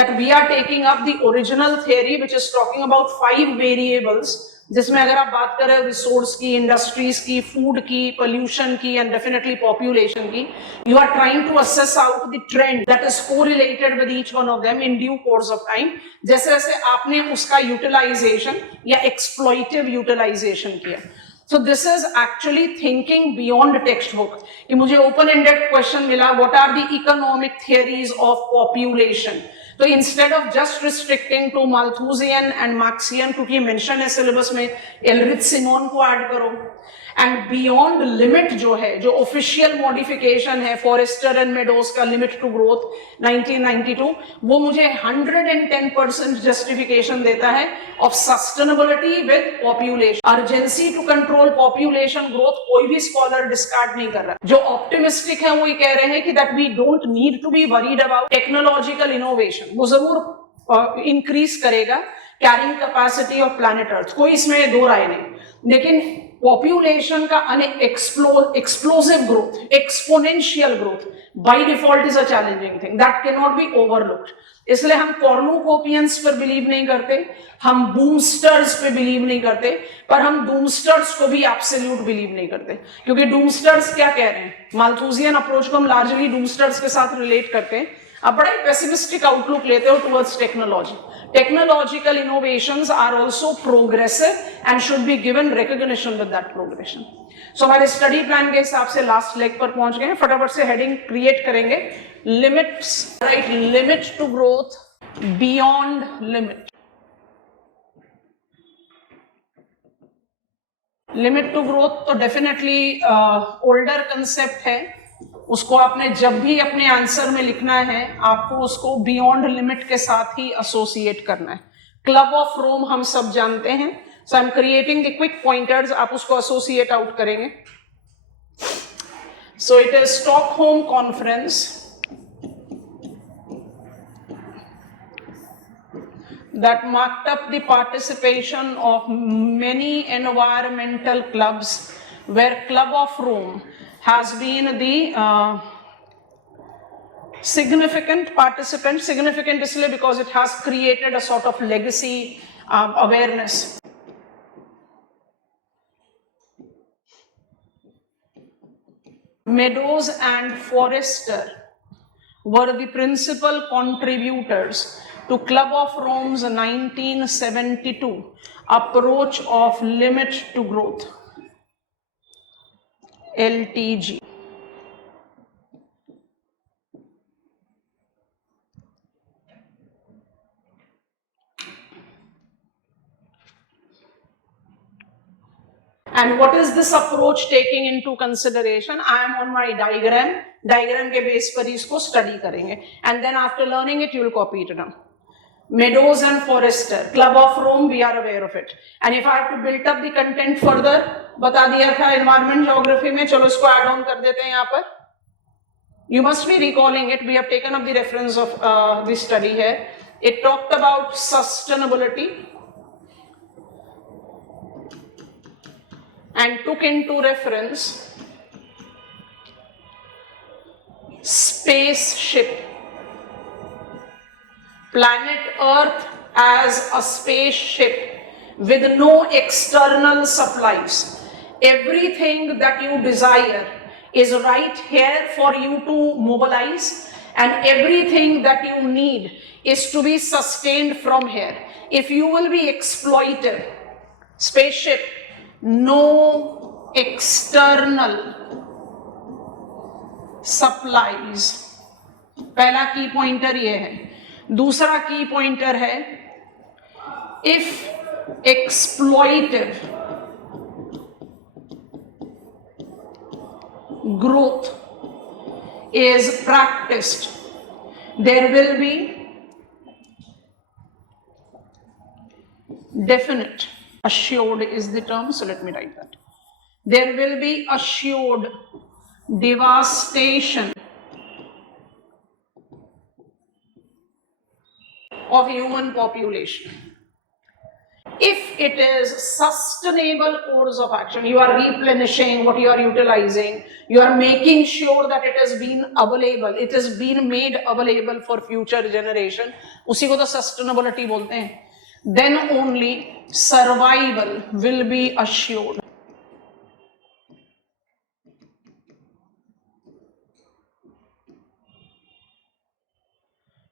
that we are taking up the original theory which is talking about 5 variables, जिसमें अगर आप बात करें रिसोर्स की, इंडस्ट्रीज की, फूड की, पोल्यूशन की एंड डेफिनेटली पॉपुलेशन की, you are trying to assess out the trend that is correlated with each one of them in due course of time, जैसे जैसे आपने उसका यूटिलाइजेशन या एक्सप्लॉइटिव यूटिलाइजेशन किया. So this is actually thinking beyond textbook. कि मुझे open ended question मिला, what are the economic theories of population? तो instead of just restricting to Malthusian and Marxian, क्योंकि मेंशन है सिलेबस में, एलरिच सिमोन को add करो. एंड बियॉन्ड लिमिट जो है, जो ऑफिशियल मॉडिफिकेशन है फॉरेस्टर एंड मेडोज का लिमिट टू ग्रोथ 1992, वो मुझे 110% जस्टिफिकेशन देता है of sustainability with population. Urgency to control population growth कोई भी स्कॉलर डिस्कार्ड नहीं कर रहा. जो ऑप्टिमिस्टिक है वो ये कह रहे हैं कि that we don't need to be worried about technological innovation, वो जरूर इंक्रीज करेगा carrying capacity of planet Earth, कोई इसमें दो राय नहीं. लेकिन पॉपुलेशन का explosive growth, exponential growth by default is a challenging thing that can not be overlooked. इसलिए हम कॉर्नुकोपियंस पर बिलीव नहीं करते, हम बूमस्टर्स पे बिलीव नहीं करते, पर हम डूमस्टर्स को भी एब्सोल्यूट बिलीव नहीं करते. क्योंकि डूमस्टर्स क्या कह रहे हैं, माल्थूजियन अप्रोच को हम लार्जली डूमस्टर्स के साथ रिलेट करते हैं. अब बड़ा ही पेसिमिस्टिक आउटलुक लेते हो towards technology. Technological innovations are also progressive and should be given recognition with that progression. So हमारे स्टडी प्लान के हिसाब से लास्ट लेग पर पहुंच गए हैं. फटाफट से हेडिंग क्रिएट करेंगे. Limits, right, limit to growth, beyond limit. Limit to growth तो डेफिनेटली ओल्डर कंसेप्ट है. उसको आपने जब भी अपने आंसर में लिखना है, आपको उसको बियॉन्ड लिमिट के साथ ही एसोसिएट करना है. क्लब ऑफ रोम हम सब जानते हैं. So I am creating the quick pointers, आप उसको एसोसिएट आउट करेंगे. So it is Stockholm conference that marked up the participation of many environmental clubs, where Club of Rome has been the significant participant. Significant isliye because it has created a sort of legacy awareness. Meadows and Forrester were the principal contributors to Club of Rome's 1972 approach of limit to growth, LTG. And what is this approach taking into consideration? I am on my diagram. Diagram के base पर इसको study करेंगे. And then after learning it, you will copy it down. Meadows and Forrester, Club of Rome, we are aware of it. And if I have to build up the content further, बता दिया था environment geography में, चलो इसको add on कर देते हैं यहाँ पर. You must be recalling it. We have taken up the reference of this study here. It talked about sustainability and took into reference spaceship. Planet Earth as a spaceship with no external supplies. Everything that you desire is right here for you to mobilize, and everything that you need is to be sustained from here. If you will be exploited, spaceship, no external supplies. पहला की pointer ये है. दूसरा की pointer है, if exploitive growth is practiced, there will be definite, assured is the term, so let me write that. There will be assured devastation of human population. If it is sustainable course of action, you are replenishing what you are utilizing, you are making sure that it has been available, it has been made available for future generation, उसी को तो sustainability बोलते हैं, then only survival will be assured.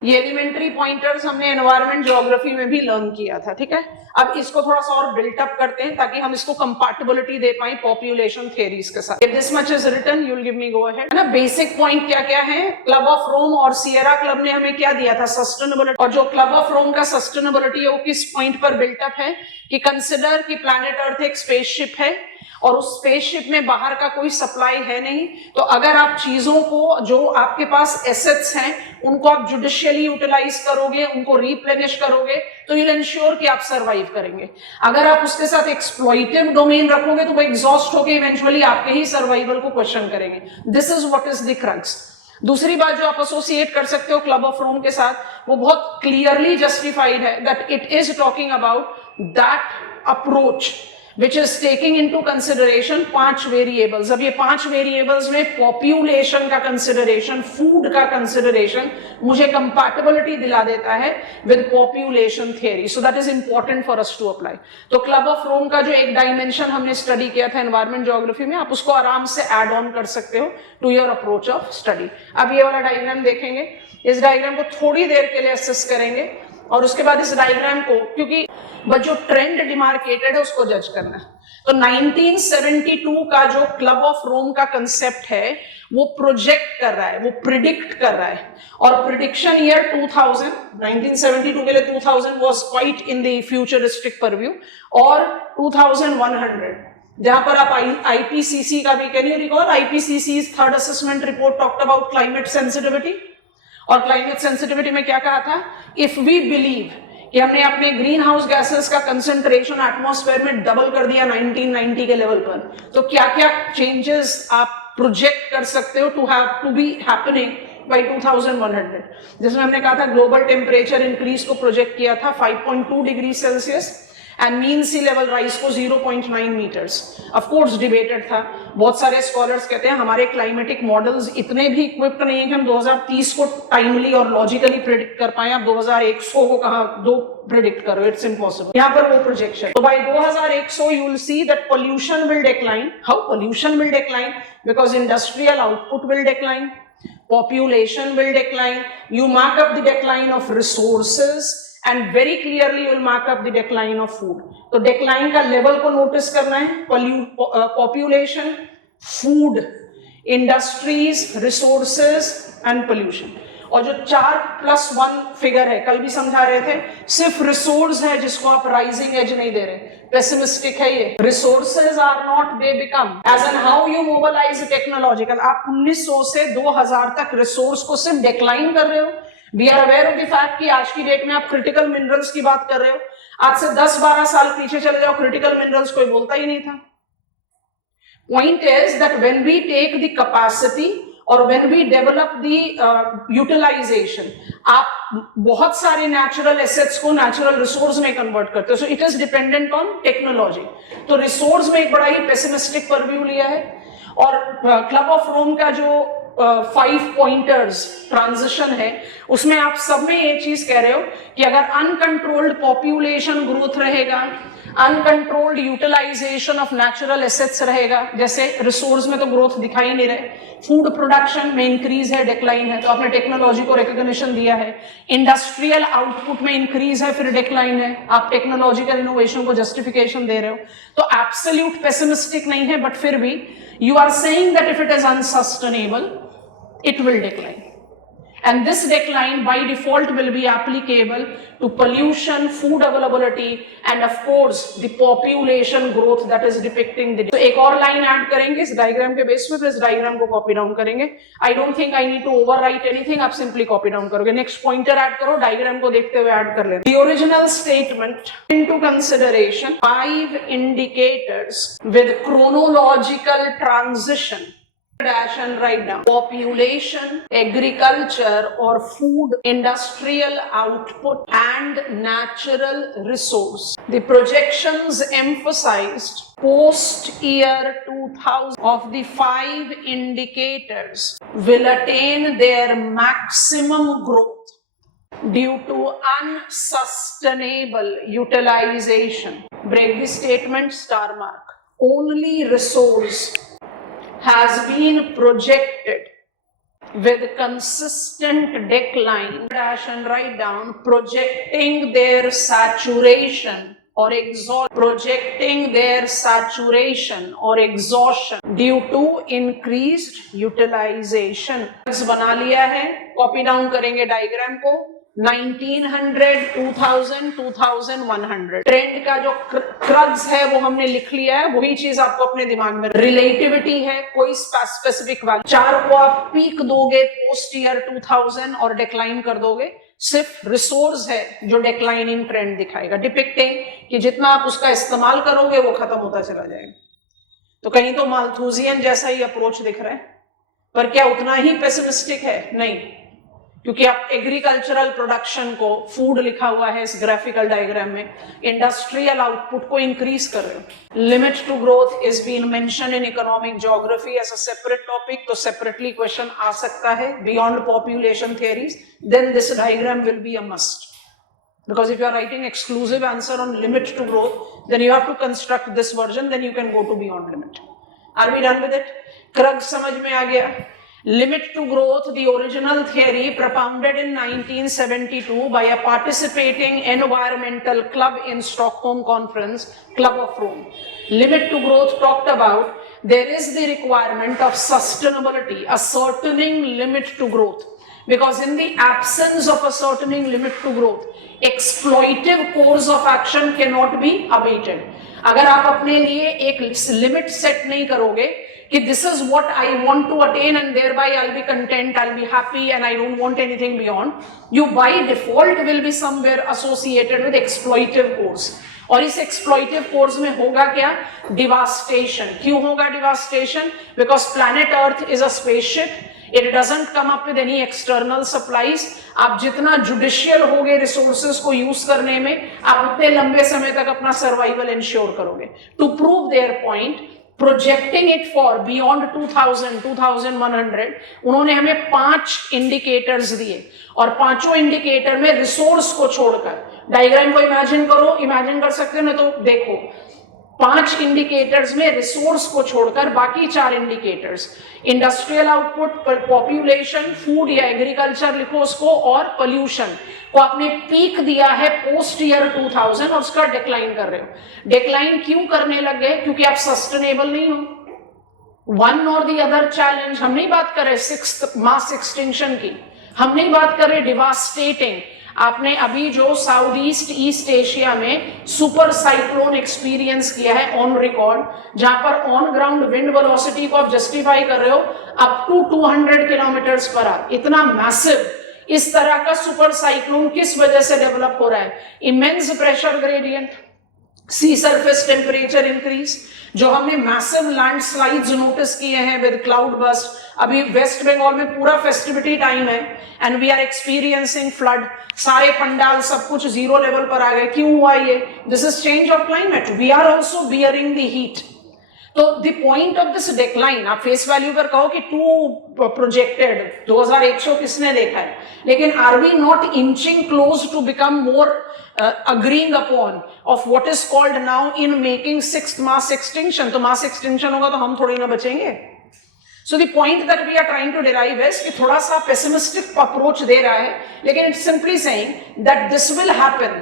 ये elementary pointers हमने environment geography में भी learn किया था, ठीक है। अब इसको थोड़ा सा और बिल्टअप करते हैं ताकि हम इसको कंपैटिबिलिटी दे पाए पॉपुलेशन थ्योरीज के साथ। This much is written, you will give me go ahead. ना बेसिक पॉइंट क्या क्या है, क्लब ऑफ रोम और सियरा क्लब ने हमें क्या दिया था, सस्टेनेबिलिटी। और जो क्लब ऑफ रोम का सस्टेनेबिलिटी है वो किस पॉइंट पर बिल्टअप है कि कंसिडर कि प्लैनेट अर्थ एक स्पेसशिप है और उस स्पेसशिप में बाहर का कोई सप्लाई है नहीं, तो अगर आप चीजों को, जो आपके पास एसेट्स हैं, उनको आप जुडिशियली यूटिलाइज करोगे, उनको रिप्लेनिश करोगे, तो यू विल इंश्योर कि आप सरवाइव करेंगे। अगर आप उसके साथ एक्सप्लॉइटिव डोमेन रखोगे तो वो एग्जॉस्ट होकर इवेंचुअली आपके ही सर्वाइवल को क्वेश्चन करेंगे। This is what is the crux. दूसरी बात जो आप एसोसिएट कर सकते हो क्लब ऑफ रोम के साथ, वो बहुत क्लियरली जस्टिफाइड है that it is talking about that approach which is taking into consideration 5 variables। अब ये 5 variables में population का consideration, food का consideration मुझे compatibility दिला देता है with population theory, so that is important for us to apply। तो Club of Rome का जो एक dimension हमने study किया था environment geography में, आप उसको आराम से add on कर सकते हो to your approach of study। अब ये वाला diagram देखेंगे, इस diagram को थोड़ी देर के लिए assess करेंगे और उसके बाद इस डायग्राम को, क्योंकि बस जो ट्रेंड डिमार्केटेड है उसको जज करना है। तो 1972 का जो क्लब ऑफ रोम का कंसेप्ट है वो प्रोजेक्ट कर रहा है, वो प्रिडिक्ट कर रहा है, और प्रिडिक्शन ईयर 2000, 1972 के लिए 2000 was quite in the futuristic purview, और 2100 जहां पर आप आईपीसीसी का भी, can you recall IPCC's third assessment report talked about climate sensitivity, और क्लाइमेट सेंसिटिविटी में क्या कहा था, इफ वी बिलीव कि हमने अपने ग्रीन हाउस गैसेस का कंसंट्रेशन एटमॉस्फेयर में डबल कर दिया 1990 के लेवल पर, तो क्या क्या चेंजेस आप प्रोजेक्ट कर सकते हो टू बी हैपनिंग बाय 2100, जिसमें हमने कहा था ग्लोबल टेम्परेचर इंक्रीज को प्रोजेक्ट किया था 5.2 degree Celsius and mean sea level rise को 0.9 मीटर्स। ऑफ कोर्स डिबेटेड था, बहुत सारे स्कॉलर्स कहते हैं हमारे क्लाइमेटिक मॉडल्स इतने भी इक्विप्ड नहीं है कि हम 2030 को टाइमली और लॉजिकली प्रेडिक्ट कर पाए, आप 2100 को कहां दो प्रेडिक्ट करो, इट्स इम्पॉसिबल। यहाँ पर वो प्रोजेक्शन, तो by 2100 you will see that pollution will decline. How pollution will decline? Because industrial output will decline, population will decline, you mark up the decline of resources and very clearly you will mark up the decline of food। तो decline का level को notice करना है, population, food, industries, resources and pollution। और जो 4+1 figure है, कल भी समझा रहे थे, सिर्फ रिसोर्स है जिसको आप राइजिंग एज नहीं दे रहे, पेसिमिस्टिक है ये। Resources are not, they become, as an how you mobilise technological. आप 1900 से 2000 तक रिसोर्स को सिर्फ डिक्लाइन कर रहे हो। We are aware of the fact कि आज की डेट में आप क्रिटिकल मिनरल्स की बात कर रहे हो, आज से 10-12 साल पीछे चले जाओ, क्रिटिकल मिनरल्स कोई बोलता ही नहीं था। Point is that when we take the capacity और when we develop the utilization, आप बहुत सारे नेचुरल एसेट्स को नेचुरल रिसोर्स में कन्वर्ट करते हो, so it is dependent on technology. तो रिसोर्स में एक बड़ा ही पेसिमिस्टिक परव्यू लिया है, और क्लब ऑफ रोम का जो 5 पॉइंटर्स ट्रांजिशन है उसमें आप सब में ये चीज कह रहे हो कि अगर अनकंट्रोल्ड पॉपुलेशन ग्रोथ रहेगा, uncontrolled utilisation of natural assets रहेगा, जैसे रिसोर्स में तो ग्रोथ दिखाई नहीं रहे, फूड प्रोडक्शन में इंक्रीज है, डिक्लाइन है, तो आपने टेक्नोलॉजी को रिकॉग्निशन दिया है, इंडस्ट्रियल आउटपुट में इंक्रीज है फिर डिक्लाइन है, आप टेक्नोलॉजिकल इनोवेशन को जस्टिफिकेशन दे रहे हो। तो एब्सोल्यूट पेसिमिस्टिक नहीं है, बट फिर भी you are saying that if it is unsustainable it will decline, and this decline by default will be applicable to pollution, food availability and of course the population growth that is depicting the। तो एक और line add करेंगे इस diagram के base पे, इस diagram को copy down करेंगे। I don't think I need to overwrite anything, आप सिंपली कॉपी डाउन करोगे। नेक्स्ट पॉइंटर ऐड करो, डायग्राम को देखते हुए ऐड कर लेते। The original statement into consideration 5 indicators with chronological transition dash and write down population, agriculture or food, industrial output and natural resource. The projections emphasized post year 2000 of the 5 indicators will attain their maximum growth due to unsustainable utilization. Break the statement, star mark. Only resource has been projected with consistent decline, dash and write down, projecting their saturation or exhaustion due to increased utilization. बना लिया है, copy down करेंगे diagram को. 1900, 2000, 2100 trend का जो crux है वो हमने लिख लिया है. वही चीज आपको अपने दिमाग में, रिलेटिविटी है, कोई स्पेसिफिक वैल्यू. 4 को आप पीक दोगे पोस्ट ईयर 2000 और डिक्लाइन कर दोगे. सिर्फ रिसोर्स है जो डिक्लाइनिंग ट्रेंड दिखाएगा, डिपिक्टिंग कि जितना आप उसका इस्तेमाल करोगे वो खत्म होता चला जाएगा. तो कहीं तो माल्थूजियन जैसा ही अप्रोच दिख रहा है, पर क्या उतना ही पेसिमिस्टिक है? नहीं, क्योंकि आप एग्रीकल्चरल प्रोडक्शन को, फूड लिखा हुआ है इस ग्राफिकल डायग्राम में, इंडस्ट्रियल आउटपुट को इंक्रीज कर रहे हो. Limit to growth is been mention in economic geography as a separate topic, तो सेपरेटली क्वेश्चन आ सकता है beyond population theories. Then this diagram will be a must, because if you are writing exclusive answer on limit to growth, then you have to construct this version, then you can go to beyond limit. Are we done with it? क्रग समझ में आ गया. Limit to growth, the original theory propounded in 1972 by a participating environmental club in Stockholm Conference, Club of Rome. Limit to growth talked about there is the requirement of sustainability, ascertaining limit to growth. Because in the absence of ascertaining limit to growth, exploitive course of action cannot be abated. अगर आप अपने लिए एक limit set नहीं करोगे कि this is what I want to attain and thereby I'll be content, I'll be happy and I don't want anything beyond, you by default will be somewhere associated with exploitive course. और इस एक्सप्लॉइटिव course में होगा क्या? Devastation. क्यों होगा devastation? Because planet earth is a spaceship. It doesn't come up with any external supplies. आप जितना judicial होगे रिसोर्सेज को यूज करने में, आप उतने लंबे समय तक अपना सर्वाइवल इंश्योर करोगे. To prove their point, projecting it for beyond 2000, 2100, उन्होंने हमें 5 इंडिकेटर्स दिए और पांचों इंडिकेटर में रिसोर्स को छोड़कर, डायग्राम को इमेजिन करो, इमेजिन कर सकते हो ना, तो देखो 5 इंडिकेटर्स में रिसोर्स को छोड़कर बाकी 4 indicators, industrial output, population, food या एग्रीकल्चर लिखो उसको, और पोल्यूशन को आपने पीक दिया है पोस्ट ईयर 2000 और उसका डिक्लाइन कर रहे हो. डिक्लाइन क्यों करने लग गए? क्योंकि आप सस्टेनेबल नहीं हो. वन और दी अदर चैलेंज. हम नहीं बात कर रहे 6th मास एक्सटिंक्शन की, हम नहीं बात कर रहे डिवास्टेटिंग. आपने अभी जो साउथ ईस्ट एशिया में सुपर साइक्लोन एक्सपीरियंस किया है ऑन रिकॉर्ड, जहां पर ऑन ग्राउंड विंड वेलोसिटी को आप जस्टिफाई कर रहे हो up to 200 kilometres per hour, इतना मैसिव. इस तरह का सुपर साइक्लोन किस वजह से डेवलप हो रहा है? Immense pressure gradient, sea surface temperature increase, जो हमने मैसिव लैंडस्लाइड्स नोटिस किए हैं विद क्लाउड बस्ट. अभी वेस्ट बंगाल में पूरा फेस्टिविटी टाइम है and we are experiencing flood. सारे पंडाल सब कुछ जीरो लेवल पर आ गए. क्यों हुआ ये? This is change of climate. We are also bearing the heat. तो the point of this decline, आप फेस वैल्यू पर कहो कि 2 प्रोजेक्टेड 2100 किसने देखा है, लेकिन are we not inching close to become more agreeing upon of what is called now in making 6th mass extinction? तो mass extinction होगा तो हम थोड़ी ना बचेंगे. So the point that we are trying to derive is कि थोड़ा सा pessimistic approach दे रहा है, लेकिन it's simply saying that this will happen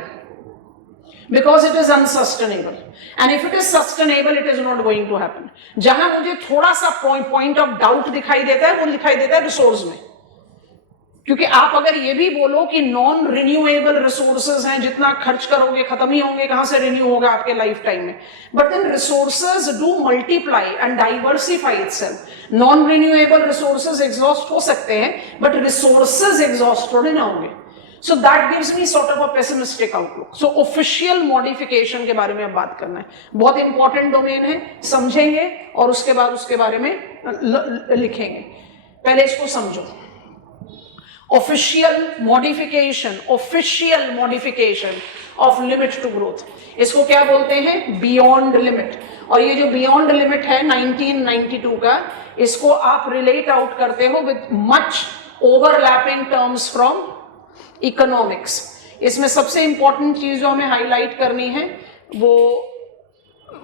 because it is unsustainable, and if it is sustainable it is not going to happen. जहां मुझे थोड़ा सा point of doubt दिखाई देता है वो दिखाई देता है रिसोर्स में, क्योंकि आप अगर ये भी बोलो कि नॉन रिन्यूएबल रिसोर्सेज हैं, जितना खर्च करोगे खत्म ही होंगे, कहां से रिन्यू होगा आपके लाइफ टाइम में. But then resources do multiply and diversify itself. Non renewable resources exhaust हो सकते हैं बट रिसोर्सेज एग्जॉस्ट थोड़े ना होंगे. So that gives me sort of a pessimistic outlook. So official modification के बारे में अब बात करना है, बहुत इंपॉर्टेंट डोमेन है, समझेंगे और उसके बाद उसके बारे में लिखेंगे. पहले इसको समझो. Official modification of limit to growth, इसको क्या बोलते हैं? Beyond limit. और ये जो बियॉन्ड लिमिट है 1992 का, इसको आप रिलेट आउट करते हो with much overlapping terms from economics. इसमें सबसे इंपॉर्टेंट चीज जो हमें हाईलाइट करनी है वो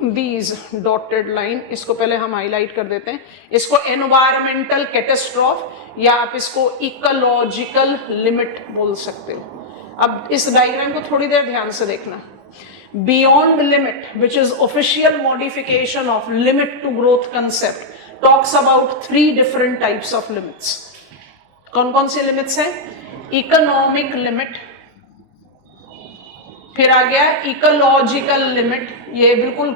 दीज डॉटेड लाइन, इसको पहले हम हाईलाइट कर देते हैं. इसको एनवायरमेंटल कैटास्ट्रॉफ या आप इसको इकोलॉजिकल लिमिट बोल सकते हो. अब इस डायग्राम को थोड़ी देर ध्यान से देखना. Beyond limit, which is official modification of limit to growth concept, talks about 3 different types of limits. कौन कौन सी लिमिट्स हैं? इकोनॉमिक लिमिट, फिर आ गया इकोलॉजिकल लिमिट, ये बिल्कुल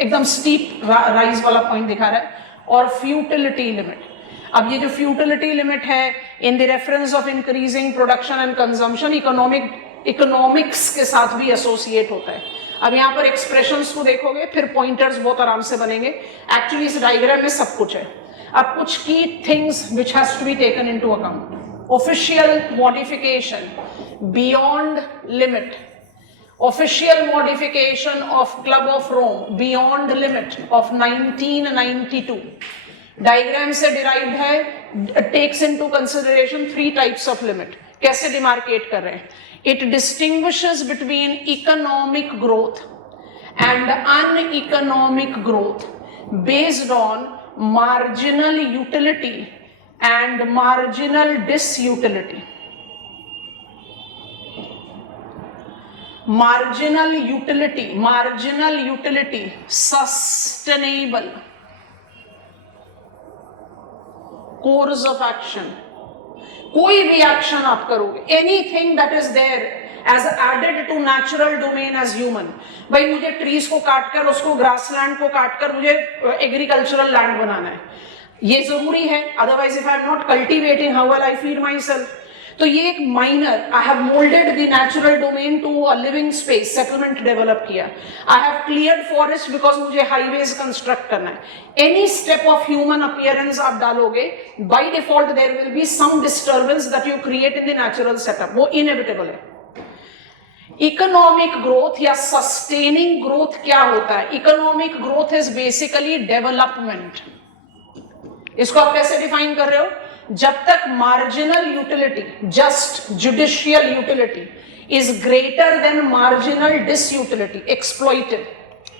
एकदम स्टीप राइज वाला पॉइंट दिखा रहा है, और फ्यूटिलिटी लिमिट. अब ये जो फ्यूटिलिटी लिमिट है, in the reference of increasing production and consumption, economics के साथ भी एसोसिएट होता है. अब यहाँ पर एक्सप्रेशंस को देखोगे, फिर पॉइंटर्स बहुत आराम से बनेंगे. एक्चुअली इस डायग्राम में सब कुछ है. अब कुछ की things which has to be taken into account. Official modification, beyond limit. Official modification of Club of Rome, beyond limit of 1992. Diagram से derived है, takes into consideration 3 types of limit. कैसे demarcate कर रहे हैं? It distinguishes between economic growth and uneconomic growth based on marginal utility and marginal disutility. Marginal utility, sustainable course of action. कोई भी action आप करोगे, anything that is there as added to natural domain as human. भाई मुझे trees को काटकर, उसको grassland को काटकर मुझे एग्रीकल्चरल लैंड बनाना है, ये जरूरी है. Otherwise if I am not cultivating, how will I feed myself? तो ये एक miner, I have moulded the natural domain to a living space, settlement develop किया. I have cleared forest because मुझे highways construct करना है. Any step of human appearance आप डालोगे, by default there will be some disturbance that you create in the natural setup. वो inevitable है. Economic growth या sustaining growth क्या होता है? Economic growth is basically development. इसको आप कैसे डिफाइन कर रहे हो? जब तक marginal utility, just judicial utility, is greater than marginal disutility, exploited,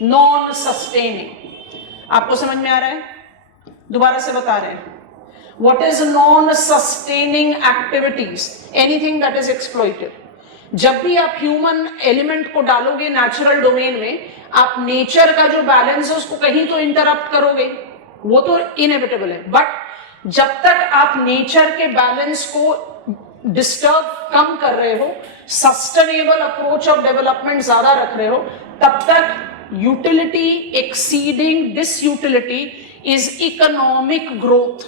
non sustaining. आपको समझ में आ रहा है? दोबारा से बता रहे हैं. What is non sustaining activities? Anything that is exploited. जब भी आप ह्यूमन एलिमेंट को डालोगे नेचुरल डोमेन में, आप नेचर का जो बैलेंस है उसको कहीं तो इंटरप्ट करोगे, वो तो इनएविटेबल है. बट जब तक आप नेचर के बैलेंस को डिस्टर्ब कम कर रहे हो, सस्टेनेबल अप्रोच ऑफ डेवलपमेंट ज्यादा रख रहे हो, तब तक utility exceeding disutility is economic growth.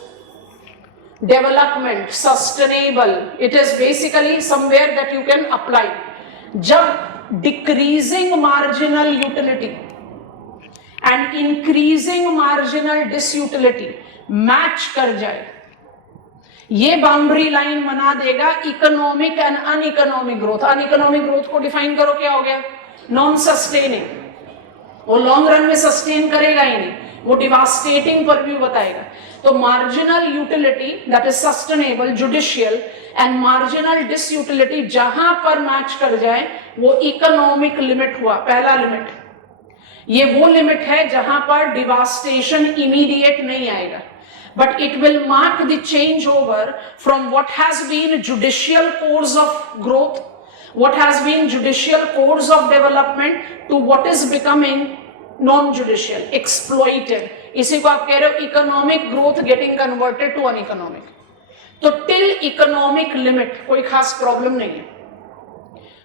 Development sustainable, it is basically somewhere that you can apply. जब decreasing marginal utility and increasing marginal disutility match कर जाए, ये बाउंड्री लाइन बना देगा economic and uneconomic growth. Uneconomic growth को define करो, क्या हो गया? Non sustaining. वो लॉन्ग रन में सस्टेन करेगा ही नहीं, वो डिवास्टेटिंग पर व्यू बताएगा. तो marginal utility that is sustainable, judicial, and marginal disutility जहां पर मैच कर जाए वो इकोनॉमिक लिमिट हुआ. पहला लिमिट, ये वो लिमिट है जहां पर डिवास्टेशन इमीडिएट नहीं आएगा, but it will mark the changeover from what has been judicial course of growth, what has been judicial course of development, to what is becoming non-judicial, exploited. इसी को आप कह रहे हो economic growth getting converted to uneconomic. तो till economic limit कोई खास problem नहीं है.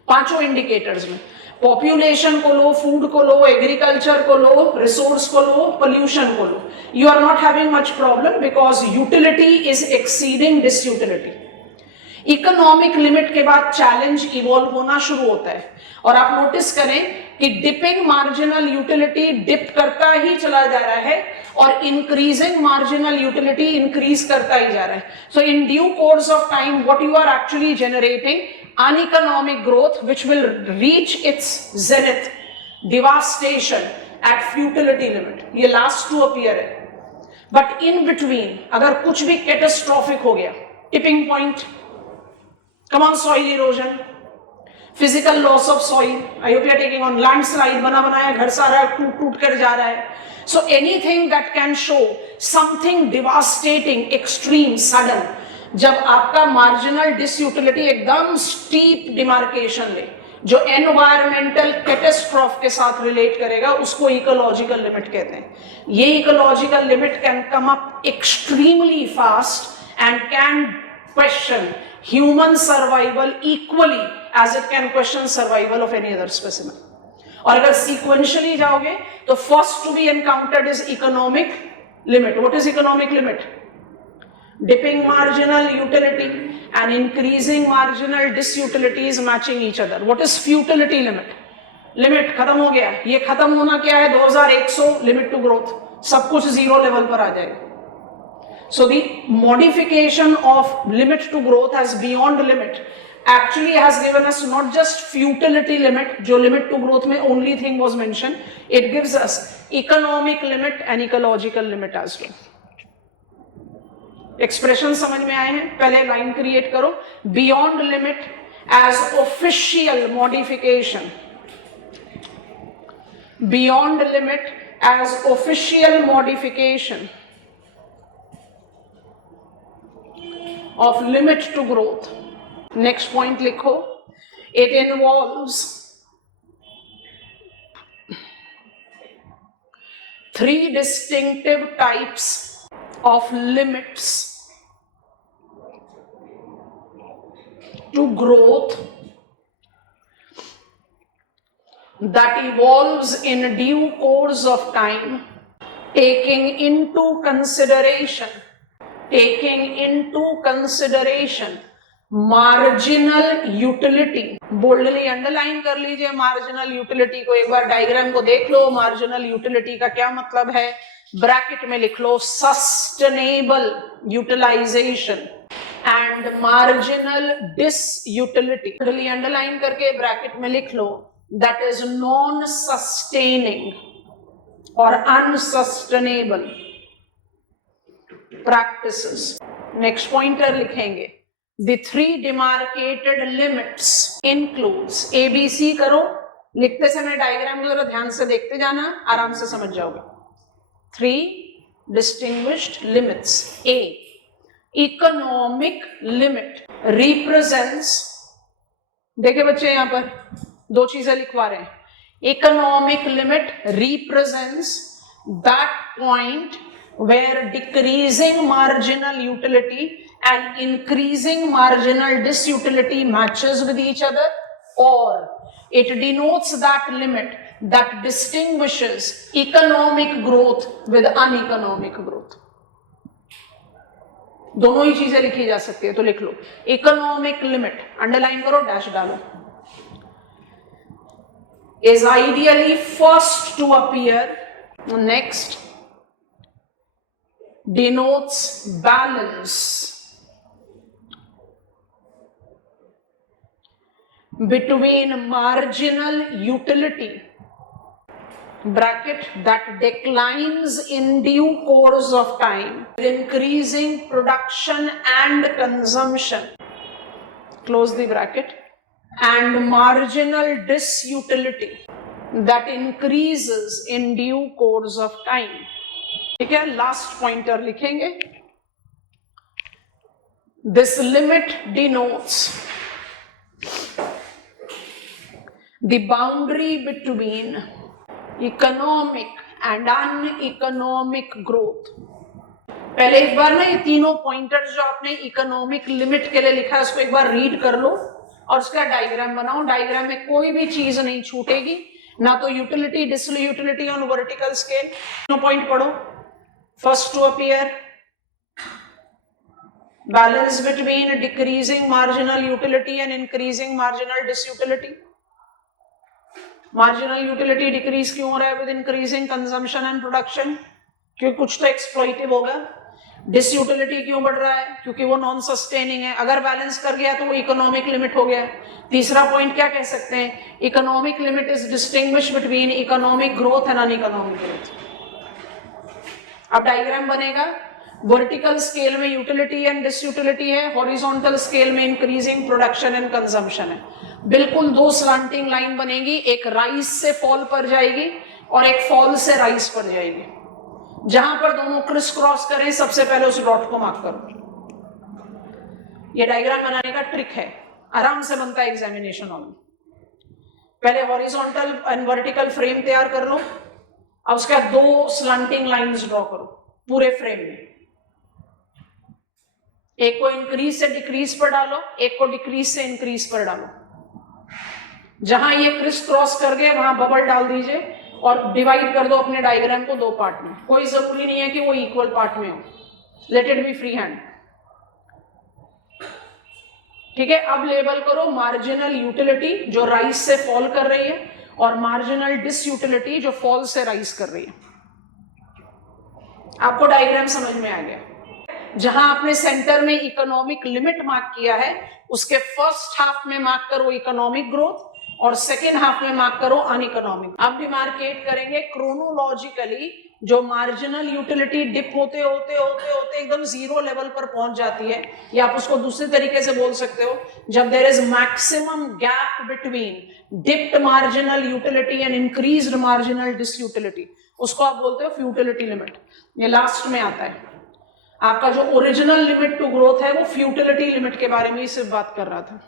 पांचों इंडिकेटर्स में, पॉपुलेशन को लो, फूड को लो, एग्रीकल्चर को लो, रिसोर्स को लो, पोल्यूशन को लो, you are not having much problem because utility is exceeding disutility. Economic limit के बाद चैलेंज इवॉल्व होना शुरू होता है, और आप नोटिस करें कि डिपिंग मार्जिनल यूटिलिटी डिप करता ही चला जा रहा है और इंक्रीजिंग मार्जिनल यूटिलिटी इंक्रीज करता ही जा रहा है. So in due course of time what you are actually generating uneconomic growth which will reach its zenith, devastation at futility limit. ये लास्ट टू अपीयर है. बट इन बिटवीन अगर कुछ भी catastrophic हो गया, tipping point, come on, soil erosion, physical loss of soil, I hope you are taking on, landslide, बना बनाया घर सारा टूट टूट कर जा रहा है. So anything that can show something devastating, extreme, sudden, जब आपका marginal disutility एकदम steep demarcation ले, जो एनवायरमेंटल कैटास्ट्रॉफ के साथ रिलेट करेगा, उसको इकोलॉजिकल लिमिट कहते हैं. ये ecological limit can come up extremely fast and can question human survival equally as it can question survival of any other specimen. और अगर sequentially जाओगे तो first to be encountered is economic limit. What is economic limit? Dipping marginal utility and increasing marginal disutilities matching each other. What is futility limit? Limit खत्म हो गया, ये खत्म होना क्या है 2100, लिमिट टू ग्रोथ, सब कुछ जीरो लेवल पर आ जाएगा. So the modification of limit to growth as beyond limit actually has given us not just futility limit, जो limit to growth में only thing was mentioned, it gives us economic limit and ecological limit as well. Expression समझ में आए हैं? पहले line create करो. Beyond limit as official modification. Beyond limit as official modification of limit to growth. Next point लिखो. It involves three distinctive types of limits to growth that evolves in due course of time, taking into consideration marginal utility. Boldly underline कर लीजिए marginal utility को. एक बार diagram को देख लो. Marginal utility का क्या मतलब है? ब्रैकेट में लिख लो sustainable utilization and marginal disutility. Boldly underline करके ब्रैकेट में लिख लो दैट इज नॉन सस्टेनिंग और अनसस्टेनेबल practices. Next pointer लिखेंगे. The three demarcated limits includes ABC करो. लिखते समय डायग्राम जरा ध्यान से देखते जाना, आराम से समझ जाओगे. Three distinguished limits. A. Economic limit represents, देखिए बच्चे यहाँ पर दो चीजें लिखवा रहे हैं. Economic limit represents that point where decreasing marginal utility and increasing marginal disutility matches with each other, or it denotes that limit that distinguishes economic growth with uneconomic growth. दोनों ही चीजें लिखी जा सकती है, तो लिख लो इकोनॉमिक लिमिट, अंडरलाइन करो, dash डालो, is ideally first to appear. Next denotes balance between marginal utility bracket that declines in due course of time, increasing production and consumption, close the bracket, and marginal disutility that increases in due course of time. ठीक है, last pointer लिखेंगे. This limit denotes the boundary between economic and uneconomic growth. पहले एक बार ना ये तीनों pointers जो आपने इकोनॉमिक लिमिट के लिए लिखा है उसको एक बार रीड कर लो और उसका डायग्राम बनाओ. डायग्राम में कोई भी चीज नहीं छूटेगी, ना तो utility, disutility on vertical scale. तीनों पॉइंट पढ़ो. First to appear, balance between decreasing marginal utility and increasing marginal disutility. Marginal utility decrease क्यों हो रहा है with increasing consumption and production? क्योंकि कुछ तो एक्सप्लॉइटिव होगा। डिसयूटिलिटी क्यों बढ़ रहा है? क्योंकि वो नॉन सस्टेनिंग है। अगर बैलेंस कर गया तो वो इकोनॉमिक लिमिट हो गया। तीसरा पॉइंट क्या कह सकते हैं? Economic limit is distinguish between economic growth and uneconomic growth. अब डायग्राम बनेगा, वर्टिकल स्केल में यूटिलिटी एंड डिसयूटिलिटी है, हॉरिजॉन्टल स्केल में इंक्रीजिंग प्रोडक्शन एंड कंजम्पशन है। बिल्कुल दो स्लांटिंग लाइन बनेगी, एक राइज से फॉल पर जाएगी और एक फॉल से राइज पर जाएगी। जहां पर दोनों क्रिस क्रॉस करें, सबसे पहले उस डॉट को मार्क करो। ये डायग्राम बनाने का ट्रिक है, आराम से बनता है एग्जामिनेशन हॉल में। पहले हॉरिजॉन्टल एंड वर्टिकल फ्रेम तैयार कर लो, अब उसके बाद दो स्लांटिंग लाइंस ड्रॉ करो पूरे फ्रेम में। एक को इंक्रीज से डिक्रीज पर डालो, एक को डिक्रीज से इंक्रीज पर डालो। जहां ये क्रिस क्रॉस कर गए वहां बबल डाल दीजिए और डिवाइड कर दो अपने डायग्राम को दो पार्ट में। कोई जरूरी नहीं है कि वो इक्वल पार्ट में हो, let it be free hand. ठीक है, अब लेबल करो मार्जिनल यूटिलिटी जो राइज से फॉल कर रही है और मार्जिनल डिसयूटिलिटी जो फॉल से राइज कर रही है। आपको डायग्राम समझ में आ गया? जहां आपने सेंटर में इकोनॉमिक लिमिट मार्क किया है, उसके फर्स्ट हाफ में मार्क करो इकोनॉमिक ग्रोथ और सेकेंड हाफ में मार्क करो अनइकोनॉमिक। अब डिमार्केट करेंगे क्रोनोलॉजिकली। जो मार्जिनल यूटिलिटी डिप होते होते होते होते एकदम जीरो लेवल पर पहुंच जाती है, या आप उसको दूसरे तरीके से बोल सकते हो, जब there is maximum gap between dipped marginal utility and increased marginal disutility, उसको आप बोलते हो फ्यूटिलिटी लिमिट। ये लास्ट में आता है। आपका जो ओरिजिनल लिमिट टू ग्रोथ है वो फ्यूटिलिटी लिमिट के बारे में ही सिर्फ बात कर रहा था।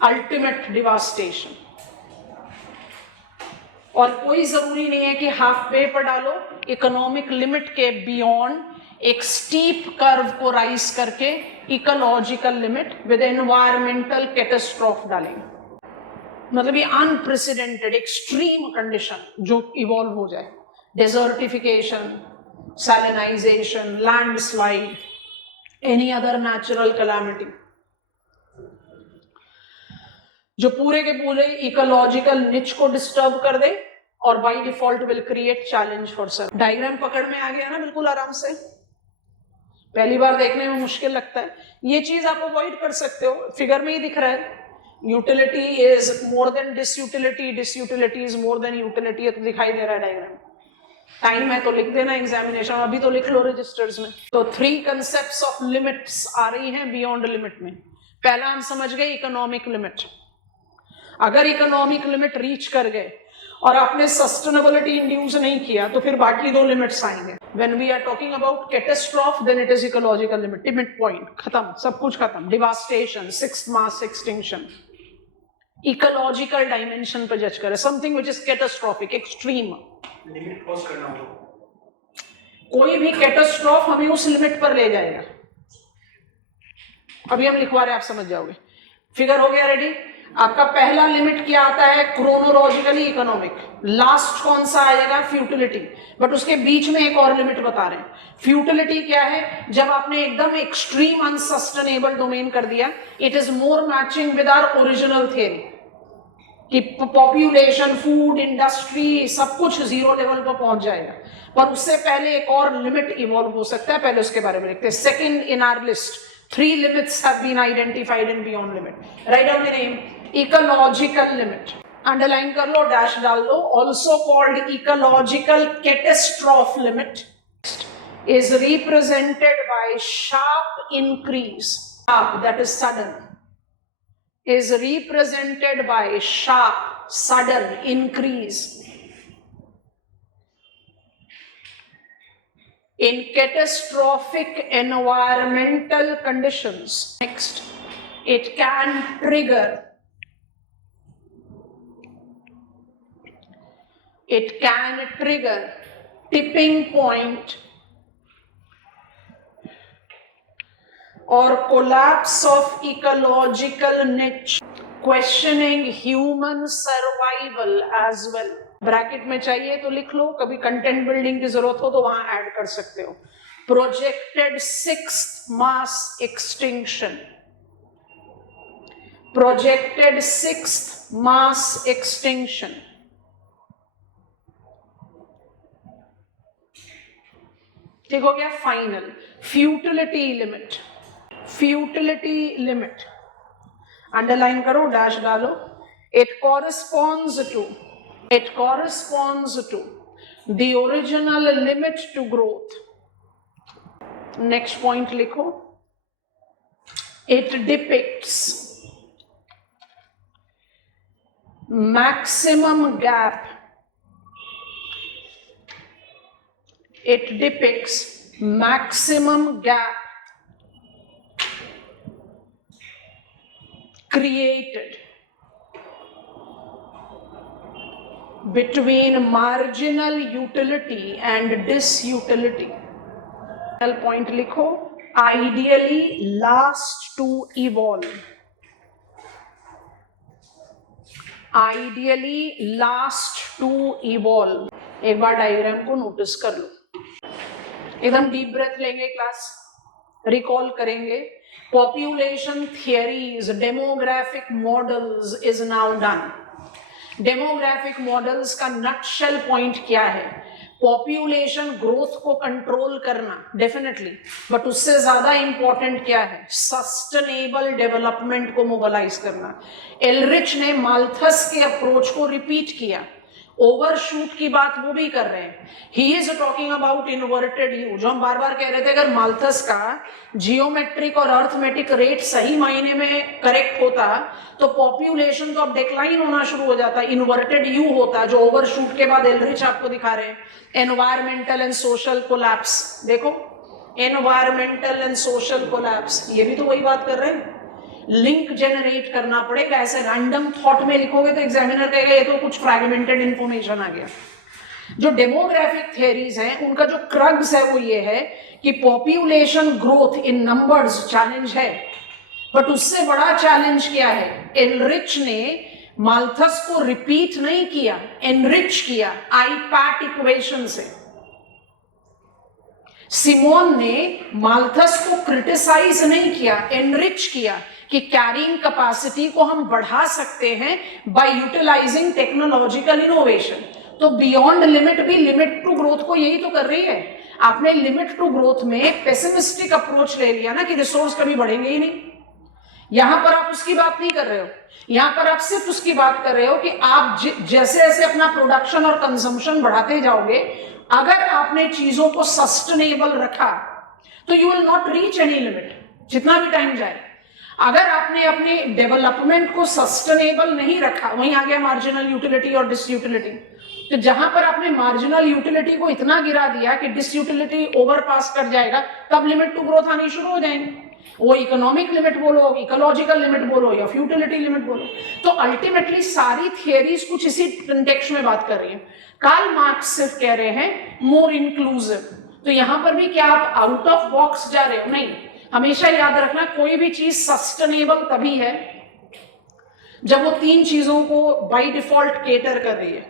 Ultimate devastation. और कोई जरूरी नहीं है कि हाफ वे पर डालो, इकोनॉमिक लिमिट के बियॉन्ड एक स्टीप कर्व को राइज करके ecological limit with environmental catastrophe डालेंगे। मतलब ये अनप्रेसिडेंटेड एक्सट्रीम कंडीशन जो इवॉल्व हो जाए, desertification, salinization, landslide, any other natural calamity, जो पूरे के पूरे इकोलॉजिकल निच को डिस्टर्ब कर दे और by default will create challenge for sir. Diagram पकड़ में आ गया ना बिल्कुल आराम से? पहली बार देखने में मुश्किल लगता है, ये चीज आप अवॉइड कर सकते हो। फिगर में ही दिख रहा है, utility is more than disutility, disutility is more than utility, तो दिखाई दे रहा है डायग्राम। टाइम है तो लिख देना एग्जामिनेशन, अभी तो लिख लो रजिस्टर्स में। तो 3 कंसेप्ट्स ऑफ लिमिट्स आ रही हैं बियॉन्ड लिमिट में। पहला हम समझ गए इकोनॉमिक लिमिट। अगर इकोनॉमिक लिमिट रीच कर गए और आपने सस्टेनेबिलिटी इंड्यूस नहीं किया तो फिर बाकी दो लिमिट्स आएंगे। When we are talking about catastrophe then it is ecological limit, limit point, खत्म, सब कुछ खत्म। Devastation, 6th mass extinction, ecological dimension पर जज करे, something which is catastrophic, extreme. Limit cross करना हो, कोई भी कैटास्ट्रोफ हमें उस लिमिट पर ले जाएगा। अभी हम लिखवा रहे हैं, आप समझ जाओगे। फिगर हो गया रेडी? आपका पहला लिमिट क्या आता है? Chronologically economic. लास्ट कौन सा आएगा? फ्यूटिलिटी। बट उसके बीच में एक और लिमिट बता रहे हैं। फ्यूटिलिटी क्या है? जब आपने एकदम एक्सट्रीम अनसस्टेनेबल डोमेन कर दिया। It is more matching with our original theory कि पॉपुलेशन, फूड, इंडस्ट्री, सब कुछ जीरो लेवल पर पहुंच जाएगा। पर उससे पहले एक और लिमिट इवॉल्व हो सकता है, पहले उसके बारे में लिखते हैं। Second in our list, 3 limits have been identified in beyond limit. Write down the name, ecological limit. Underline कर लो, dash डाल लो. Also called ecological catastrophe limit is represented by sharp increase. Sharp, that is sudden. Is represented by sharp, sudden increase in catastrophic environmental conditions. Next, it can trigger tipping point or collapse of ecological niche, questioning human survival as well. Bracket में चाहिए तो लिख लो, कभी content building की जरूरत हो तो वहां ऐड कर सकते हो। projected sixth mass extinction. Projected sixth mass extinction. ठीक हो गया. Final futility limit. Futility limit underline करो, डैश डालो. It corresponds to the original limit to growth. Next point लिखो. It depicts maximum gap. It depicts maximum gap created between marginal utility and disutility. Point लिखो. Ideally last to evolve. Ideally last to evolve. एक बार diagram को notice कर लो. एकदम deep breath लेंगे, class recall करेंगे. Population theories, demographic models is now done. Demographic models का nutshell point क्या है? पॉपुलेशन ग्रोथ को कंट्रोल करना डेफिनेटली, बट उससे ज्यादा इंपॉर्टेंट क्या है? सस्टेनेबल डेवलपमेंट को मोबिलाइज करना. एलरिच ने माल्थस के अप्रोच को रिपीट किया. ओवरशूट की बात वो भी कर रहे हैं. He is talking about inverted you, जो हम बार बार कह रहे थे. अगर माल्थस का जियोमेट्रिक और अर्थमेटिक रेट सही मायने में करेक्ट होता तो पॉपुलेशन तो अब डिक्लाइन होना शुरू हो जाता. इन्वर्टेड यू होता, जो ओवरशूट के बाद एलरिच आपको दिखा रहे हैं. Environmental and social collapse. देखो, एनवायरमेंटल एंड सोशल कोलैप्स, ये भी तो वही बात कर रहे हैं. लिंक जनरेट करना पड़ेगा. ऐसे रैंडम थॉट में लिखोगे तो एग्जामिनर कहेगा ये तो कुछ फ्रैगमेंटेड इंफॉर्मेशन आ गया. जो डेमोग्राफिक थियरीज हैं उनका जो क्रक्स है वो ये है कि population growth in numbers challenge है, बट उससे बड़ा चैलेंज क्या है? एलरिच ने माल्थस को रिपीट नहीं किया, एनरिच किया आईपैट इक्वेशन से. सिमोन ने माल्थस को क्रिटिसाइज नहीं किया, एनरिच किया कि कैरिंग कैपेसिटी को हम बढ़ा सकते हैं बाय यूटिलाइजिंग टेक्नोलॉजिकल इनोवेशन. तो बियॉन्ड लिमिट भी लिमिट टू ग्रोथ को यही तो कर रही है. आपने लिमिट टू ग्रोथ में पेसिमिस्टिक अप्रोच ले लिया ना कि रिसोर्स कभी बढ़ेंगे ही नहीं. यहां पर आप उसकी बात नहीं कर रहे हो. यहां पर आप सिर्फ उसकी बात कर रहे हो कि आप जैसे जैसे अपना प्रोडक्शन और कंजम्पशन बढ़ाते जाओगे, अगर आपने चीजों को सस्टेनेबल रखा तो you will not reach any limit, जितना भी टाइम जाए. अगर आपने अपने डेवलपमेंट को सस्टेनेबल नहीं रखा, वहीं आ गया मार्जिनल यूटिलिटी और डिसयूटिलिटी. तो जहां पर आपने मार्जिनल यूटिलिटी को इतना गिरा दिया कि डिसयूटिलिटी ओवरपास कर जाएगा, तब लिमिट टू ग्रोथ आनी शुरू हो जाएंगे. वो इकोनॉमिक लिमिट बोलो, इकोलॉजिकल लिमिट बोलो या फ्यूटिलिटी लिमिट बोलो. तो अल्टीमेटली सारी थियरीज कुछ इसी कंटेक्स्ट में बात कर रही है. कार्ल मार्क्स सिर्फ कह रहे हैं मोर इंक्लूसिव. तो यहां पर भी क्या आप आउट ऑफ बॉक्स जा रहे हो? नहीं. हमेशा याद रखना, कोई भी चीज सस्टेनेबल तभी है जब वो तीन चीजों को बाय डिफॉल्ट केटर कर रही है.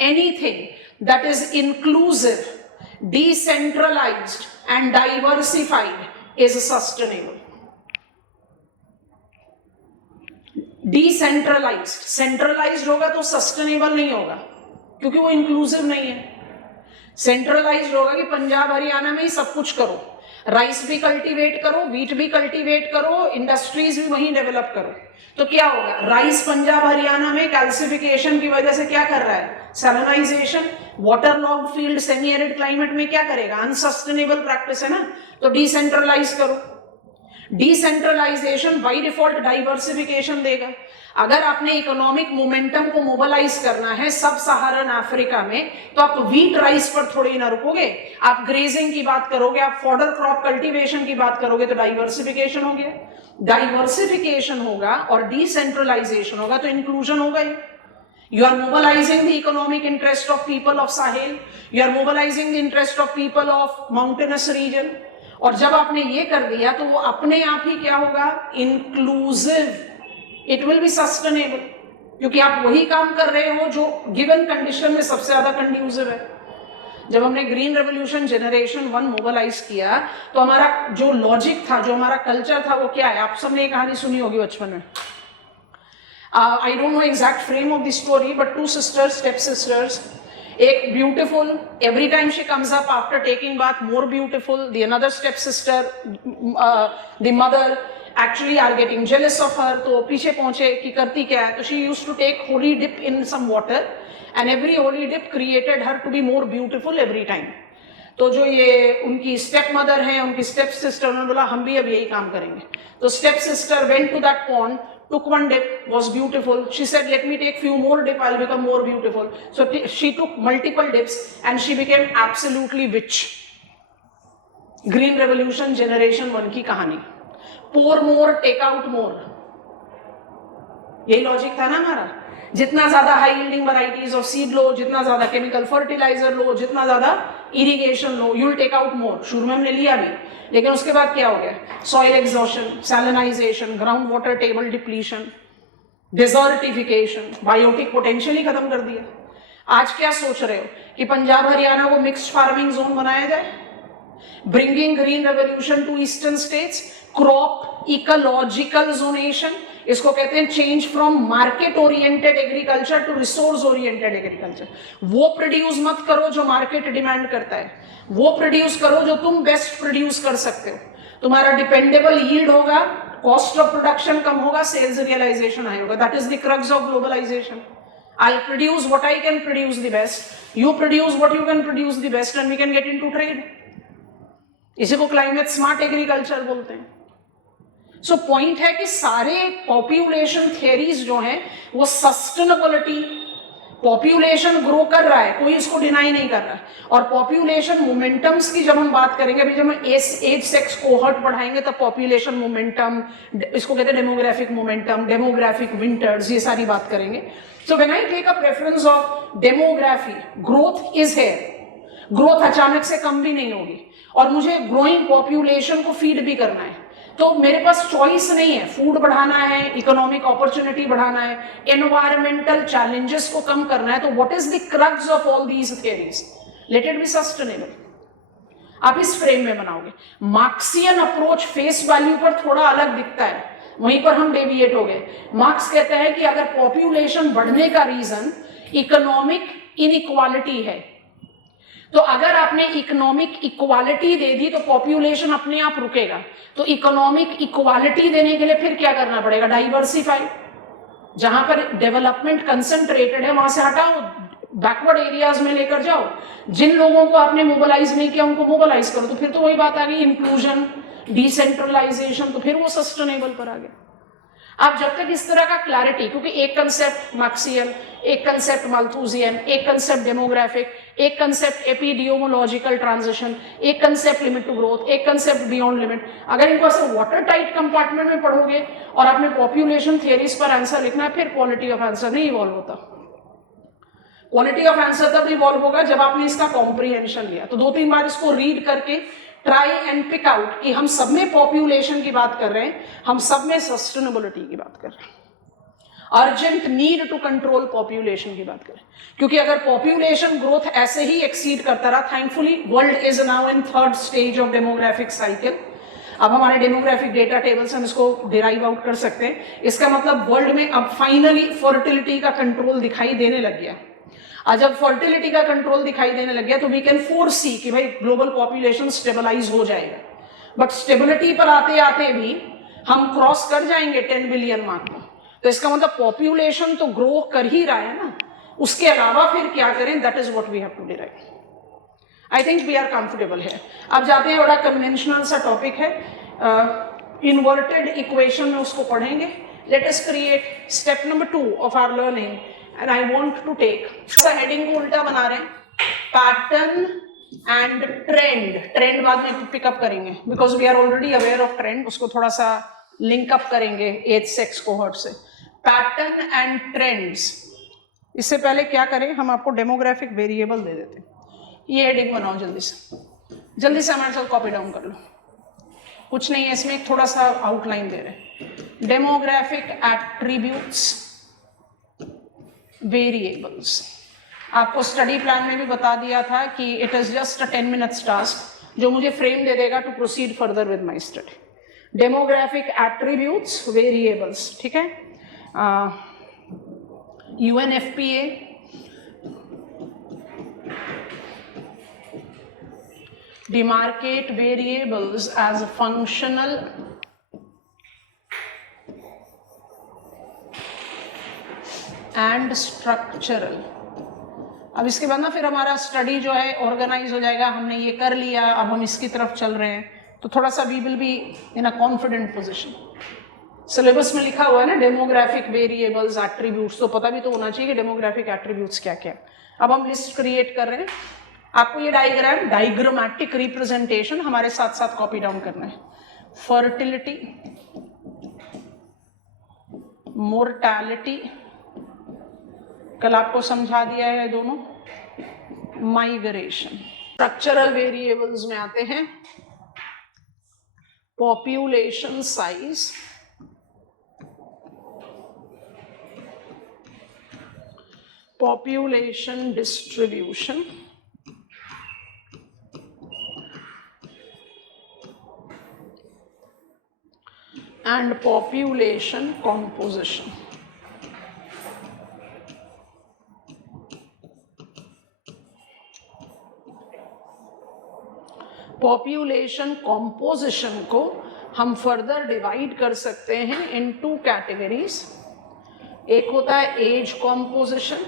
Anything that is inclusive, decentralised and diversified is sustainable. Decentralised, centralised होगा तो सस्टेनेबल नहीं होगा क्योंकि वो इंक्लूसिव नहीं है. सेंट्रलाइज्ड होगा कि पंजाब हरियाणा में ही सब कुछ करो, राइस भी कल्टीवेट करो, वीट भी कल्टीवेट करो, इंडस्ट्रीज भी वहीं डेवलप करो. तो क्या होगा? राइस पंजाब हरियाणा में कैल्सिफिकेशन की वजह से क्या कर रहा है? Salinization. Water log field semi arid climate में क्या करेगा? अनसस्टेनेबल प्रैक्टिस है ना. तो डिसेंट्रलाइज करो. डिसेंट्रलाइजेशन बाय डिफॉल्ट डाइवर्सिफिकेशन देगा. अगर आपने इकोनॉमिक मोमेंटम को मोबिलाइज करना है सब सहारन अफ्रीका में, तो आप व्हीट राइस पर थोड़ी ना रुकोगे. आप ग्रेजिंग की बात करोगे, आप फॉडर क्रॉप कल्टीवेशन की बात करोगे, तो डाइवर्सिफिकेशन हो गया. डाइवर्सिफिकेशन होगा और डिसेंट्रलाइजेशन होगा तो इंक्लूजन होगा ही. You are mobilizing the economic interest of people of Sahel. You are mobilizing the interest of people of mountainous region. और जब आपने ये कर दिया तो वो अपने आप ही क्या होगा? Inclusive. It will be sustainable, क्योंकि आप वही काम कर रहे हो जो गिवन कंडीशन में सबसे ज्यादा कंड्यूसिव है. जब हमने ग्रीन रेवोल्यूशन जनरेशन 1 मोबिलाइज किया तो हमारा जो लॉजिक था, जो हमारा कल्चर था, वो क्या है? आप सबने ये कहानी सुनी होगी बचपन में. I don't know exact frame of the story, but two sisters, step sisters, एक beautiful, every time she comes up after taking bath, more beautiful. The another step sister, the mother actually are getting jealous of her. तो पीछे पहुंचे कि करती क्या है? तो she used to take holy dip in some water, and every holy dip created her to be more beautiful every time. तो जो ये उनकी स्टेप मदर है, उनकी स्टेप सिस्टर, उन्होंने बोला हम भी अब यही काम करेंगे. तो step sister went to that pond, took one dip, was beautiful. She said, let me take few more dip, I'll become more beautiful. So she took multiple dips and she became absolutely witch. Green Revolution Generation 1 की कहानी. Pour more, take out more. यही logic था ना हमारा. जितना ज्यादा high yielding varieties of seed लो, जितना ज्यादा केमिकल फर्टिलाइजर लो, जितना ज्यादा इरिगेशन लो, you will take out more. शुरू में हमने लिया भी, लेकिन उसके बाद क्या हो गया? Soil exhaustion, salinization, ground water table depletion, desertification, biotic potential ही खत्म कर दिया. आज क्या सोच रहे हो कि पंजाब हरियाणा को मिक्स्ड फार्मिंग जोन बनाया जाए? Bringing green revolution to eastern states, crop ecological zonation, इसको कहते हैं change from market oriented agriculture to resource oriented agriculture. वो प्रोड्यूस मत करो जो मार्केट डिमांड करता है, वो प्रोड्यूस करो जो तुम बेस्ट प्रोड्यूस कर सकते हो. तुम्हारा डिपेंडेबल यील्ड होगा, कॉस्ट ऑफ प्रोडक्शन कम होगा, सेल्स रियलाइजेशन हाई होगा. That is the crux of globalisation. I'll produce what I can produce the best, you produce what you can produce the best, and we can get into trade. इसी को climate smart agriculture बोलते हैं. So point है कि सारे population theories जो हैं वो सस्टेनेबिलिटी, पॉपुलेशन ग्रो कर रहा है, कोई इसको डिनाई नहीं कर रहा है. और पॉपुलेशन मोमेंटम्स की जब हम बात करेंगे, अभी जब हम एज सेक्स कोहर्ट बढ़ाएंगे तब पॉपुलेशन मोमेंटम, इसको कहते हैं डेमोग्राफिक मोमेंटम, डेमोग्राफिक विंटर्स, ये सारी बात करेंगे. So when I take a preference of demography, growth is here. Growth अचानक से कम भी नहीं होगी और मुझे ग्रोइंग पॉपुलेशन को फीड भी करना है. तो मेरे पास चॉइस नहीं है. फूड बढ़ाना है, इकोनॉमिक अपॉर्चुनिटी बढ़ाना है, एनवायरमेंटल चैलेंजेस को कम करना है. तो what is the crux of all these theories? Let it be sustainable. आप इस फ्रेम में बनाओगे. मार्क्सियन अप्रोच फेस वैल्यू पर थोड़ा अलग दिखता है, वहीं पर हम डेविएट हो गए. मार्क्स कहते हैं कि अगर पॉपुलेशन बढ़ने का रीजन इकोनॉमिक इनइक्वालिटी है, तो अगर आपने इकोनॉमिक इक्वालिटी दे दी तो पॉपुलेशन अपने आप रुकेगा. तो इकोनॉमिक इक्वालिटी देने के लिए फिर क्या करना पड़ेगा? डाइवर्सिफाई. जहां पर डेवलपमेंट कंसंट्रेटेड है वहां से हटाओ, बैकवर्ड एरियाज में लेकर जाओ. जिन लोगों को आपने मोबिलाइज नहीं किया उनको मोबिलाइज करो. तो फिर तो वही बात आ गई, इंक्लूजन, डिसेंट्रलाइजेशन. तो फिर वो सस्टेनेबल पर आ गया. आप जब तक इस तरह का क्लैरिटी, क्योंकि एक कंसेप्ट मार्क्सियन, एक कंसेप्ट माल्थुसियन, एक कंसेप्ट डेमोग्राफिक, एक कंसेप्ट एपिडियोमोलॉजिकल ट्रांजिशन, एक कंसेप्ट लिमिट टू ग्रोथ, एक कंसेप्ट बियॉन्ड लिमिट. अगर इनको ऐसे वाटर टाइट कंपार्टमेंट में पढ़ोगे और आपने पॉपुलेशन थियरीज पर आंसर लिखना है, फिर क्वालिटी ऑफ आंसर नहीं इवॉल्व होता. क्वालिटी ऑफ आंसर तब इवॉल्व होगा जब आपने इसका कॉम्प्रिहेंशन लिया. तो 2-3 बार इसको रीड करके ट्राई एंड पिक आउट कि हम सब में पॉपुलेशन की बात कर रहे हैं, हम सब में सस्टेनेबिलिटी की बात कर रहे हैं, urgent need to control population की बात करें. क्योंकि अगर पॉपुलेशन ग्रोथ ऐसे ही एक्सीड करता रहा, thankfully world is now in third stage of demographic cycle. अब हमारे डेमोग्राफिक डेटा टेबल से हम इसको डिराइव आउट कर सकते हैं. इसका मतलब वर्ल्ड में अब फाइनली फर्टिलिटी का कंट्रोल दिखाई देने लग गया. और जब फर्टिलिटी का कंट्रोल दिखाई देने लग गया तो वी कैन फोरसी कि भाई ग्लोबल पॉपुलेशन स्टेबलाइज हो जाएगा. बट स्टेबिलिटी पर आते आते भी हम क्रॉस कर जाएंगे 10 बिलियन मार्क को. तो इसका मतलब पॉपुलेशन तो ग्रो कर ही रहा है ना, उसके अलावा फिर क्या करें? That is what we have to derive. I think we are comfortable है. अब जाते हैं, बड़ा कन्वेंशनल सा टॉपिक है, इन्वर्टेड इक्वेशन में उसको पढ़ेंगे. Let us create step number 2 of our learning. And I want to take, heading को उल्टा बना रहे हैं, पैटर्न एंड ट्रेंड. ट्रेंड बाद में पिकअप करेंगे because we are already aware of trend. उसको थोड़ा सा लिंक अप करेंगे एज सेक्स कोहॉर्ट से. Pattern and trends. इससे पहले क्या करें, हम आपको डेमोग्राफिक वेरिएबल दे देते हैं. ये हेडिंग बनाओ जल्दी से हमारे साथ कॉपी डाउन कर लो. कुछ नहीं है इसमें, थोड़ा सा आउटलाइन दे रहे हैं. Demographic attributes, variables. आपको स्टडी प्लान में भी बता दिया था कि it is just a 10 minutes task जो मुझे फ्रेम दे देगा to proceed further with my study. Demographic attributes, variables, ठीक है. UNFPA demarcate variables as functional and structural. अब इसके बाद ना फिर हमारा स्टडी जो है ऑर्गेनाइज हो जाएगा. हमने ये कर लिया, अब हम इसकी तरफ चल रहे हैं, तो थोड़ा सा we will be in a confident position. Syllabus में लिखा हुआ है ना डेमोग्राफिक वेरिएबल्स एट्रीब्यूट्स, तो पता भी तो होना चाहिए कि डेमोग्राफिक एट्रीब्यूट्स क्या क्या. अब हम लिस्ट क्रिएट कर रहे हैं. आपको ये डायग्राम, डायग्रामेटिक रिप्रेजेंटेशन हमारे साथ साथ कॉपी डाउन करना है. फर्टिलिटी, मोर्टैलिटी, कल आपको समझा दिया है दोनों. माइग्रेशन. स्ट्रक्चरल वेरिएबल्स में आते हैं population size, population distribution, and population composition. Population composition को हम फर्दर डिवाइड कर सकते हैं इन 2 कैटेगरीज. एक होता है एज कॉम्पोजिशन,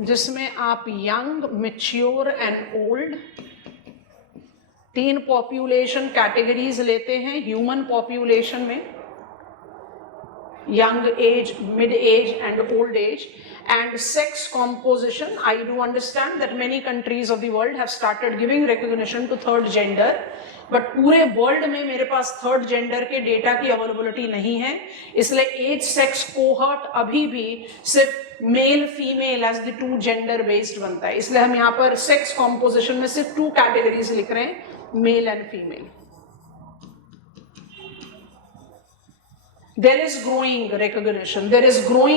जिसमें आप young, mature and old 3 population categories लेते हैं ह्यूमन पॉपुलेशन में. young age, mid age and old age. And sex composition, I do understand that many countries of the world have started giving recognition to third gender, but पूरे world में मेरे पास third gender के data की availability नहीं है, इसलिए age sex cohort अभी भी सिर्फ male female age the 2 gender based बनता है. इसलिए हम यहाँ पर सेक्स कॉम्पोजिशन में सिर्फ 2 कैटेगरीज लिख रहे हैं, male and female. There is growing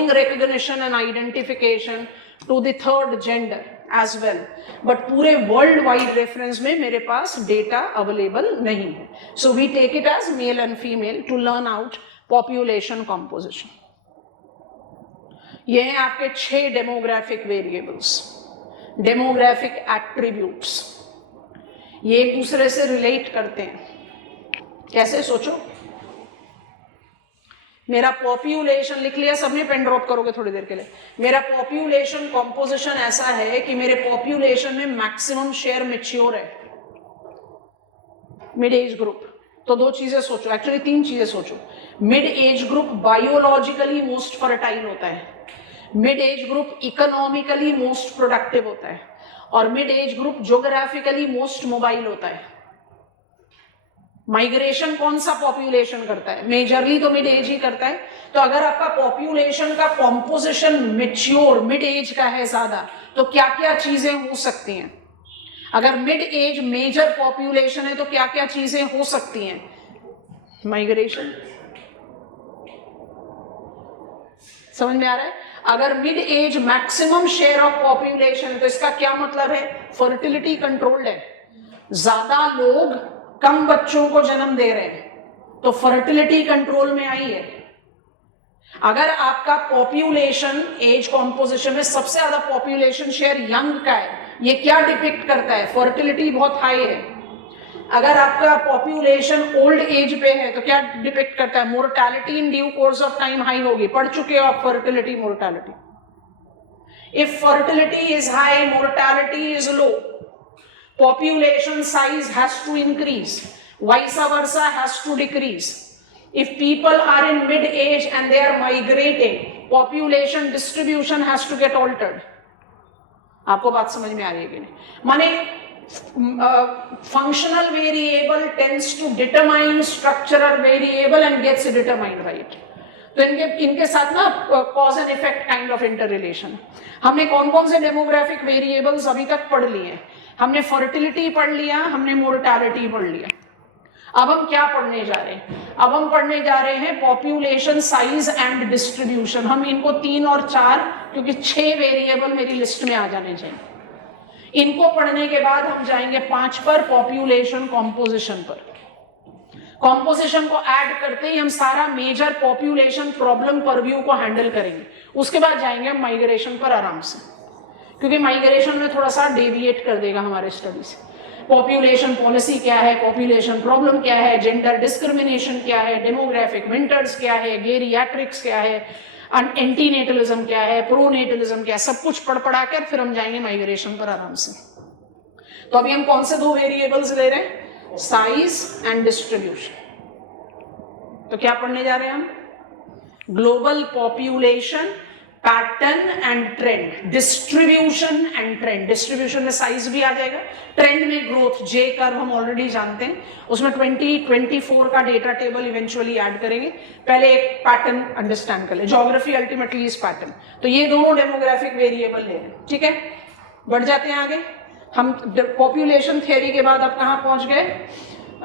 recognition and identification to the third gender as well, but पूरे world wide reference में मेरे पास data available नहीं है. So we take it as male and female to learn out population composition. ये हैं आपके 6 demographic variables, demographic attributes. ये एक दूसरे से relate करते हैं. कैसे, सोचो. मेरा पॉपुलेशन लिख लिया सबने, पेन ड्रॉप करोगे थोड़ी देर के लिए. मेरा पॉपुलेशन कॉम्पोजिशन ऐसा है कि मेरे पॉपुलेशन में मैक्सिमम शेयर मैच्योर है, मिड एज ग्रुप. तो 2 चीजें सोचो, एक्चुअली 3 चीजें सोचो. Mid age group biologically most fertile होता है, mid age group economically most productive होता है, और mid age group geographically most mobile होता है. माइग्रेशन कौन सा पॉपुलेशन करता है? मेजरली तो मिड एज ही करता है. तो अगर आपका पॉपुलेशन का कॉम्पोजिशन मैच्योर मिड एज का है ज्यादा, तो क्या क्या चीजें हो सकती हैं? अगर मिड एज मेजर पॉपुलेशन है तो क्या क्या चीजें हो सकती हैं? माइग्रेशन. समझ में आ रहा है? अगर mid age maximum share of population है तो इसका क्या मतलब है? फर्टिलिटी कंट्रोल्ड है, ज्यादा लोग कम बच्चों को जन्म दे रहे हैं, तो फर्टिलिटी कंट्रोल में आई है. अगर आपका पॉपुलेशन एज कॉम्पोजिशन में सबसे ज्यादा पॉपुलेशन शेयर यंग का है, ये क्या डिपिक्ट करता है? फर्टिलिटी बहुत हाई है. अगर आपका पॉपुलेशन ओल्ड एज पे है तो क्या डिपिक्ट करता है? Mortality in due course of time high होगी. पढ़ चुके हो आप fertility, mortality. If fertility is high, mortality is low, population size has to increase, vice versa has to decrease. If people are in mid age and they are migrating, population distribution has to get altered. आपको बात समझ में आ रही है कि नहीं? माने functional variable tends to determine structural variable and gets determined by it. तो इनके साथ ना cause and effect kind of interrelation. हमने कौन कौन से डेमोग्राफिक वेरिएबल्स अभी तक पढ़ लिए? हमने फर्टिलिटी पढ़ लिया, हमने मोर्टैलिटी पढ़ लिया. अब हम क्या पढ़ने जा रहे हैं? अब हम पढ़ने जा रहे हैं पॉपुलेशन साइज एंड डिस्ट्रीब्यूशन। हम इनको 3 और 4, क्योंकि 6 वेरिएबल मेरी लिस्ट में आ जाने चाहिए। इनको पढ़ने के बाद हम जाएंगे 5 पर, पॉपुलेशन कॉम्पोजिशन पर। कॉम्पोजिशन को ऐड करते ही हम सारा मेजर पॉपुलेशन प्रॉब्लम परव्यू को हैंडल करेंगे। उसके बाद जाएंगे हम माइग्रेशन पर आराम से, क्योंकि माइग्रेशन में थोड़ा सा डेविएट कर देगा हमारे स्टडी से। पॉपुलेशन पॉलिसी क्या है, पॉपुलेशन प्रॉब्लम क्या है, जेंडर डिस्क्रिमिनेशन क्या है, डेमोग्राफिक विंटर्स क्या है, गेरियाट्रिक्स क्या है, एंटीनेटलिज्म क्या है, प्रोनेटलिज्म क्या है, सब कुछ पढ़ पढ़ा कर फिर हम जाएंगे माइग्रेशन पर आराम से। तो अभी हम कौन से 2 वेरिएबल्स ले रहे हैं? Size and distribution. तो क्या पढ़ने जा रहे हैं हम? Global population pattern and trend, distribution and trend. Distribution में साइज भी आ जाएगा, ट्रेंड में ग्रोथ, जे कर्व हम ऑलरेडी जानते हैं, उसमें 2024 का डेटा टेबल इवेंचुअली ऐड करेंगे। पहले एक पैटर्न अंडरस्टैंड कर ले, ज्योग्राफी अल्टीमेटली इज पैटर्न। तो ये दोनों डेमोग्राफिक वेरिएबल ले लें, ठीक है। बढ़ जाते हैं आगे। हम पॉपुलेशन थियरी के बाद अब कहां पहुंच गए?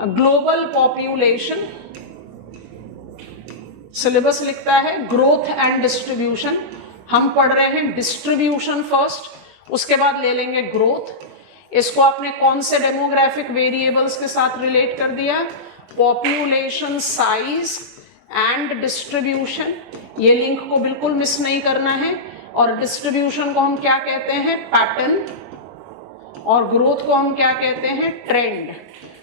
Global population. सिलेबस लिखता है ग्रोथ एंड डिस्ट्रीब्यूशन। हम पढ़ रहे हैं डिस्ट्रीब्यूशन फर्स्ट, उसके बाद ले लेंगे ग्रोथ। इसको आपने कौन से डेमोग्राफिक वेरिएबल्स के साथ रिलेट कर दिया? Population size and distribution. ये लिंक को बिल्कुल मिस नहीं करना है। और डिस्ट्रीब्यूशन को हम क्या कहते हैं? पैटर्न। और ग्रोथ को हम क्या कहते हैं? ट्रेंड।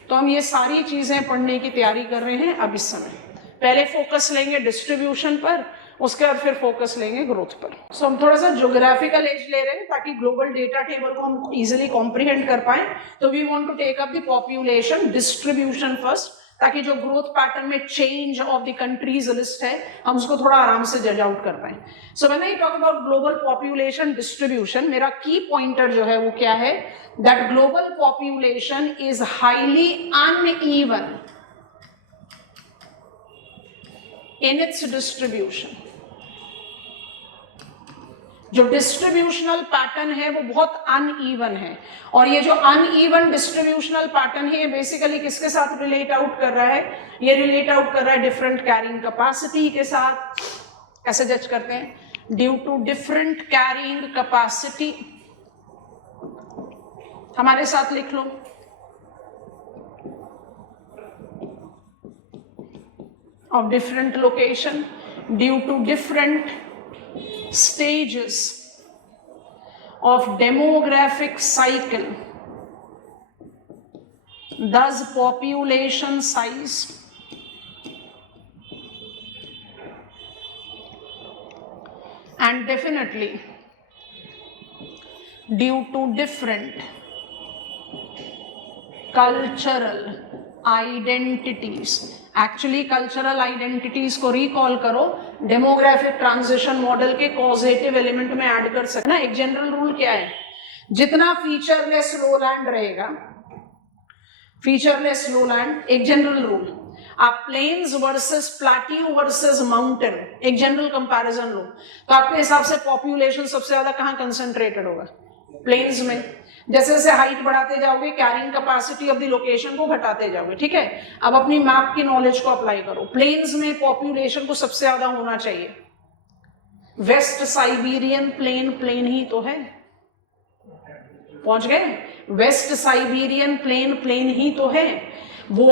तो हम ये सारी चीजें पढ़ने की तैयारी कर रहे हैं अब इस समय। पहले फोकस लेंगे डिस्ट्रीब्यूशन पर, उसके बाद फिर फोकस लेंगे ग्रोथ पर। सो हम थोड़ा सा ज्योग्राफिकल एज ले रहे हैं ताकि ग्लोबल डेटा टेबल को हम इजीली कॉम्प्रिहेंड कर पाए। तो we want to take up the population distribution first, ताकि जो ग्रोथ पैटर्न में change of the countries list है हम उसको थोड़ा आराम से जज आउट कर पाए। सो when I talk about global population distribution, मेरा की पॉइंटर जो है वो क्या है? That global population is highly uneven in its distribution। जो डिस्ट्रीब्यूशनल पैटर्न है वो बहुत अनइवन है, और ये जो अनइवन डिस्ट्रीब्यूशनल पैटर्न है ये बेसिकली किसके साथ रिलेट आउट कर रहा है? ये रिलेट आउट कर रहा है डिफरेंट कैरिंग कैपेसिटी के साथ। कैसे जज करते हैं? Due to different carrying capacity. हमारे साथ लिख लो, of different location due to different stages of demographic cycle, thus population size and definitely due to different cultural identities। Actually cultural identities को रिकॉल करो, डेमोग्राफिक ट्रांजिशन मॉडल के causative element में add कर सकना। एक जनरल रूल क्या है? जितना फीचरलेस लोलैंड रहेगा, फीचरलेस लोलैंड, एक जनरल रूल। आप plains versus plateau versus mountain, एक जनरल कंपैरिजन लो, तो आपके हिसाब से पॉपुलेशन सबसे ज्यादा कहां कंसंट्रेटेड होगा? प्लेन्स में। जैसे जैसे हाइट बढ़ाते जाओगे carrying capacity of the location को घटाते जाओगे, ठीक है। अब अपनी मैप की नॉलेज को अप्लाई करो। प्लेन्स में पॉपुलेशन को सबसे ज्यादा होना चाहिए। वेस्ट साइबेरियन प्लेन, प्लेन ही तो है, पहुंच गए? वेस्ट साइबेरियन प्लेन, प्लेन ही तो है। वो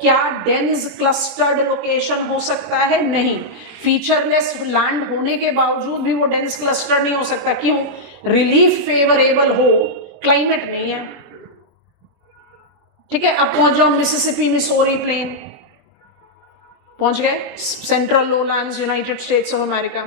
क्या डेंस क्लस्टर्ड लोकेशन हो सकता है? नहीं। फीचरलेस लैंड होने के बावजूद भी वो डेंस क्लस्टर्ड नहीं हो सकता। क्यों? रिलीफ फेवरेबल हो, क्लाइमेट नहीं है, ठीक है। अब पहुंच जाओ मिसिसिपी मिसोरी प्लेन, पहुंच गए। Central lowlands United States of America,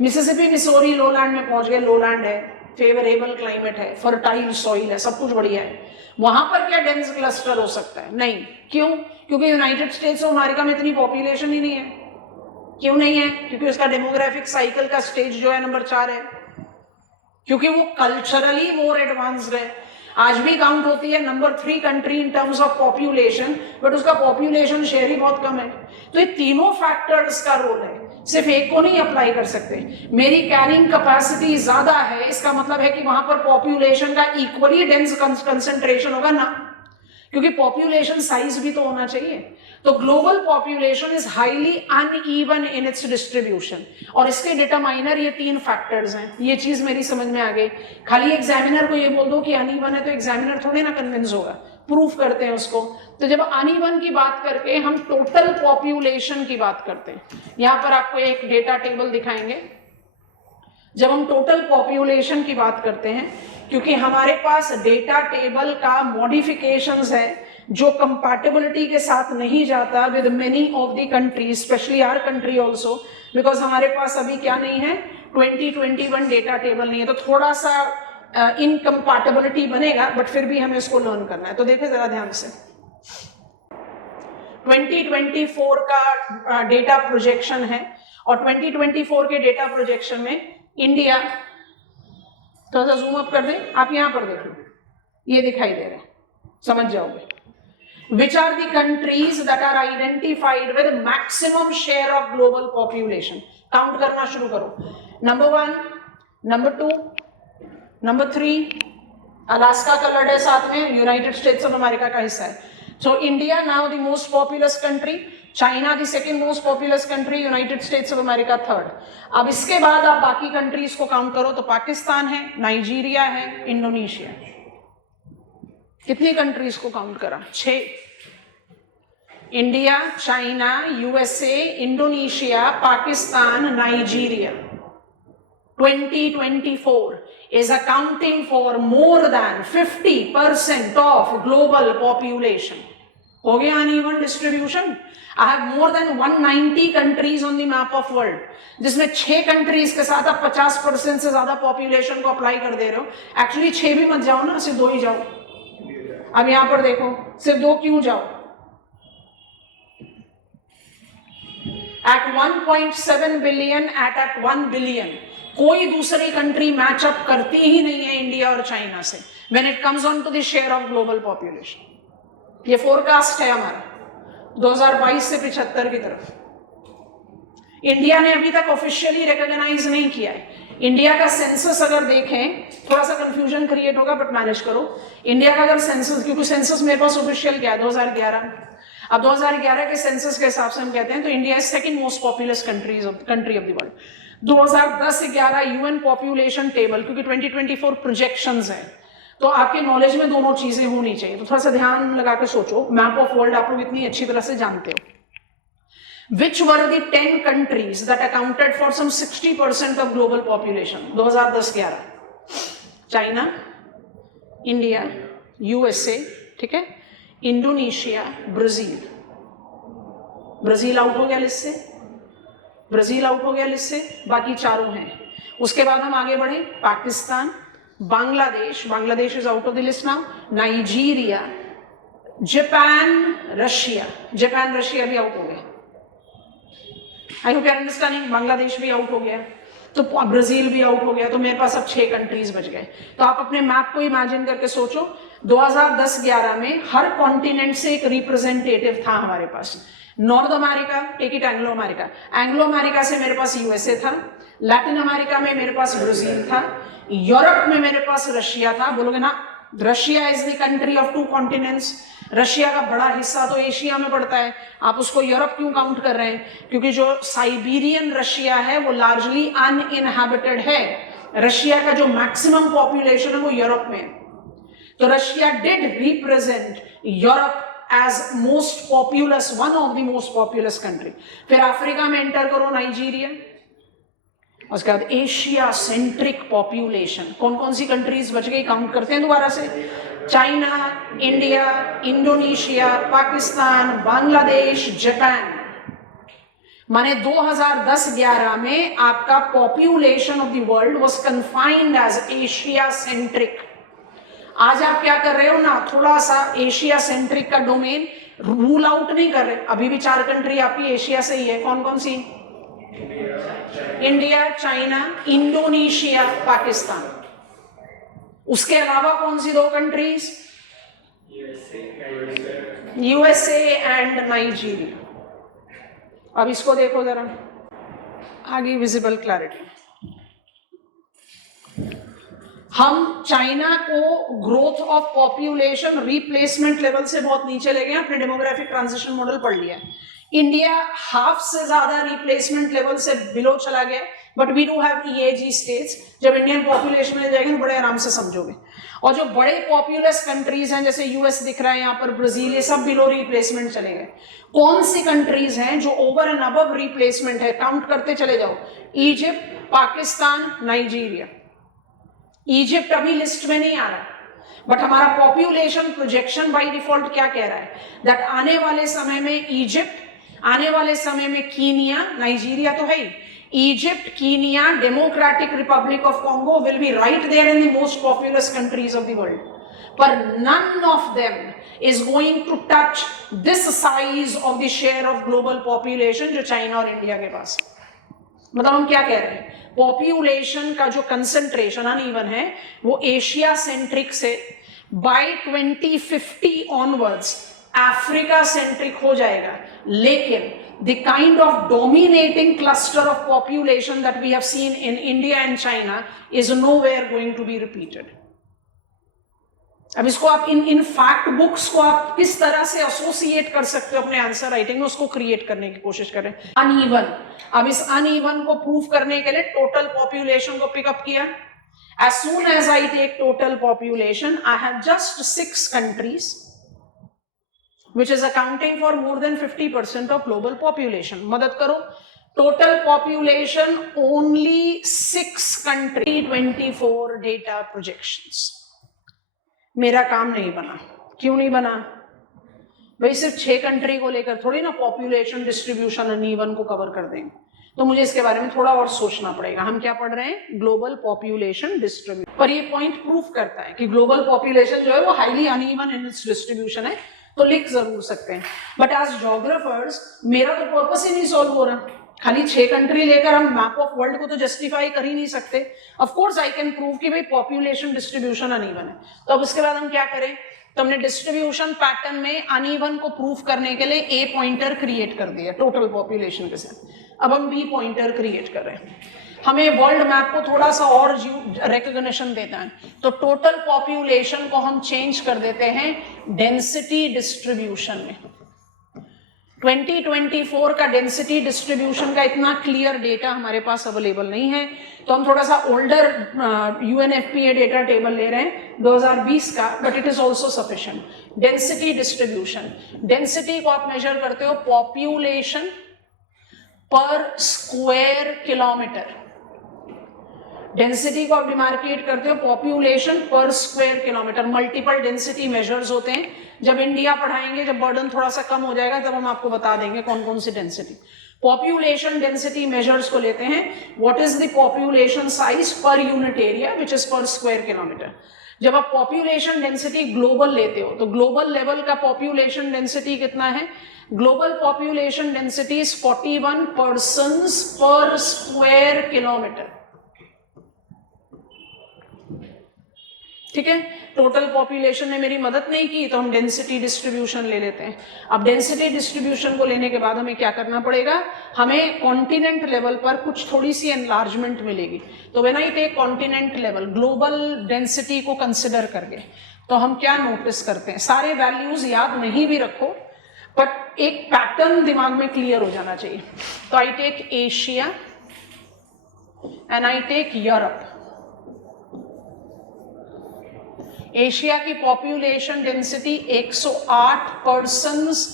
Mississippi Missouri lowland में पहुंच गए। लोलैंड है, फेवरेबल क्लाइमेट है, फर्टाइल सॉइल है, सब कुछ बढ़िया है। वहां पर क्या डेंस क्लस्टर हो सकता है? नहीं। क्यों? क्योंकि यूनाइटेड स्टेट्स ऑफ अमेरिका में इतनी पॉपुलेशन ही नहीं है। क्यों नहीं है? क्योंकि उसका डेमोग्राफिक साइकिल का स्टेज जो है नंबर 4 है, क्योंकि वो कल्चरली मोर एडवांस्ड है। आज भी काउंट होती है number 3 country in terms of population, but उसका पॉपुलेशन शेयर ही बहुत कम है। तो ये तीनों फैक्टर्स का रोल है, सिर्फ एक को नहीं अप्लाई कर सकते। मेरी कैरिंग कैपेसिटी ज्यादा है, इसका मतलब है कि वहां पर पॉपुलेशन का इक्वली डेंस कंसंट्रेशन होगा ना, क्योंकि पॉपुलेशन साइज भी तो होना चाहिए। तो global population is highly uneven in its distribution, और इसके डिटरमाइनर ये 3 फैक्टर्स हैं। ये चीज मेरी समझ में आ गई। खाली एग्जामिनर को ये बोल दो कि अनइवन है तो एग्जामिनर थोड़े ना कन्विंस होगा, प्रूफ करते हैं उसको। तो जब अनइवन की बात करके हम टोटल पॉपुलेशन की बात करते हैं, यहां पर आपको एक डेटा टेबल दिखाएंगे। जब हम टोटल पॉपुलेशन की बात करते हैं, क्योंकि हमारे पास डेटा टेबल का मॉडिफिकेशंस है जो कंपैटिबिलिटी के साथ नहीं जाता with many of the country, specially our country also, because हमारे पास अभी क्या नहीं है, 2021 डेटा टेबल नहीं है, तो थोड़ा सा इनकम्पैटिबिलिटी बनेगा, बट फिर भी हमें इसको लर्न करना है। तो देखिए जरा ध्यान से, 2024 का डेटा प्रोजेक्शन है, और 2024 के डेटा प्रोजेक्शन में इंडिया, थोड़ा सा जूम अप कर दें, आप यहां पर देखो, ये दिखाई दे रहा है, समझ जाओगे। Which are the countries that are identified with maximum share of global population? Count करना शुरू करो। नंबर 1, नंबर 2, नंबर 3, अलास्का का लड़ है साथ में, यूनाइटेड स्टेट्स ऑफ अमेरिका का हिस्सा है। So India now the most populous country, China the second most populous country, United States of America third. अब इसके बाद आप बाकी कंट्रीज को काउंट करो तो पाकिस्तान है, नाइजीरिया है, इंडोनेशिया। कितनी कंट्रीज को काउंट करा? 6। India, China, USA, Indonesia, Pakistan, Nigeria. 2024 is accounting for more than 50% of global population. हो गया uneven distribution. I have more than 190 countries on the map of world, जिसमें 6 कंट्रीज के साथ आप 50% से ज्यादा पॉपुलेशन को अप्लाई कर दे रहे हो। एक्चुअली 6 भी मत जाओ ना, सिर्फ 2 ही जाओ। अब यहां पर देखो, सिर्फ 2 क्यों जाओ? At 1.7 बिलियन, at 1 बिलियन, कोई दूसरी कंट्री मैचअप करती ही नहीं है इंडिया और चाइना से when it comes on to the share of global population. ये फोरकास्ट है हमारा 2022 से 75 की तरफ। इंडिया ने अभी तक ऑफिशियली रिकॉग्नाइज नहीं किया है। इंडिया का सेंसस अगर देखें, थोड़ा सा कंफ्यूजन क्रिएट होगा बट मैनेज करो। इंडिया का अगर सेंसस, क्योंकि सेंसस मेरे पास ऑफिशियल क्या है 2011, अब 2011 के सेंसस के हिसाब से हम कहते हैं तो India is second most populous country of the world. 2010-11 UN population table, क्योंकि 2024 प्रोजेक्शंस है, तो आपके नॉलेज में दोनों चीजें होनी चाहिए। तो थोड़ा सा ध्यान लगा के सोचो, मैप ऑफ वर्ल्ड आप लोग इतनी अच्छी तरह से जानते हो। Which were the 10 countries that accounted for some 60% of global population? 2010-11, China, India, USA, ठीक है, इंडोनेशिया, ब्राजील। ब्राजील आउट हो गया लिस्ट से, ब्राजील आउट हो गया लिस्ट से, बाकी चारों हैं। उसके बाद हम आगे बढ़े, Pakistan, Bangladesh, Bangladesh is out of the list now, Nigeria, Japan, Russia, Japan Russia भी आउट हो गया। I hope you are understanding. Bangladesh भी आउट हो गया, तो ब्राजील भी आउट हो गया, तो मेरे पास अब 6 कंट्रीज बच गए। तो आप अपने मैप को इमेजिन करके सोचो, 2010-11 में हर कॉन्टिनेंट से एक रिप्रेजेंटेटिव था हमारे पास। North America, take it Anglo America, Anglo America से मेरे पास यूएसए था, लैटिन अमेरिका में मेरे पास ब्राजील था, यूरोप में मेरे पास रशिया था। बोलोगे ना, Russia is the country of 2 continents. Russia का बड़ा हिस्सा तो एशिया में पड़ता है, आप उसको यूरोप क्यों काउंट कर रहे हैं? क्योंकि जो साइबेरियन रशिया है वो लार्जली अनइनहैबिटेड है। रशिया का जो मैक्सिमम पॉपुलेशन है वो यूरोप में है। तो Russia did represent Europe as most populous, one of the most populous country. फिर अफ्रीका में एंटर करो, नाइजीरिया। उसके बाद एशिया सेंट्रिक पॉपुलेशन, कौन कौन सी कंट्रीज बच गई, काउंट करते हैं दोबारा से। China, India, Indonesia, Pakistan, Bangladesh, Japan. माने 2010-11 में आपका population of the world was confined as Asia centric. आज आप क्या कर रहे हो ना, थोड़ा सा एशिया सेंट्रिक का डोमेन रूल आउट नहीं कर रहे। अभी भी 4 कंट्री आपकी एशिया से ही है। कौन कौन सी? India, China, Indonesia, Pakistan. उसके अलावा कौन सी 2 कंट्रीज? USA and Nigeria. अब इसको देखो जरा आगे, विजिबल क्लैरिटी। हम चाइना को growth of population replacement level से बहुत नीचे ले गए, अपने डेमोग्राफिक ट्रांजिशन मॉडल पढ़ लिया है। इंडिया हाफ से ज्यादा रिप्लेसमेंट लेवल से बिलो चला गया, but we do have EAG states. जब इंडियन पॉपुलेशन में जाएंगे तो बड़े आराम से समझोगे। और जो बड़े पॉपुलस कंट्रीज हैं, जैसे US दिख रहा है यहाँ पर, ब्राजील, ये सब बिलो रिप्लेसमेंट चले गए। कौन सी कंट्रीज हैं जो ओवर एंड अबव रिप्लेसमेंट है? काउंट करते चले जाओ। Egypt, Pakistan, Nigeria. इजिप्ट अभी लिस्ट में नहीं आ रहा, बट हमारा पॉपुलेशन प्रोजेक्शन बाय डिफॉल्ट क्या कह रहा है? दैट आने वाले समय में इजिप्ट, आने वाले समय में कीनिया, नाइजीरिया तो है ही, Egypt, Kenya, Democratic Republic of Congo will be right there in the most populous countries of the world, पर none of them is going to touch this size of the share of global population जो China और India के पास। मतलब हम क्या कह रहे हैं? पॉपुलेशन का जो कंसेंट्रेशन अनइवन है वो एशिया सेंट्रिक से बाय 2050 ऑनवर्ड्स अफ्रीका सेंट्रिक हो जाएगा, लेकिन the kind of dominating cluster of population that we have seen in India and China is nowhere going to be repeated. अब इसको आप इन फैक्ट बुक्स को आप किस तरह से एसोसिएट कर सकते हो अपने आंसर राइटिंग में, उसको क्रिएट करने की कोशिश करें। अनइवन, अब इस अनइवन को प्रूव करने के लिए टोटल पॉपुलेशन को पिकअप किया। As soon as I take total population, I have just 6 countries which is accounting for more than 50% of global population. मदद करो, total population only 6 country, 24 data projections. मेरा काम नहीं बना। क्यों नहीं बना भाई? सिर्फ 6 कंट्री को लेकर थोड़ी ना पॉपुलेशन डिस्ट्रीब्यूशन अनइवन को कवर कर देंगे, तो मुझे इसके बारे में थोड़ा और सोचना पड़ेगा। हम क्या पढ़ रहे हैं? Global population distribution. पर ये पॉइंट प्रूफ करता है कि ग्लोबल पॉपुलेशन जो है वो highly uneven in its distribution है, तो लिख जरूर सकते हैं। बट एज ज्योग्राफर्स मेरा तो पर्पस ही नहीं सॉल्व हो रहा। खाली 6 कंट्री लेकर हम मैप ऑफ वर्ल्ड को तो जस्टिफाई कर ही नहीं सकते। Of course I can prove कि भाई पॉपुलेशन डिस्ट्रीब्यूशन अनइवन है, तो अब उसके बाद हम क्या करें? तो हमने डिस्ट्रीब्यूशन पैटर्न में अनइवन को प्रूफ करने के लिए A पॉइंटर क्रिएट कर दिया टोटल पॉपुलेशन के साथ। अब हम B पॉइंटर क्रिएट कर रहे हैं। हमें वर्ल्ड मैप को थोड़ा सा और रिकॉग्निशन देता है, तो टोटल पॉपुलेशन को हम चेंज कर देते हैं डेंसिटी डिस्ट्रीब्यूशन में। 2024 का डेंसिटी डिस्ट्रीब्यूशन का इतना क्लियर डेटा हमारे पास अवेलेबल नहीं है, तो हम थोड़ा सा ओल्डर UNFPA डेटा टेबल ले रहे हैं 2020 का, but it is also sufficient. Density distribution, density को आप मेजर करते हो पॉपुलेशन पर स्क्वायर किलोमीटर। डेंसिटी को आप डिमार्केट करते हो पॉपुलेशन पर square kilometre. Multiple density measures होते हैं। जब इंडिया पढ़ाएंगे, जब बर्डन थोड़ा सा कम हो जाएगा, तब हम आपको बता देंगे कौन कौन सी डेंसिटी। पॉपुलेशन डेंसिटी मेजर्स को लेते हैं what is the population size per unit area which is पर स्क्वायर किलोमीटर। जब आप पॉपुलेशन डेंसिटी ग्लोबल लेते हो, तो ग्लोबल लेवल का पॉपुलेशन डेंसिटी कितना है? Global population density is 41 persons per square kilometre. ठीक है, टोटल पॉपुलेशन ने मेरी मदद नहीं की, तो हम डेंसिटी डिस्ट्रीब्यूशन ले लेते हैं। अब डेंसिटी डिस्ट्रीब्यूशन को लेने के बाद हमें क्या करना पड़ेगा? हमें कॉन्टिनेंट लेवल पर कुछ थोड़ी सी एनलार्जमेंट मिलेगी। तो when I take continent level global density को कंसिडर करके, तो हम क्या नोटिस करते हैं? सारे वैल्यूज याद नहीं भी रखो, बट एक पैटर्न दिमाग में क्लियर हो जाना चाहिए। तो I take Asia and I take Europe. Asia की population density 108 persons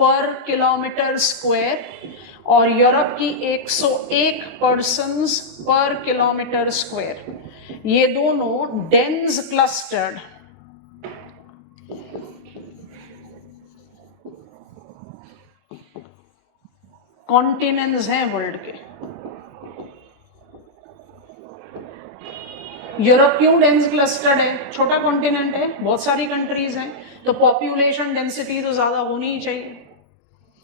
per kilometre square और यूरोप की 101 पर्सन्स पर किलोमीटर स्क्वायर। ये दोनों डेंस क्लस्टर्ड कॉन्टिनेंट्स हैं वर्ल्ड के। यूरोप क्यों डेंस क्लस्टर्ड है? छोटा कॉन्टिनेंट है, बहुत सारी कंट्रीज हैं, तो पॉपुलेशन डेंसिटी तो ज्यादा होनी ही चाहिए।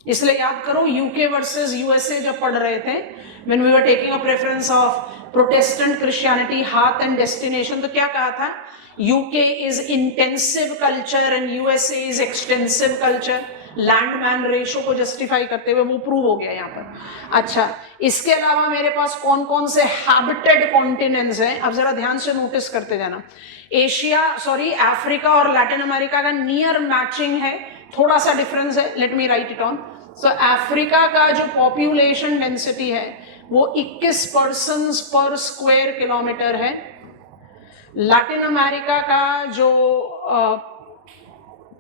इसलिए याद करो यूके वर्सेस यूएसए जब पढ़ रहे थे, when we were taking a preference of Protestant Christianity हाथ एंड डेस्टिनेशन, तो क्या कहा था? UK is intensive culture and USA is extensive culture. Land man ratio को जस्टिफाई करते हुए वो प्रूव हो गया यहाँ पर। अच्छा, इसके अलावा मेरे पास कौन कौन से हैबिटेड कॉन्टिनेंट्स हैं, अब जरा ध्यान से नोटिस करते जाना। अफ्रीका और लैटिन अमेरिका का नियर मैचिंग है, थोड़ा सा डिफरेंस है, let me right it on. So Africa का जो पॉपुलेशन डेंसिटी है वो 21 पर्सन्स पर स्क्वायर किलोमीटर है। लैटिन अमेरिका का जो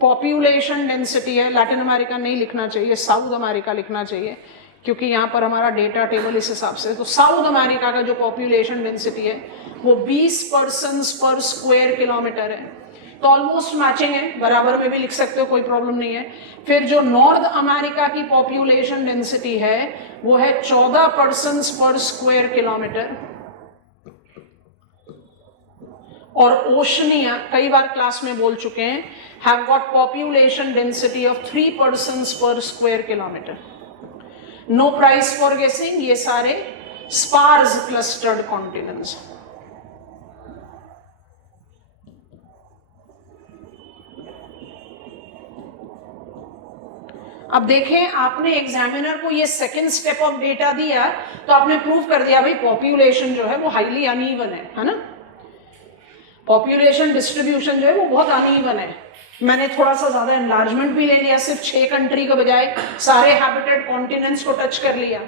पॉपुलेशन डेंसिटी है, लैटिन अमेरिका नहीं लिखना चाहिए, साउथ अमेरिका लिखना चाहिए, क्योंकि यहाँ पर हमारा डेटा टेबल इस हिसाब से। तो साउथ अमेरिका का जो पॉपुलेशन डेंसिटी है वो 20 पर्सन्स पर स्क्वायर किलोमीटर है, तो ऑलमोस्ट मैचिंग है, बराबर में भी लिख सकते हो, कोई प्रॉब्लम नहीं है। फिर जो नॉर्थ अमेरिका की पॉपुलेशन डेंसिटी है वो है 14 पर्सन्स पर स्क्वायर किलोमीटर। और ओशनिया, कई बार क्लास में बोल चुके हैं, have got population density of 3 persons per square kilometre. No price for guessing, ये सारे स्पार्स क्लस्टर्ड कॉन्टिनेंट्स। अब देखें, आपने एग्जामिनर को ये सेकंड स्टेप ऑफ डेटा दिया तो आपने प्रूव कर दिया भाई पॉपुलेशन जो है वो हाईली अनइवन है ना, पॉपुलेशन डिस्ट्रीब्यूशन जो है वो बहुत अनइवन है। मैंने थोड़ा सा ज्यादा एनलार्जमेंट भी ले लिया, सिर्फ 6 कंट्री के बजाय सारे हैबिटेड कॉन्टिनेंट्स को टच कर लिया,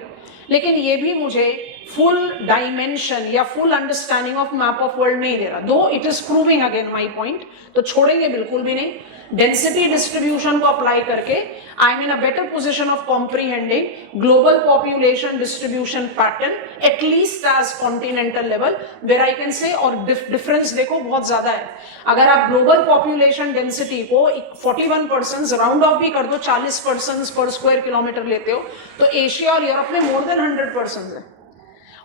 लेकिन ये भी मुझे फुल डायमेंशन या full understanding of map of world नहीं दे रहा। दो it is proving again my point, तो छोड़ेंगे बिल्कुल भी नहीं। डेंसिटी डिस्ट्रीब्यूशन को अप्लाई करके I am in a better position of comprehending global population distribution pattern at least as continental level, where I can say. और डिफरेंस देखो बहुत ज्यादा है। अगर आप ग्लोबल पॉपुलेशन डेंसिटी को 41 पर्सन राउंड ऑफ भी कर दो, 40 पर्सन पर स्क्वायर किलोमीटर लेते हो, तो एशिया और यूरोप में मोर देन 100 पर्सन है,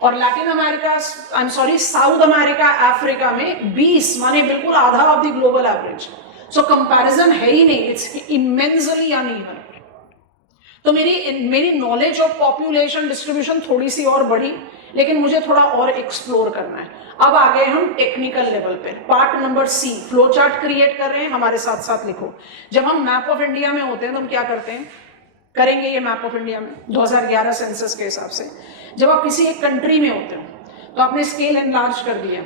और Latin America, I am sorry, south America, Africa में 20, माने बिल्कुल आधा of the global average. So comparison है ही नहीं, इट्स इमेंसली अनइवन। तो मेरी नॉलेज ऑफ पॉपुलेशन डिस्ट्रीब्यूशन थोड़ी सी और बढ़ी, लेकिन मुझे थोड़ा और एक्सप्लोर करना है। अब आ गए हम टेक्निकल लेवल पे, part number C, flow chart create कर रहे हैं, हमारे साथ साथ लिखो। जब हम मैप ऑफ इंडिया में होते हैं तो हम क्या करते हैं, करेंगे ये मैप ऑफ इंडिया में 2011 सेंसस के हिसाब से। जब आप किसी एक कंट्री में होते हो तो आपने स्केल एनलार्ज कर दिया।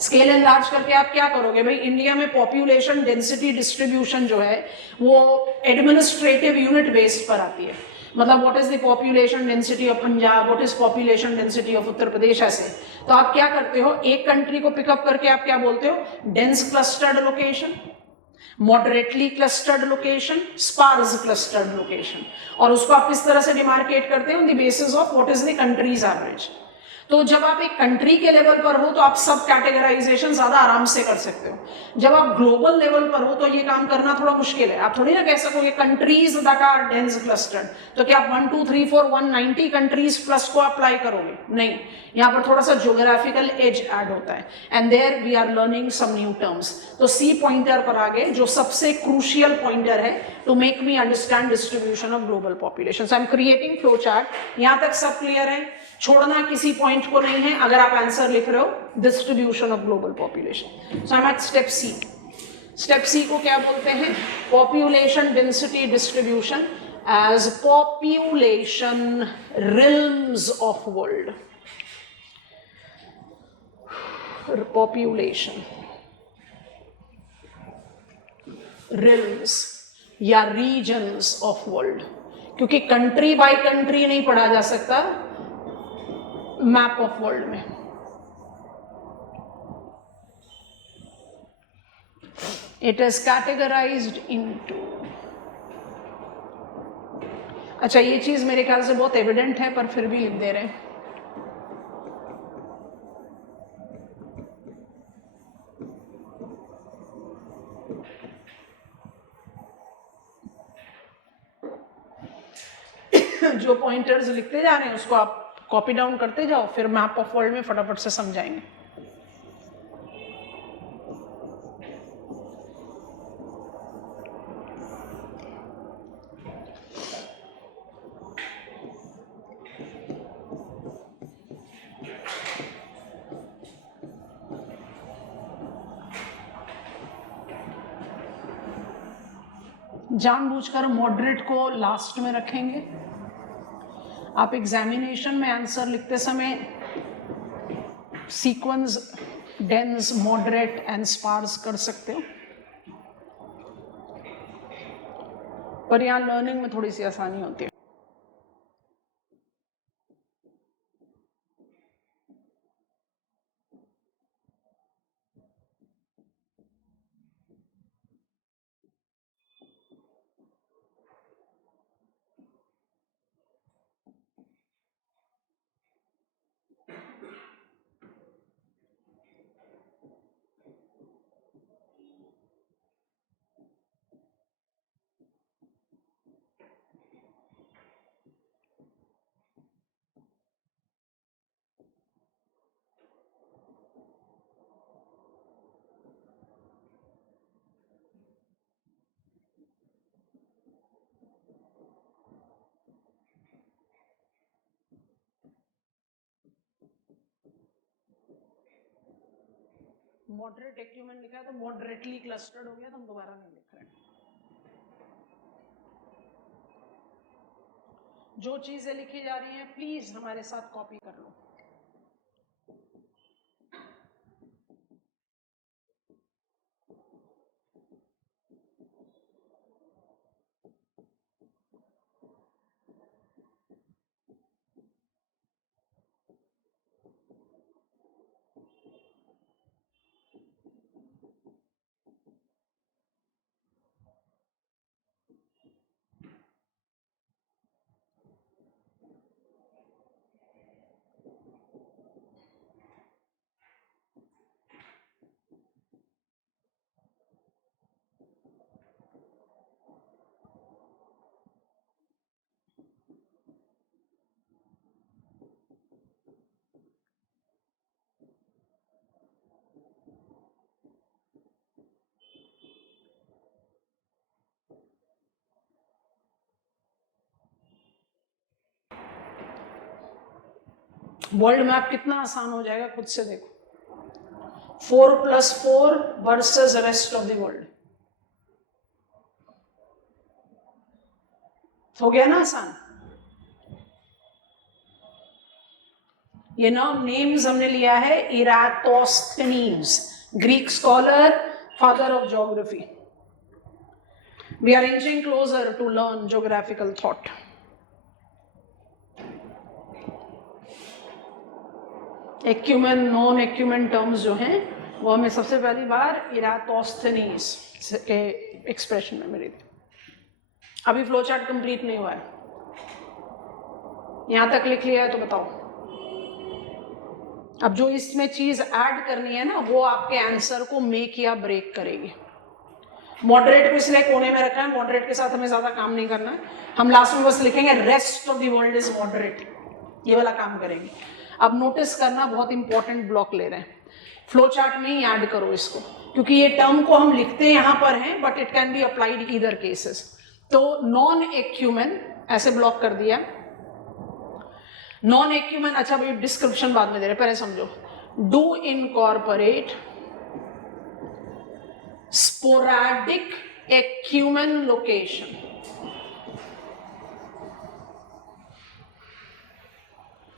स्केल एनलार्ज करके आप क्या करोगे भाई, इंडिया में पॉपुलेशन डेंसिटी डिस्ट्रीब्यूशन जो है वो एडमिनिस्ट्रेटिव यूनिट बेस्ड पर आती है। मतलब what is the population density of Punjab, what is population density of Uttar Pradesh, ऐसे। तो आप क्या करते हो, एक कंट्री को पिकअप करके आप क्या बोलते हो, dense clustered location, moderately clustered location, sparse clustered location, और उसको आप किस तरह से डिमार्केट करते हैं, on the basis of what is the countries average. तो जब आप एक कंट्री के लेवल पर हो तो आप सब कैटेगराइजेशन ज्यादा आराम से कर सकते हो। जब आप ग्लोबल लेवल पर हो तो ये काम करना थोड़ा मुश्किल है। आप थोड़ी ना कह सकोगे countries that are dense clustered, तो क्या आप 1 2 3 4 190 कंट्रीज प्लस को अप्लाई करोगे, नहीं। यहाँ पर थोड़ा सा ज्योग्राफिकल एज ऐड होता है, and there we are learning some new terms. तो सी पॉइंटर पर आगे जो सबसे क्रूशियल पॉइंटर है to make me understand distribution of global population. So I am creating flow chart. यहाँ तक सब क्लियर है, छोड़ना किसी पॉइंट को नहीं है अगर आप आंसर लिख रहे हो, distribution of global population. So I am at step C. Step C को क्या बोलते हैं, population density distribution as population realms of world. Population realms या रीजन्स ऑफ वर्ल्ड, क्योंकि कंट्री बाय कंट्री नहीं पढ़ा जा सकता मैप ऑफ वर्ल्ड में। इट इज कैटेगराइज्ड इनटू, अच्छा ये चीज मेरे ख्याल से बहुत एविडेंट है पर फिर भी लिख दे रहे हैं। जो पॉइंटर्स लिखते जा रहे हैं उसको आप कॉपी डाउन करते जाओ, फिर मैप ऑफ वर्ल्ड में फटाफट से समझाएंगे। जानबूझकर मॉडरेट को लास्ट में रखेंगे। आप एग्जामिनेशन में आंसर लिखते समय sequence dense, moderate and sparse कर सकते हो, पर यहाँ लर्निंग में थोड़ी सी आसानी होती है। मॉडरेट एक्यूमेन लिखा है तो मॉडरेटली क्लस्टर्ड हो गया, तो हम दोबारा नहीं लिख रहे हैं। जो चीजें लिखी जा रही हैं प्लीज हमारे साथ कॉपी कर लो। वर्ल्ड मैप कितना आसान हो जाएगा खुद से देखो। 4+4 versus rest of the world, हो गया ना आसान। ये नाम नेम्स हमने लिया है Eratosthenes, Greek scholar, father of geography. We are inching closer to learn geographical thought. Ecumene, non ecumene terms जो हैं वो हमें सबसे पहली बार इराटोस्थेनीज के एक्सप्रेशन में मिली थी। अभी फ्लो चार्ट कंप्लीट नहीं हुआ है, यहां तक लिख लिया है तो बताओ। अब जो इसमें चीज ऐड करनी है ना वो आपके आंसर को मेक या ब्रेक करेगी। मॉडरेट को इसलिए कोने में रखा है, मॉडरेट के साथ हमें ज्यादा काम नहीं करना है। हम लास्ट में बस लिखेंगे rest of the world is moderate, ये वाला काम करेंगे। अब नोटिस करना, बहुत इंपॉर्टेंट ब्लॉक ले रहे हैं, फ्लो चार्ट में ही ऐड करो इसको, क्योंकि ये टर्म को हम लिखते यहां पर हैं but it can be applied either cases. तो नॉन एक्यूमेन ऐसे ब्लॉक कर दिया। नॉन एक्यूमेन, अच्छा भाई डिस्क्रिप्शन बाद में दे रहे, पहले समझो। Do incorporate sporadic acumen location.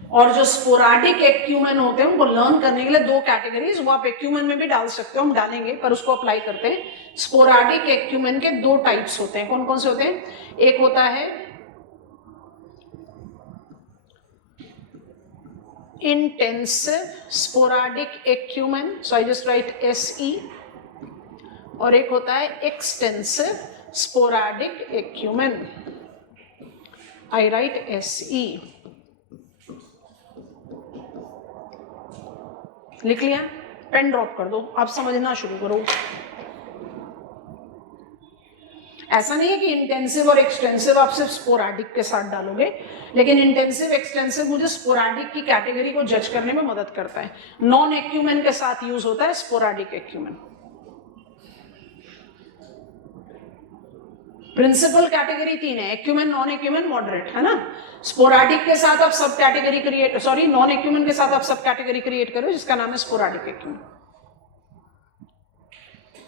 और जो स्पोरैडिक एक्यूमेन होते हैं उनको लर्न करने के लिए दो कैटेगरीज, वो आप एक्यूमेन में भी डाल सकते हो, हम डालेंगे पर उसको अप्लाई करते हैं। स्पोरैडिक एक्यूमेन के दो टाइप्स होते हैं, कौन कौन से होते हैं? एक होता है intensive sporadic acumen, so I just right SE, और एक होता है एक्सटेंसिव स्पोरैडिक एक्यूमेन, आई राइट SE। लिख लिया? पेन ड्रॉप कर दो, आप समझना शुरू करो। ऐसा नहीं है कि इंटेंसिव और एक्सटेंसिव आप सिर्फ स्पोरैडिक के साथ डालोगे, लेकिन इंटेंसिव एक्सटेंसिव मुझे स्पोरैडिक की कैटेगरी को जज करने में मदद करता है। नॉन एक्यूमेन के साथ यूज होता है स्पोरैडिक एक्यूमेन। प्रिंसिपल कैटेगरी तीन है, एक्यूमेन, नॉन एक्यूमेन, मॉडरेट, है ना। स्पोरैडिक के साथ आप सब category create, sorry non acumen के साथ आप सब कैटेगरी क्रिएट करो जिसका नाम है स्पोरैडिक एक्यूमेन।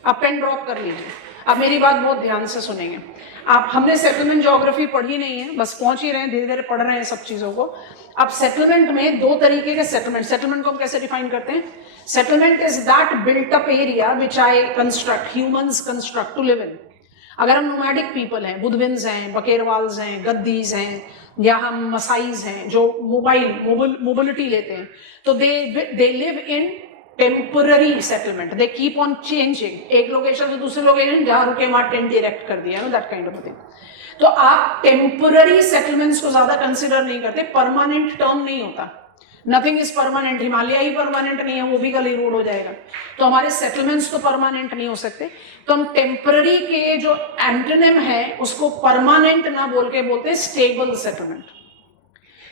आप पेन ड्रॉप कर लीजिए। अब मेरी बात बहुत ध्यान से सुनेंगे आप। हमने सेटलमेंट ज्योग्राफी पढ़ी नहीं है, बस पहुंच ही रहे हैं, धीरे धीरे पढ़ रहे हैं सब चीजों को। अब सेटलमेंट में दो तरीके के सेटलमेंट को हम कैसे डिफाइन करते हैं? Settlement is that built up area which I construct, humans construct to live in. अगर हम नोमैडिक पीपल हैं, बुदविन्स हैं, बकेरवाल्स हैं, गद्दीज हैं, या हम मसाइज हैं जो मोबिलिटी लेते हैं, तो they live in temporary settlement, they keep on changing, एक लोकेशन से दूसरे लोकेशन, जहां रुके वहां टेंट इरेक्ट कर दिया, दैट काइंड ऑफ थिंग। तो आप टेम्पररी सेटलमेंट्स को ज्यादा कंसिडर नहीं करते, परमानेंट टर्म नहीं होता, nothing is permanent, Himalaya he permanent नहीं है, वो भी कल इरोड हो जाएगा। तो हमारे सेटलमेंट्स तो परमानेंट नहीं हो सकते, तो हम टेम्पररी के जो एंटोनिम है उसको परमानेंट ना बोल के बोलते हैं स्टेबल सेटलमेंट।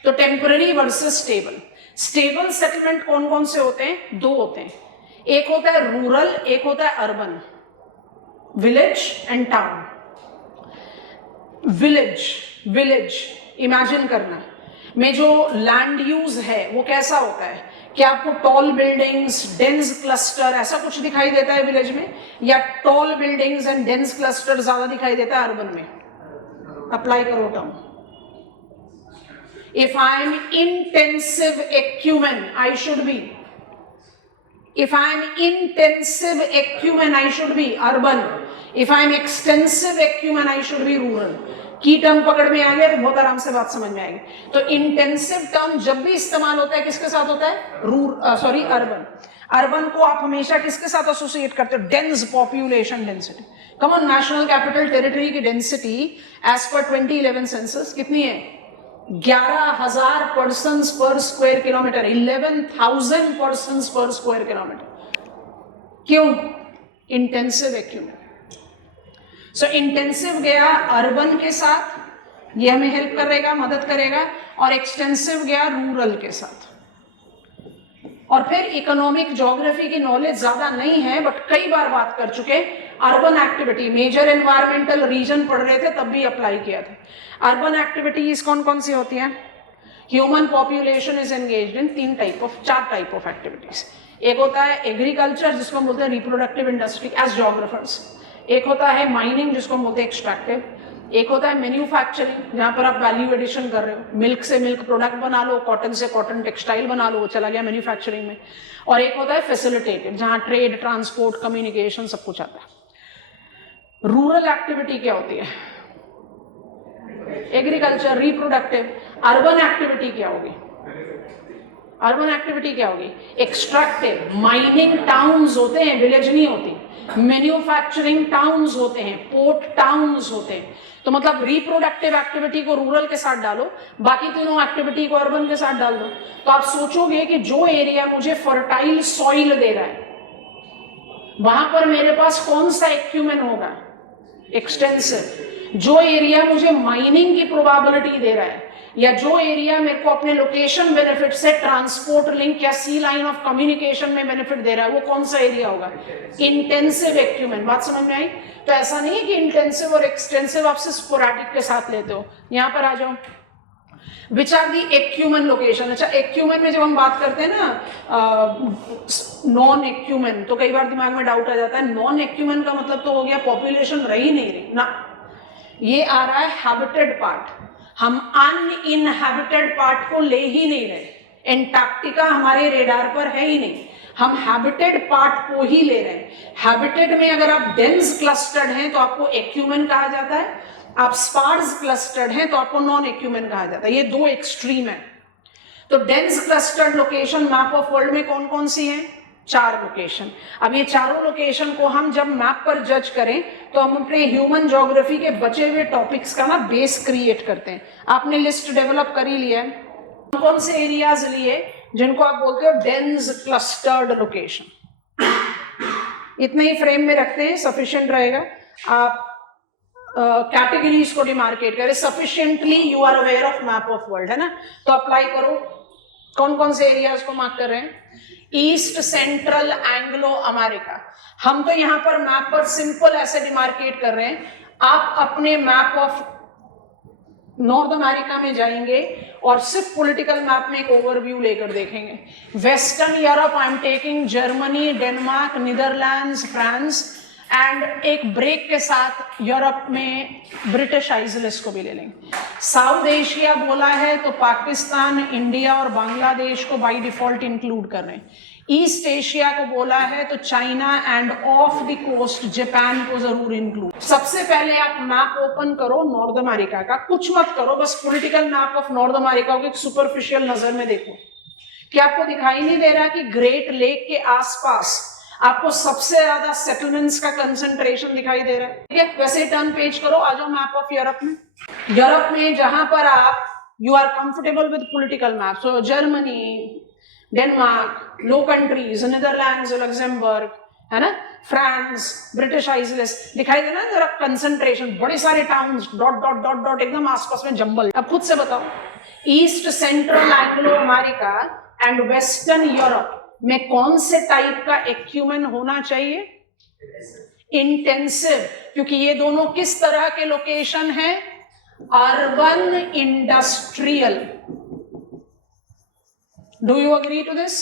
तो temporary versus stable. Stable settlement कौन कौन से होते हैं? दो होते हैं, एक होता है रूरल, एक होता है urban, village and town. Village imagine करना में जो लैंड यूज है वो कैसा होता है? क्या आपको टॉल बिल्डिंग्स, डेंस क्लस्टर ऐसा कुछ दिखाई देता है विलेज में, या tall buildings and dense cluster ज्यादा दिखाई देता है अर्बन में? अप्लाई करो term. If I am intensive acumen, I should be. If I am intensive acumen, I should be urban. If I am extensive acumen, I should be rural. की term पकड़ में आ गया तो बहुत आराम से बात समझ में आएगी। तो इंटेंसिव टर्म जब भी इस्तेमाल होता है किसके साथ होता है? अर्बन। अर्बन को आप हमेशा किसके साथ एसोसिएट करते हो? Dense population density. Come on, national capital territory की डेंसिटी एज पर 2011 सेंसस कितनी है? 11,000 persons per square kilometre, 11,000 persons per square kilometre. क्यों? Intensive ecumene. सो इंटेंसिव गया अर्बन के साथ, ये हमें हेल्प करेगा, मदद करेगा, और एक्सटेंसिव गया रूरल के साथ। और फिर इकोनॉमिक ज्योग्राफी की नॉलेज ज्यादा नहीं है बट कई बार बात कर चुके, urban activity, major environmental region पढ़ रहे थे तब भी अप्लाई किया था। अर्बन एक्टिविटीज कौन कौन सी होती हैं? Human population is engaged in चार टाइप ऑफ एक्टिविटीज। एक होता है एग्रीकल्चर जिसको हम बोलते हैं रिप्रोडक्टिव इंडस्ट्री एज ज्योग्राफर्स, एक होता है माइनिंग जिसको हम बोलते हैं एक्सट्रैक्टिव, एक होता है मैन्युफैक्चरिंग जहां पर आप वैल्यू एडिशन कर रहे हो, मिल्क से मिल्क प्रोडक्ट बना लो, कॉटन से कॉटन टेक्सटाइल बना लो, वो चला गया मैन्युफैक्चरिंग में, और एक होता है फैसिलिटेटेड जहां ट्रेड, ट्रांसपोर्ट, कम्युनिकेशन सब कुछ आता है। रूरल एक्टिविटी क्या होती है? Agriculture, reproductive. अर्बन एक्टिविटी क्या होगी? अर्बन एक्टिविटी क्या होगी? एक्सट्रैक्टिव। माइनिंग टाउन्स होते हैं, विलेज नहीं होती। मैन्युफैक्चरिंग टाउन्स होते हैं, पोर्ट टाउन्स होते हैं। तो मतलब रिप्रोडक्टिव एक्टिविटी को रूरल के साथ डालो, बाकी तीनों एक्टिविटी को अर्बन के साथ डाल दो, तो आप सोचोगे कि जो एरिया मुझे फर्टाइल सॉइल दे रहा है वहां पर मेरे पास कौन सा एक्यूमेन होगा? एक्सटेंसिव। जो एरिया मुझे माइनिंग की प्रोबेबिलिटी दे रहा है, या जो एरिया मेरे को अपने लोकेशन बेनिफिट से ट्रांसपोर्ट लिंक या सी लाइन ऑफ कम्युनिकेशन में बेनिफिट दे रहा है, वो कौन सा एरिया होगा? Intensive acumen. बात समझ में आई? तो ऐसा नहीं है कि इंटेंसिव और एक्सटेंसिव आपसे स्पोरेडिक के साथ लेते हो। यहां पर आ जाओ, which are the ecumene location. अच्छा, एक्यूमेन में जब हम बात करते हैं ना नॉन एक्यूमेन, तो कई बार दिमाग में डाउट आ जाता है, नॉन एक्यूमेन का मतलब तो हो गया पॉपुलेशन रही नहीं रही ना, ये आ रहा है हैबिटेड पार्ट। हम अनइनहैबिटेड पार्ट को ले ही नहीं रहे, एंटार्क्टिका हमारे रेडार पर है ही नहीं, हम हैबिटेड पार्ट को ही ले रहे हैं। हैबिटेड में अगर आप डेंस क्लस्टर्ड हैं तो आपको एक्यूमेन कहा जाता है, आप स्पार्स क्लस्टर्ड हैं तो आपको नॉन एक्यूमेन कहा जाता है। ये दो एक्सट्रीम है। तो dense clustered location map of world में कौन कौन सी हैं? 4 लोकेशन। अब ये चारों लोकेशन को हम जब मैप पर जज करें तो हम अपने ह्यूमन ज्योग्राफी के बचे हुए टॉपिक्स का ना बेस क्रिएट करते हैं। आपने लिस्ट डेवलप कर ही लिया है, कौन कौन से एरियाज लिए जिनको आप बोलते हो डेंस क्लस्टर्ड लोकेशन। इतने ही फ्रेम में रखते हैं, सफिशिएंट रहेगा। आप कैटेगरीज को डिमार्केट करें, sufficiently you are aware of map of world, है ना? तो अप्लाई करो। कौन कौन से एरियाज को मार्क कर रहे हैं? East, central, Anglo America. हम तो यहां पर मैप पर सिंपल ऐसे डिमार्केट कर रहे हैं, आप अपने मैप ऑफ नॉर्थ अमेरिका में जाएंगे और सिर्फ पॉलिटिकल मैप में एक ओवरव्यू लेकर देखेंगे। Western Europe I am taking Germany, Denmark, Netherlands, France and एक ब्रेक के साथ यूरोप में ब्रिटिश आइसलैंड्स को भी ले लेंगे। साउथ एशिया बोला है तो पाकिस्तान, इंडिया और बांग्लादेश को बाय डिफॉल्ट इंक्लूड कर रहे हैं। ईस्ट एशिया को बोला है तो China and off the coast Japan को जरूर इंक्लूड। सबसे पहले आप मैप ओपन करो नॉर्थ अमेरिका का, कुछ मत करो, बस political map of North America को एक सुपरफिशियल नजर में देखो। क्या आपको दिखाई नहीं दे रहा कि ग्रेट लेक के आसपास आपको सबसे ज्यादा सेटलमेंट्स का कंसंट्रेशन दिखाई दे रहा है? ठीक है, वैसे टर्न पेज करो, आ जाओ मैप ऑफ यूरोप में। यूरोप में जहां पर आप you are comfortable with political map, so Germany, Denmark, low countries, Netherlands, Luxembourg, है ना, फ्रांस, ब्रिटिश आइसलैंड्स, दिखाई दे रहा है जरा कंसंट्रेशन, बड़े सारे towns dot dot dot dot एकदम आसपास में जंबल। अब खुद से बताओ, east central Anglo America and western Europe में कौन से टाइप का एक्यूमेन होना चाहिए? इंटेंसिव, क्योंकि ये दोनों किस तरह के लोकेशन है? Urban industrial. Do you agree to this?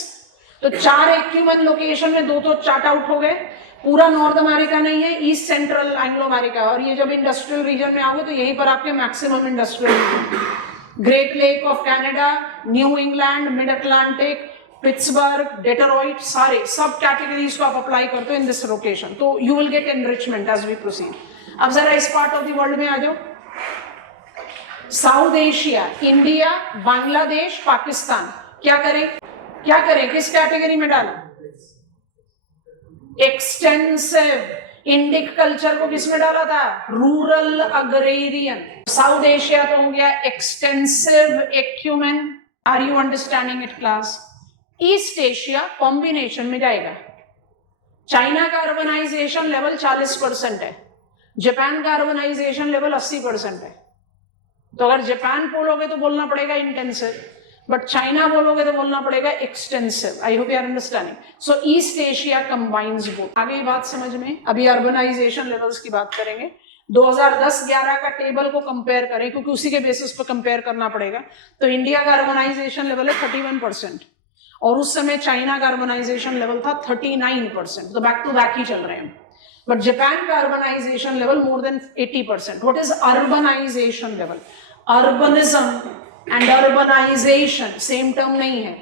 तो 4 एक्यूमेन लोकेशन में 2 तो चार्ट आउट हो गए। पूरा नॉर्थ अमेरिका नहीं है, ईस्ट सेंट्रल एंग्लो अमेरिका, और ये जब इंडस्ट्रियल रीजन में आओगे तो यहीं पर आपके maximum industrial. Great Lake of Canada, New England, Mid Atlantic, Pittsburgh, Detroit, सारे सब कैटेगरीज को आप अप्लाई करते हो इन दिस लोकेशन, तो you will get enrichment as we proceed. अब जरा इस पार्ट ऑफ द वर्ल्ड में आ जाओ। South Asia, India, Bangladesh, Pakistan, क्या करें, किस कैटेगरी में डालें? एक्सटेंसिव। इंडिक कल्चर को किस में डाला था? Rural agrarian. साउथ एशिया तो हो गया extensive ecumene. Are you understanding it class? East Asia combination में जाएगा। चाइना का अर्बनाइजेशन लेवल 40% है, जापान का अर्बनाइजेशन लेवल 80% है। तो अगर जापान बोलोगे तो बोलना पड़ेगा इंटेंसिव, बट चाइना बोलोगे तो बोलना पड़ेगा extensive. I hope you are understanding. So East Asia combines both. आगे बात समझ में, अभी अर्बनाइजेशन लेवल्स की बात करेंगे। 2010-11 का टेबल को कंपेयर करें, क्योंकि उसी के बेसिस पर कंपेयर करना पड़ेगा। तो इंडिया का अर्बनाइजेशन लेवल है 31%, और उस समय चाइना का अर्बनाइजेशन लेवल था 39%। तो बैक टू बैक ही चल रहे हैं। बट जापान का urbanisation level more than 80%। What is urbanisation level? Urbanism and urbanisation same term नहीं है।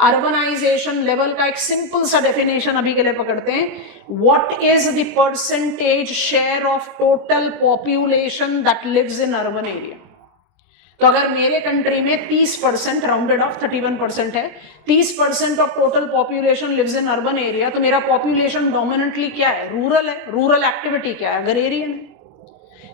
अर्बनाइजेशन लेवल का एक सिंपल सा डेफिनेशन अभी के लिए पकड़ते हैं। What is the percentage share of total population that lives in urban area? तो अगर मेरे कंट्री में 30%, राउंडेड ऑफ 31% है, 30% of total population lives in urban area, तो मेरा पॉपुलेशन डोमिनेंटली क्या है? रूरल है। रूरल एक्टिविटी क्या है? अग्रेरियन है।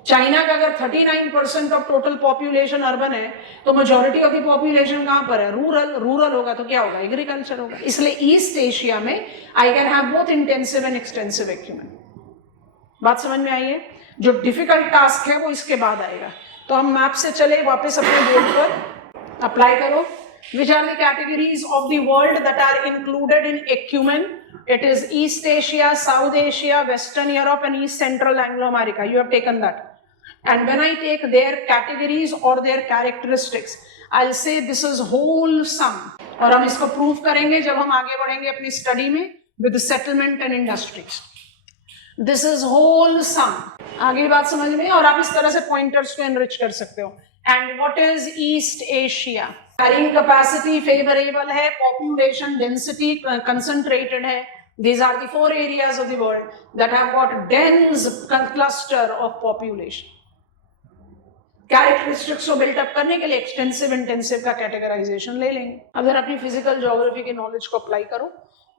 चाइना का अगर 39% ऑफ टोटल पॉपुलेशन अर्बन है, तो मेजॉरिटी ऑफ द पॉपुलेशन कहां पर है? रूरल। रूरल होगा तो क्या होगा? एग्रीकल्चर होगा। इसलिए ईस्ट एशिया में I can have both intensive and extensive acumen. बात समझ में आई है? जो डिफिकल्ट टास्क है वो इसके बाद आएगा। तो हम मैप से चले वापस अपने बोर्ड पर, अप्लाई करो। Which are the categories of the world that are included in ecumen? It is East Asia, South Asia, Western Europe and East Central Anglo-America. You have taken that. And when I take their categories or their characteristics, I'll say this is wholesome. और हम इसको prove करेंगे जब हम आगे बढ़ेंगे अपनी study में with settlement and industries. This is wholesome. आगे बात समझ में, और आप इस तरह से पॉइंटर्स को एनरिच कर सकते हो। And what is East Asia? Carrying capacity favorable है, population density concentrated है. These are the 4 areas of the world that have got dense cluster of population. Characteristics को बिल्टअप करने के लिए एक्सटेंसिव इंटेंसिव का कैटेगराइजेशन ले लेंगे। अगर अपनी फिजिकल ज्योग्राफी की नॉलेज को अप्लाई करो,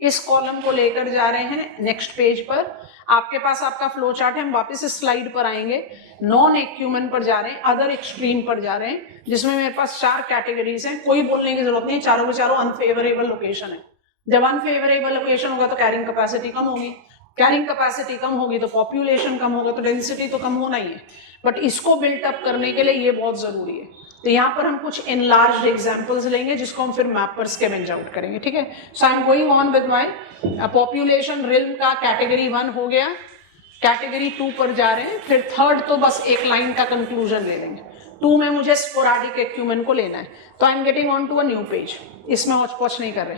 इस कॉलम को लेकर जा रहे हैं नेक्स्ट पेज पर। आपके पास आपका फ्लो चार्ट है, हम वापस इस स्लाइड पर आएंगे। नॉन एक्यूमेन पर जा रहे हैं, अदर एक्सट्रीम पर जा रहे हैं, जिसमें मेरे पास 4 कैटेगरीज हैं। कोई बोलने की जरूरत नहीं, चारों के चारों अनफेवरेबल लोकेशन है। जब अनफेवरेबल लोकेशन होगा तो कैरिंग कैपेसिटी कम होगी, कैरिंग कैपेसिटी कम होगी तो पॉपुलेशन कम होगा, तो डेंसिटी तो कम होना ही है। बट इसको बिल्टअप करने के लिए ये बहुत जरूरी है। तो यहाँ पर हम कुछ एनलार्ज्ड एग्जांपल्स लेंगे जिसको हम फिर मैप पर स्कैवेंज आउट करेंगे, ठीक है। So I am going on with my population realm का कैटेगरी 1 हो गया, कैटेगरी 2 पर जा रहे हैं, फिर 3rd तो बस एक लाइन का कंक्लूजन ले लेंगे। 2 में मुझे स्पोराडिक एक्यूमेन को लेना है, तो I am getting on to a new page. इसमें हौच पौच नहीं कर रहे।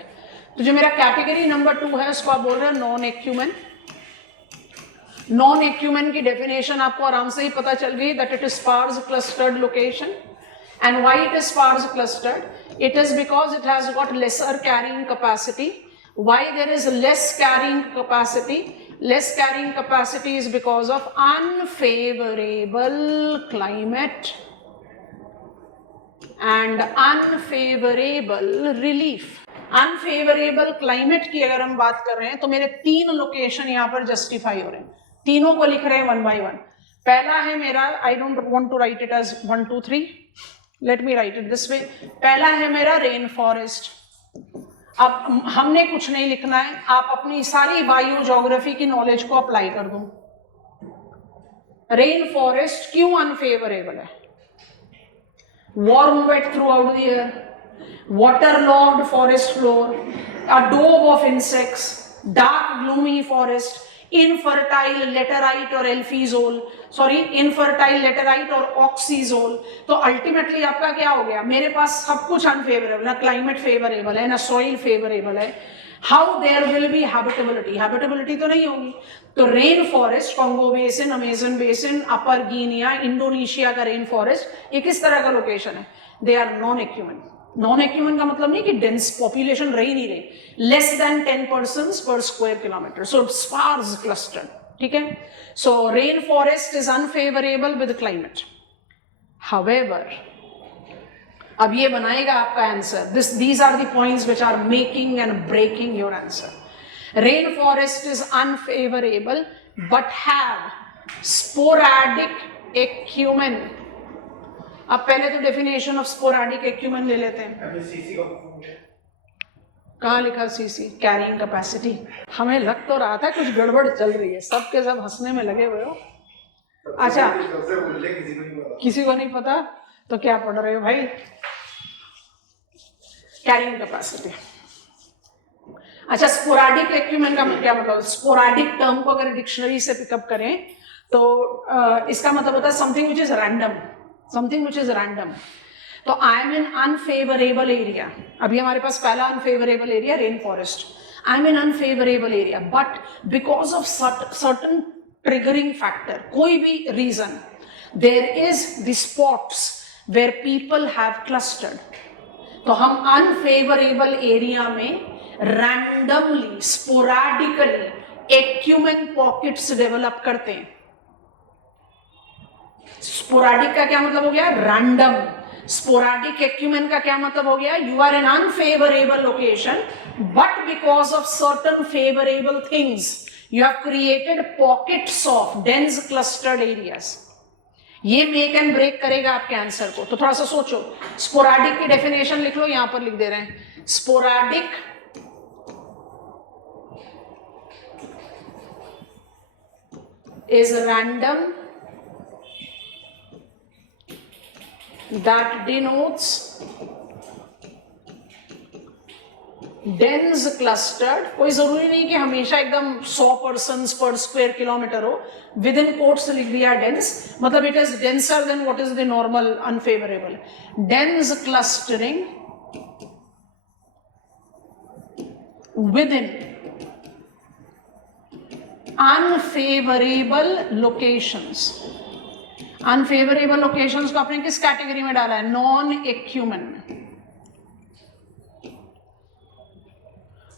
तो जो मेरा कैटेगरी नंबर 2 है उसको आप बोल रहे हैं नॉन एक्यूमेन। नॉन एक्यूमेन की डेफिनेशन आपको आराम से ही पता चल गई, that it is sparse clustered location. And why it is sparse clustered? It is because it has got lesser carrying capacity. Why there is less carrying capacity? Less carrying capacity is because of unfavorable climate and unfavorable relief. Unfavorable climate की अगर हम बात कर रहे हैं तो मेरे 3 location यहाँ पर जस्टिफाई हो रहे हैं, तीनों को लिख रहे हैं 1 by 1. पहला है मेरा, I don't want to write it as 1 2 3. Let me write it this way. पहला है मेरा रेन फॉरेस्ट. अब हमने कुछ नहीं लिखना है, आप अपनी सारी बायो ज्योग्राफी की नॉलेज को अप्लाई कर दो. रेन फॉरेस्ट क्यों अनफेवरेबल है? Warm wet throughout the year, waterlogged forest floor, a daub of insects, dark gloomy forest, infertile laterite और एल्फीजोल, सॉरी इनफर्टाइल लेटेराइट और ऑक्सीजोल. तो अल्टीमेटली आपका क्या हो गया? मेरे पास सब कुछ अनफेवरेबल है, क्लाइमेट फेवरेबल है ना, सॉइल फेवरेबल है. How there will be habitability? Habitability तो नहीं होगी. तो rain forest, Congo basin, Amazon basin, upper Guinea, Indonesia का रेन फॉरेस्ट, ये किस तरह का लोकेशन है? They are non ecumene. Non ecumene का मतलब नहीं कि डेंस पॉपुलेशन रही नहीं रही, less than 10 persons per square kilometer, so sparse clustered. ठीक है. So rain forest is unfavorable with climate. However, अब ये बनाएगा आपका answer. These are the points which are making and breaking your answer. Rain forest is unfavorable but have sporadic ecumen. अब पहले तो definition of sporadic acumen ले लेते हैं. सीसी का कहाँ लिखा सीसी? Carrying capacity. हमें लग तो रहा था कुछ गड़बड़ चल रही है, सब के सब हंसने में लगे हुए हो. अच्छा, किसी को नहीं पता तो क्या पढ़ रहे हो भाई? Carrying capacity. अच्छा, स्पोराडिक एक्यूमेन का क्या मतलब? स्पोराडिक टर्म को अगर डिक्शनरी से पिकअप करें तो इसका मतलब होता है something which is random. Something which is random. तो I am in unfavourable area. अभी हमारे पास पहला unfavourable area rain forest. I am in unfavourable area but because of certain triggering factor, कोई भी reason, there is the spots where people have clustered. तो हम unfavourable area में randomly, sporadically ecumene pockets develop करते हैं. Sporadic का क्या मतलब हो गया? रैंडम. स्पोराडिक एक्यूमेन का क्या मतलब हो गया? You are in unfavourable location but because of certain favourable things you have created pockets of dense clustered areas. ये मेक एंड ब्रेक करेगा आपके आंसर को. तो थोड़ा सा सोचो. स्पोराडिक की डेफिनेशन लिख लो, यहां पर लिख दे रहे हैं. Sporadic is random that denotes dense clustered. कोई जरूरी नहीं कि हमेशा एकदम 100 persons per square kilometer हो. विद इन कोट्स लिख दिया dense, मतलब it is denser than what is the normal unfavorable. Dense clustering within unfavorable locations. Unfavourable locations को आपने किस कैटेगरी में डाला है? नॉन एक्यूमेन में.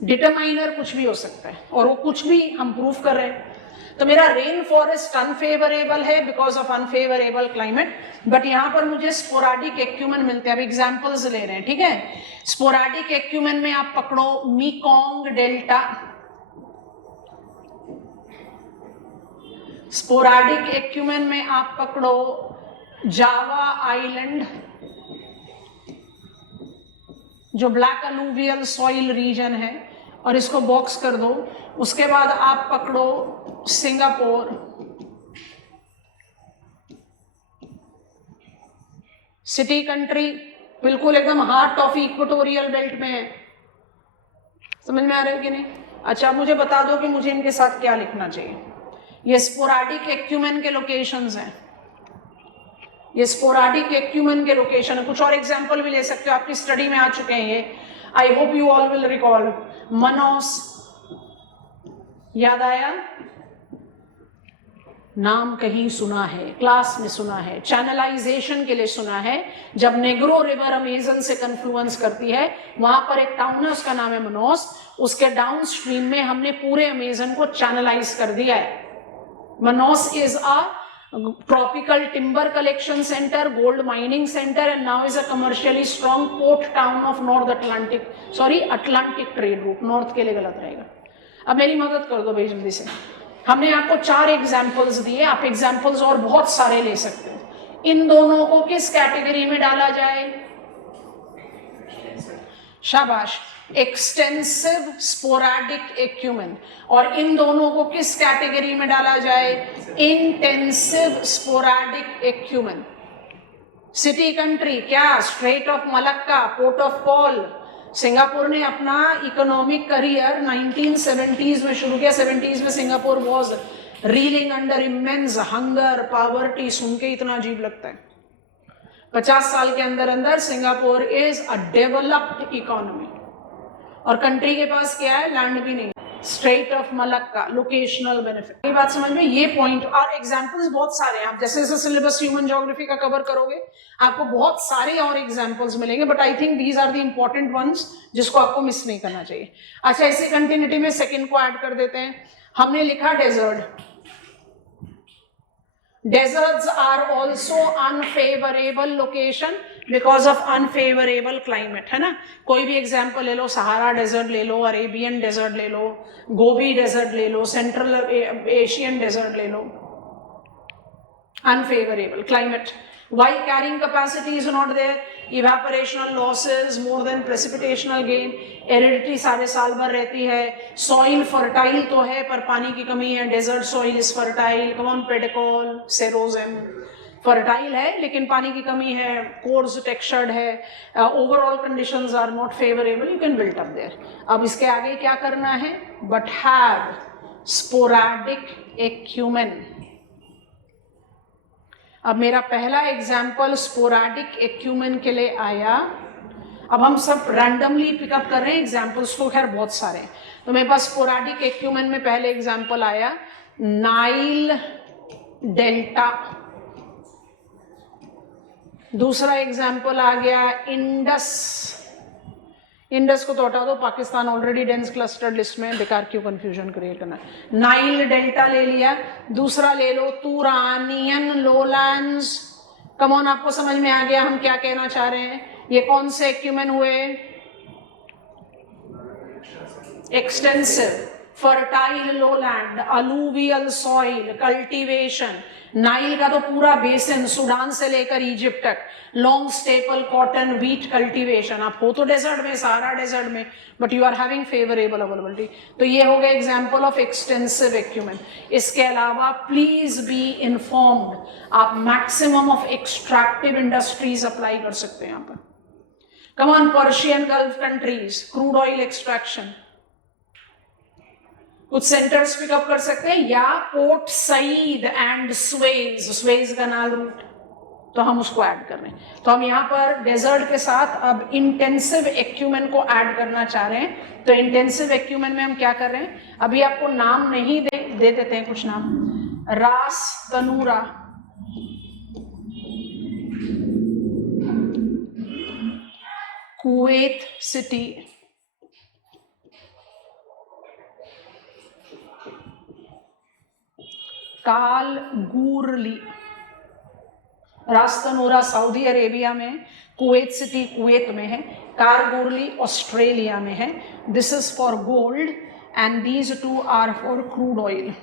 डिटरमाइनर कुछ भी हो सकता है और वो कुछ भी हम प्रूव कर रहे हैं. तो मेरा रेन फॉरेस्ट अनफेवरेबल है because of unfavourable climate, but यहां पर मुझे स्पोराडिक एक्यूमेन मिलते हैं. अब एग्जांपल्स ले रहे हैं, ठीक है. स्पोराडिक एक्यूमेन में आप पकड़ो मीकोंग डेल्टा. स्पोराडिक एक्यूमेन में आप पकड़ो जावा आइलैंड, जो ब्लैक अलूवियल सॉइल रीजन है, और इसको बॉक्स कर दो. उसके बाद आप पकड़ो सिंगापुर, सिटी कंट्री, बिल्कुल एकदम हार्ट ऑफ इक्वेटोरियल बेल्ट में है. समझ में आ रहा है कि नहीं? अच्छा, मुझे बता दो कि मुझे इनके साथ क्या लिखना चाहिए. ये स्पोराडिक एक्यूमेन के लोकेशंस हैं. ये स्पोराडिक एक्यूमेन के लोकेशन है. कुछ और एग्जांपल भी ले सकते हो, आपकी स्टडी में आ चुके हैं ये. I hope you all will recall. Manaus, याद आया? नाम कहीं सुना है, क्लास में सुना है, चैनलाइजेशन के लिए सुना है। जब नेग्रो रिवर अमेजन से कन्फ्लुएंस करती है, वहां पर एक टाउन है, उसका नाम है मनोस, उसके डाउन स्ट्रीम में हमने पूरे अमेजन को चैनलाइज कर दिया है। Manaus is a tropical timber collection center, gold mining center, and now is a commercially strong port town of North Atlantic, Atlantic trade route, north के लिए गलत रहेगा। अब मेरी मदद कर दो भाई जल्दी से। हमने आपको 4 एग्जाम्पल्स दिए, आप एग्जाम्पल्स और बहुत सारे ले सकते हो। इन दोनों को किस कैटेगरी में डाला जाए? शाबाश, एक्सटेंसिव स्पोराडिक एक्यूमेन। और इन दोनों को किस कैटेगरी में डाला जाए? Intensive sporadic ecumene. City country क्या? Strait of Malacca, port of call. Singapore ने अपना इकोनॉमिक करियर 1970s में शुरू किया। 70s में Singapore was reeling under immense hunger, poverty. सुन के इतना अजीब लगता है। 50 साल के अंदर अंदर Singapore is a developed economy. और कंट्री के पास क्या है? लैंड भी नहीं। Straight of Malacca, locational benefit. ये बात समझ में? ये पॉइंट और एग्जांपल्स बहुत सारे हैं। आप जैसे जैसे सिलेबस ह्यूमन ज्योग्राफी का कवर करोगे, आपको बहुत सारे और एग्जांपल्स मिलेंगे, but I think these are the important ones जिसको आपको मिस नहीं करना चाहिए। अच्छा, इसी कंटिन्यूटी में सेकेंड को ऐड कर देते हैं। हमने लिखा desert. Deserts are also unfavorable location because of unfavorable climate, है ना? कोई भी एग्जाम्पल ले लो, सहारा डेजर्ट ले लो, अरेबियन डेजर्ट ले लो, गोबी डेजर्ट ले लो, सेंट्रल एशियन डेजर्ट ले लो। Unfavorable climate. Why? Carrying capacity is not there, evaporational losses more than precipitational gain, aridity सारे साल भर रहती है, soil fertile तो है पर पानी की कमी है, desert soil is fertile, come on pedicol, serosem, fertile है लेकिन पानी की कमी है, coarse textured है, overall conditions are not favorable, you can build up there. अब इसके आगे क्या करना है? But have sporadic acumen. अब मेरा पहला एग्जाम्पल स्पोराडिक एक्यूमेन के लिए आया। अब हम सब रैंडमली पिकअप कर रहे हैं एग्जाम्पल्स को, खैर बहुत सारे। तो मेरे पास स्पोराडिक एक्यूमेन में पहले एग्जाम्पल आया नाइल डेल्टा। दूसरा एग्जाम्पल आ गया इंडस। इंडस को तो हटा दो, Pakistan already dense clustered list में, बेकार क्यों कंफ्यूजन क्रिएट करना। नाइल डेल्टा ले लिया। दूसरा ले लो तुरानियन लोलैंड्स। कम ऑन, आपको समझ में आ गया हम क्या कहना चाह रहे हैं? ये कौन से एक्यूमेन हुए? Extensive, fertile lowland, alluvial soil, cultivation. Nile का तो पूरा बेसिन, सूडान से लेकर इजिप्ट तक, long staple cotton wheat cultivation. आप हो तो डेजर्ट में, सहारा डेजर्ट में, but you are having favourable availability. तो ये हो गया एग्जांपल ऑफ एक्सटेंसिव एक्यूमेन। इसके अलावा प्लीज बी इन्फॉर्म्ड, आप maximum of extractive industries apply कर सकते हैं यहाँ पर। Come on, Persian Gulf countries, crude oil extraction, कुछ सेंटर्स पिकअप कर सकते हैं, या Port Said and Suez, Suez canal route, तो हम उसको ऐड कर रहे हैं। तो हम यहाँ पर डेजर्ट के साथ अब इंटेंसिव एक्यूमेन को ऐड करना चाह रहे हैं। तो इंटेंसिव एक्यूमेन में हम क्या कर रहे हैं? अभी आपको नाम नहीं दे देते हैं कुछ नाम। Ras Tanura, Kuwait City, Kalgoorlie. Ras Tanura Saudi Arabia में, कुवैत सिटी कुवैत में है, कारगुरली ऑस्ट्रेलिया में है। This is for gold and these two are for crude oil.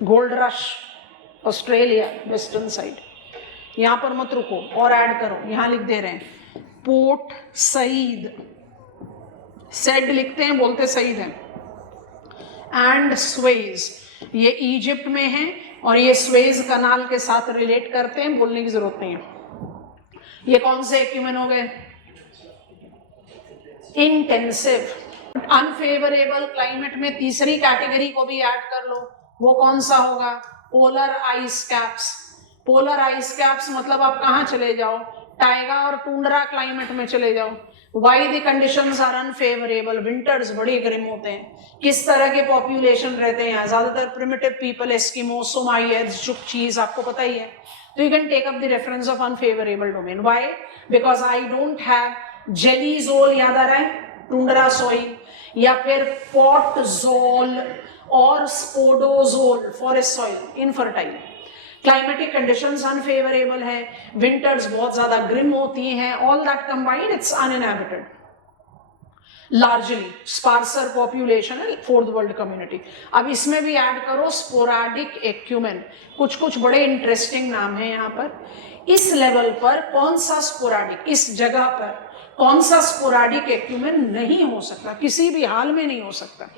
Gold rush Australia western side. यहां पर मत रुको और ऐड करो, यहां लिख दे रहे हैं पोर्ट सईद, सेड लिखते हैं, बोलते सईद है, एंड स्वेज, ये इजिप्ट में है और ये स्वेज कनाल के साथ रिलेट करते हैं, बोलने की जरूरत नहीं है। ये कौन से एक्यूमेन हो गए? इंटेंसिव। अनफेवरेबल क्लाइमेट में तीसरी कैटेगरी को भी ऐड कर लो, वो कौन सा होगा? Polar ice caps. Polar ice caps मतलब आप कहाँ चले जाओ, टाइगा और टूंड्रा क्लाइमेट में चले जाओ, why the conditions are unfavourable, winters बड़े गर्म होते हैं। किस तरह के पॉपुलेशन रहते हैं यहाँ, ज्यादातर primitive people, Eskimo, Somalians, Chukchis, आपको पता ही है। तो you can take up the reference of unfavourable domain. Why? Because I don't have gelisol, याद आ रहा है, टुंड्रा सॉइल, या फिर पॉटजोल और spodosol, forest soil, infertile. Climatic conditions unfavourable है, विंटर्स बहुत ज्यादा ग्रिम होती हैं, all that combined it's uninhabited, largely sparser population है, फोर्थ वर्ल्ड कम्युनिटी। अब इसमें भी ऐड करो स्पोराडिक एक्यूमेन, कुछ कुछ बड़े इंटरेस्टिंग नाम है यहाँ पर। इस लेवल पर कौन सा स्पोराडिक, इस जगह पर कौन सा स्पोराडिक एक्यूमेन नहीं हो सकता, किसी भी हाल में नहीं हो सकता।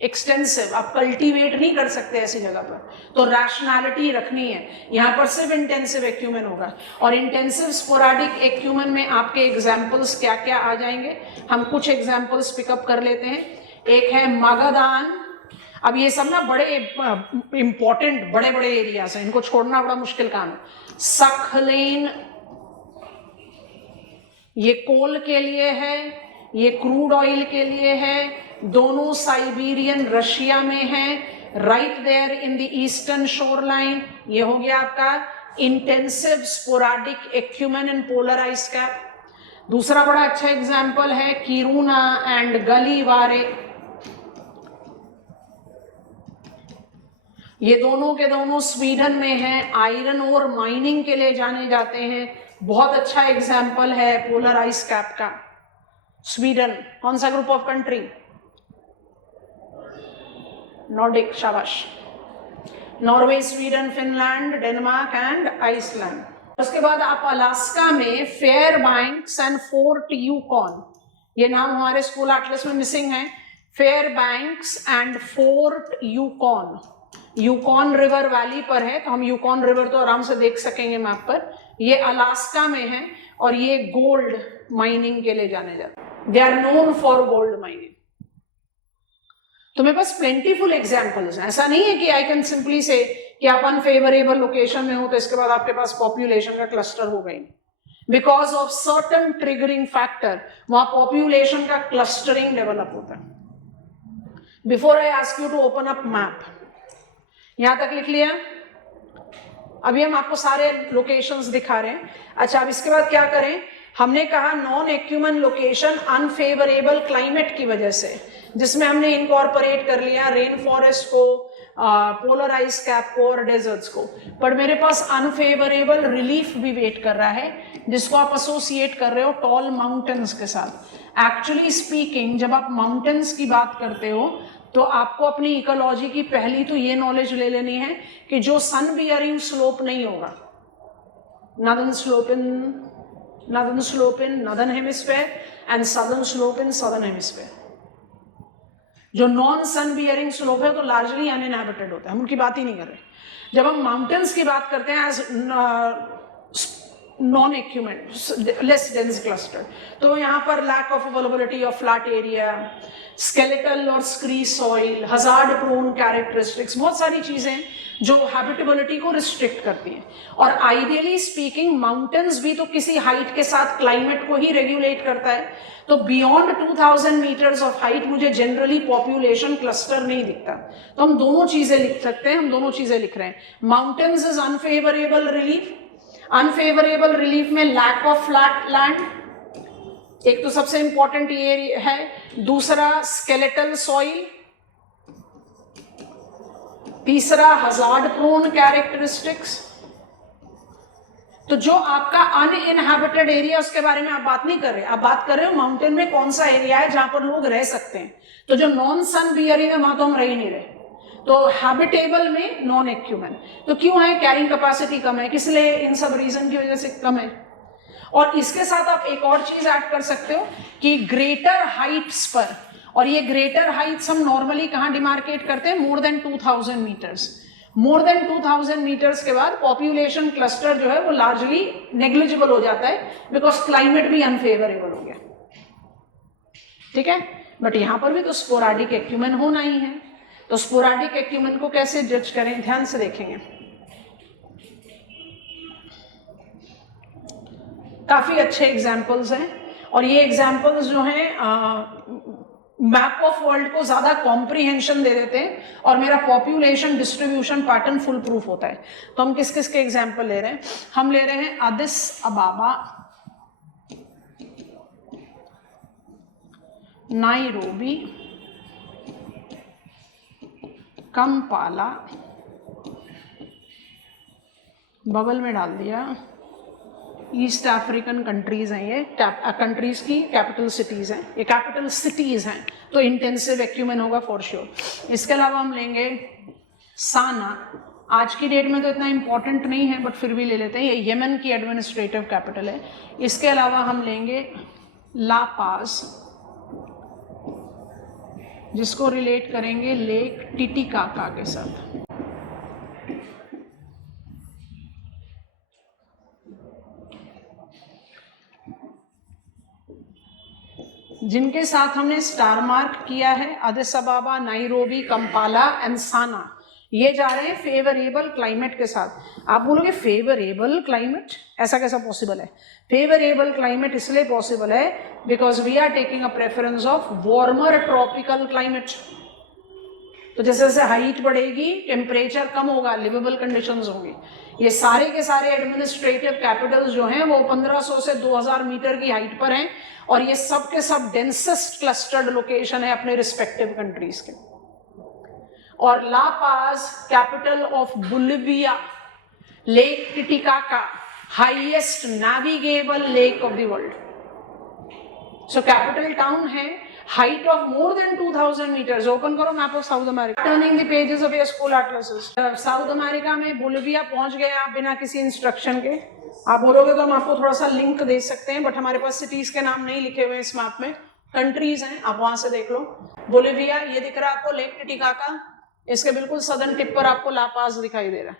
एक्सटेंसिव, आप कल्टीवेट नहीं कर सकते ऐसी जगह पर, तो रैशनैलिटी रखनी है। यहाँ पर सिर्फ इंटेंसिव एक्यूमेन होगा, और इंटेंसिव स्पोराडिक एक्यूमेन में आपके एग्जाम्पल्स क्या क्या आ जाएंगे, हम कुछ एग्जाम्पल्स पिकअप कर लेते हैं। एक है मागादान। अब ये सब ना बड़े इंपॉर्टेंट बड़े बड़े एरियाज हैं, इनको छोड़ना बड़ा मुश्किल काम है। सखलेन, ये कोल के लिए है, ये क्रूड ऑयल के लिए है, दोनों साइबेरियन रशिया में है, right there in the eastern shore line. ये हो गया आपका intensive sporadic ecumene in polar ice cap. दूसरा बड़ा अच्छा एग्जाम्पल है किरूना एंड गलीवारे, ये दोनों के दोनों स्वीडन में है, आयरन और माइनिंग के लिए जाने जाते हैं। बहुत अच्छा एग्जाम्पल है पोलर आइस कैप का। स्वीडन कौन सा ग्रुप ऑफ कंट्री? नॉर्डिक, शाबाश। Norway, Sweden, Finland, Denmark and Iceland. उसके बाद आप अलास्का में फेयरबैंक्स एंड फोर्ट यूकॉन, ये नाम हमारे स्कूल एटलस में मिसिंग है, Fairbanks and Fort Yukon. Yukon river valley पर है, तो हम यूकॉन रिवर तो आराम से देख सकेंगे मैप पर। ये अलास्का में है और ये गोल्ड माइनिंग के लिए जाने जाते हैं, they are known for gold mining. तो मेरे पास प्लेंटीफुल एग्जाम्पल्स हैं, ऐसा नहीं है कि आई कैन सिंपली से कि आप अनफेवरेबल लोकेशन में हो तो इसके बाद आपके पास पॉपुलेशन का क्लस्टर हो गई। Because of certain triggering factor वहां पॉपुलेशन का क्लस्टरिंग डेवलप होता है। Before I ask you to open up map, यहां तक लिख लिया? अभी हम आपको सारे लोकेशंस दिखा रहे हैं। अच्छा, अब इसके बाद क्या करें? हमने कहा non acumen location unfavourable climate की वजह से, जिसमें हमने इनकॉर्पोरेट कर लिया रेन फॉरेस्ट को, पोलर आइस कैप को और डेजर्ट्स को। पर मेरे पास अनफेवरेबल रिलीफ भी वेट कर रहा है, जिसको आप एसोसिएट कर रहे हो टॉल माउंटेन्स के साथ। एक्चुअली स्पीकिंग, जब आप माउंटेन्स की बात करते हो तो आपको अपनी इकोलॉजी की पहली तो ये नॉलेज ले लेनी है कि जो सन बियरिंग स्लोप नहीं होगा, northern slope in northern hemisphere and southern slope in southern hemisphere, जो नॉन सन बियरिंग स्लोप है तो लार्जली अनइनहैबिटेड होता है, हम उनकी बात ही नहीं कर रहे। जब हम माउंटेन्स की बात करते हैं as non ecumene, less dense cluster, तो यहाँ पर lack of availability of flat area, skeletal और scree soil, hazard prone characteristics, बहुत सारी चीजें जो हैबिटेबिलिटी को रिस्ट्रिक्ट करती हैं। और आइडियली स्पीकिंग माउंटेन्स भी तो किसी हाइट के साथ क्लाइमेट को ही रेगुलेट करता है, तो बियॉन्ड 2000 मीटर्स ऑफ हाइट मुझे जनरली पॉपुलेशन क्लस्टर नहीं दिखता। तो हम दोनों चीजें लिख सकते हैं, हम दोनों चीजें लिख रहे हैं। Mountains is unfavourable relief, unfavourable relief में लैक ऑफ फ्लैट लैंड, एक तो सबसे इंपॉर्टेंट ये है, दूसरा स्केलेटल सॉइल, तीसरा हजार्ड प्रोन कैरेक्टरिस्टिक्स। तो जो आपका अनइनहैबिटेड एरिया उसके बारे में आप बात नहीं कर रहे, आप बात कर रहे हो माउंटेन में कौन सा एरिया है जहां पर लोग रह सकते हैं। तो जो नॉन सन बियरिंग है वहां तो हम रह ही नहीं रहे, तो हैबिटेबल में नॉन एक्यूमेन। तो क्यों है? कैरिंग कैपेसिटी कम है, किस लिए? इन सब रीजन की वजह से कम है। और इसके साथ आप एक और चीज ऐड कर सकते हो कि ग्रेटर हाइट्स पर, और ये ग्रेटर हाइट्स हम नॉर्मली कहां डिमार्केट करते हैं? More than 2000 metres. More than 2000 metres के बाद पॉपुलेशन क्लस्टर जो है वो लार्जली नेग्लिजिबल हो जाता है, बिकॉज क्लाइमेट भी अनफेवरेबल हो गया। ठीक है, बट यहां पर भी तो स्पोराडिक एक्यूमेन होना ही है। तो स्पोराडिक एक्यूमेन को कैसे जज करें, ध्यान से देखेंगे। काफी अच्छे एग्जाम्पल्स हैं, और ये एग्जाम्पल्स जो हैं मैप ऑफ वर्ल्ड को ज्यादा कॉम्प्रिहेंशन दे देते हैं, और मेरा population distribution pattern full proof होता है। तो हम किस किस के एग्जाम्पल ले रहे हैं? हम ले रहे हैं Addis Ababa, Nairobi, Kampala, bubble में डाल दिया, ईस्ट अफ्रीकन कंट्रीज हैं, ये कंट्रीज की कैपिटल सिटीज हैं, ये कैपिटल सिटीज हैं, तो इंटेंसिव एक्यूमेन होगा फॉर श्योर। इसके अलावा हम लेंगे साना, आज की डेट में तो इतना इंपॉर्टेंट नहीं है बट फिर भी ले लेते हैं, ये यमन की एडमिनिस्ट्रेटिव कैपिटल है। इसके अलावा हम लेंगे ला पाज, जिसको रिलेट करेंगे लेक टिटिकाका के साथ। जिनके साथ हमने स्टार मार्क किया है Addis Ababa, Nairobi, Kampala and Sanaa, ये जा रहे हैं फेवरेबल क्लाइमेट के साथ। आप बोलोगे फेवरेबल क्लाइमेट, ऐसा कैसा पॉसिबल है? फेवरेबल क्लाइमेट इसलिए पॉसिबल है because we are taking a preference of warmer tropical climate. तो जैसे जैसे हाइट बढ़ेगी टेम्परेचर कम होगा, लिवेबल कंडीशंस होंगी। ये सारे के सारे एडमिनिस्ट्रेटिव कैपिटल्स जो हैं वो 1500 से 2000 मीटर की हाइट पर हैं, और ये सब के सब डेंसेस्ट क्लस्टर्ड लोकेशन है अपने रिस्पेक्टिव कंट्रीज के। और La Paz capital of Bolivia, lake Titicaca highest navigable lake of the world. So capital town है, height of more than 2000 metres. Open करो map of South America, turning the pages of your school atlases. South America में Bolivia पहुंच गए आप बिना किसी instruction के। आप बोलोगे तो हम आपको थोड़ा सा लिंक दे सकते हैं, बट हमारे पास सिटीज के नाम नहीं लिखे हुए इस मैप में, कंट्रीज हैं, आप वहां से देख लो। बोलिविया ये दिख रहा है आपको, लेक टिटिकाका, इसके बिल्कुल सदर्न टिप पर आपको ला पाज दिखाई दे रहा है,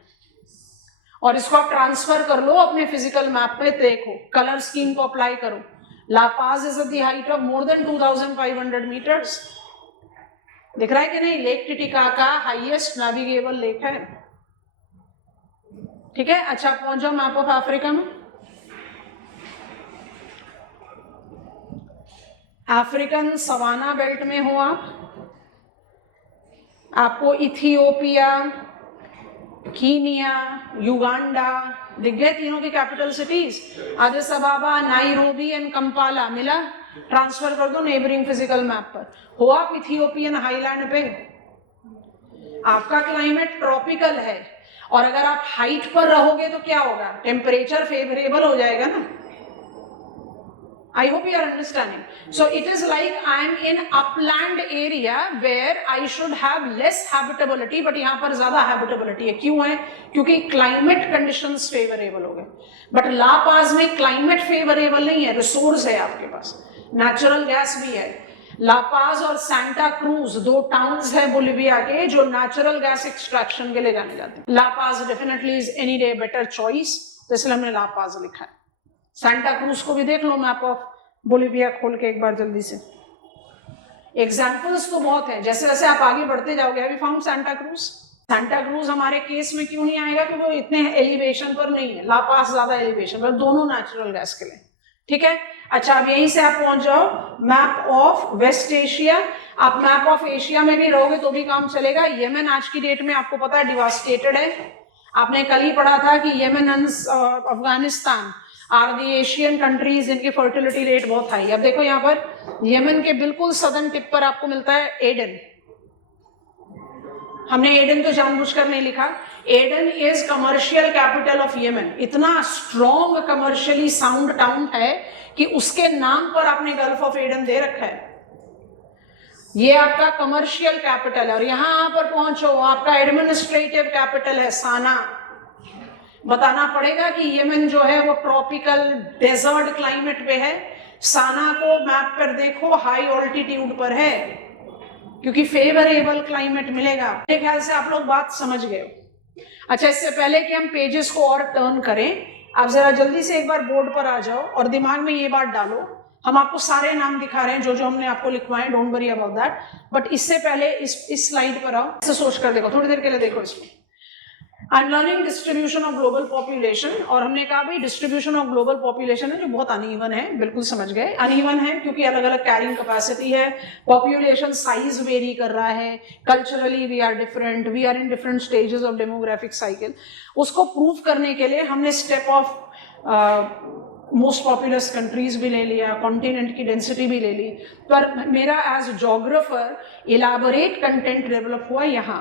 और इसको आप ट्रांसफर कर लो अपने फिजिकल मैप पे, देखो कलर स्कीम को अप्लाई करो। La Paz is at the height of more than 2500 metres, दिख रहा है कि नहीं? Lake Titicaca highest navigable lake है, ठीक है। अच्छा पहुंच जाओ मैप ऑफ अफ्रीका में। अफ्रीकन सवाना बेल्ट में हो आप, आपको इथियोपिया, कीनिया, युगांडा दिख गए, तीनों की capital cities. Addis Ababa, Nairobi and Kampala मिला, ट्रांसफर कर दो नेबरिंग फिजिकल मैप पर। हो आप इथियोपियन हाईलैंड पे, आपका क्लाइमेट ट्रॉपिकल है, और अगर आप हाइट पर रहोगे तो क्या होगा? टेम्परेचर फेवरेबल हो जाएगा ना। I hope you are understanding. So it is like I am in upland area where I should have less habitability, but यहाँ पर ज्यादा habitability है। क्यों है? क्योंकि climate conditions favorable हो गए। But ला पाज में climate favorable नहीं है, रिसोर्स है आपके पास, नेचुरल गैस भी है। ला पाज और सांता क्रूज दो टाउन्स है बोलिविया के जो नेचुरल गैस एक्सट्रैक्शन के लिए जाने जाते हैं। ला पाज definitely is any day better choice, तो इसलिए हमने ला पाज लिखा है। सांता क्रूज को भी देख लो मैप ऑफ बोलिविया खोल के एक बार जल्दी से। एग्जाम्पल्स तो बहुत हैं, जैसे जैसे आप आगे बढ़ते जाओगे। Have you found Santa cruise? Santa cruise हमारे केस में क्यों नहीं आएगा? क्योंकि वो इतने एलिवेशन पर नहीं है, ला पाज ज्यादा एलिवेशन पर, दोनों नेचुरल गैस के लिए, ठीक है। अच्छा अब यहीं से आप पहुंच जाओ मैप ऑफ वेस्ट एशिया। आप मैप ऑफ एशिया में भी रहोगे तो भी काम चलेगा। यमन आज की डेट में आपको पता है डिवास्टेटेड है। आपने कल ही पढ़ा था कि Yemen and Afghanistan are the Asian countries जिनकी फर्टिलिटी रेट बहुत हाई है। अब देखो यहाँ पर यमन के बिल्कुल सदर्न टिप पर आपको मिलता है एडन। हमने एडन तो जानबूझकर नहीं लिखा। Aden is commercial capital of Yemen. इतना स्ट्रॉन्ग कमर्शियली साउंड टाउन है कि उसके नाम पर आपने गल्फ ऑफ एडन दे रखा है। ये आपका कमर्शियल कैपिटल है। और यहां पर पहुंचो, आपका एडमिनिस्ट्रेटिव कैपिटल है साना। बताना पड़ेगा कि यमन जो है वो ट्रॉपिकल डेजर्ट क्लाइमेट पे है। साना को मैप पर देखो हाई ऑल्टीट्यूड पर है क्योंकि फेवरेबल क्लाइमेट मिलेगा। मेरे ख्याल से आप लोग बात समझ गए हो। अच्छा इससे पहले कि हम पेजेस को और टर्न करें, आप जरा जल्दी से एक बार बोर्ड पर आ जाओ और दिमाग में ये बात डालो। हम आपको सारे नाम दिखा रहे हैं जो जो हमने आपको लिखवाए, don't worry about that. But इससे पहले इस स्लाइड पर आओ, ऐसे सोच कर देखो, थोड़ी देर के लिए देखो इसको। I am learning distribution of global population, और हमने कहा भाई डिस्ट्रीब्यूशन ऑफ ग्लोबल पॉपुलेशन है जो बहुत अनइवन है, बिल्कुल समझ गए अनइवन है क्योंकि अलग अलग कैरिंग कैपेसिटी है, पॉपुलेशन साइज वेरी कर रहा है, culturally we are different, we are in different stages of demographic cycle. उसको प्रूव करने के लिए हमने step of most populous countries भी ले लिया, कॉन्टिनेंट की डेंसिटी भी ले ली, पर मेरा as geographer elaborate content develop हुआ यहाँ।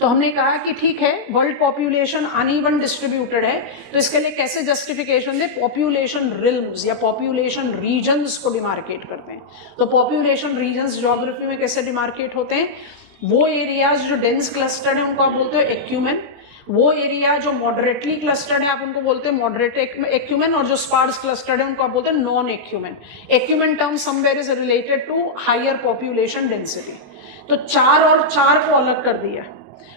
तो हमने कहा कि ठीक है वर्ल्ड पॉपुलेशन अनइवन डिस्ट्रीब्यूटेड है, तो इसके लिए कैसे जस्टिफिकेशन दे, पॉपुलेशन रिल्म्स या पॉपुलेशन रीजन्स को डिमार्केट करते हैं। तो पॉपुलेशन रीजन्स ज्योग्राफी में कैसे डिमार्केट होते हैं, वो एरियाज जो डेंस क्लस्टर्ड है उनको आप बोलते हो एक्यूमेन, वो एरिया जो मॉडरेटली क्लस्टर्ड है आप उनको बोलते हैं मॉडरेट एक्यूमेन, और जो स्पार्स क्लस्टर्ड है उनको आप बोलते हैं non ecumene. Ecumene term somewhere is related to higher population density. तो 4 और 4 को अलग कर दिया।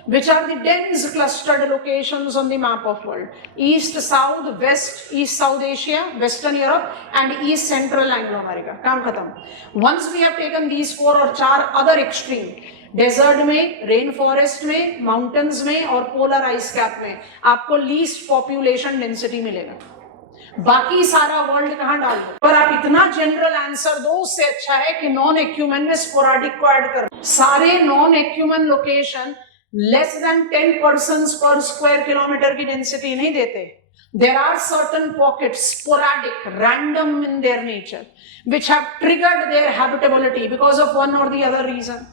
Which are the dense clustered locations on the map of world? East, South, West, East South Asia, Western Europe, and East Central Anglo-America. काम खत्म। Once we have taken these 4 और 4 other extreme, desert में, rain forest में, mountains में और polar ice cap में आपको least population density मिलेगा। बाकी सारा वर्ल्ड कहां डाल दो, पर आप इतना जनरल आंसर दो उससे अच्छा है कि नॉन एक्यूमेन में स्पोराडिक को ऐड कर। सारे non acumen location less than 10 persons per square kilometre की डेंसिटी नहीं देते। There are certain pockets, sporadic, random in their nature, which have triggered their habitability because of one or the other reason.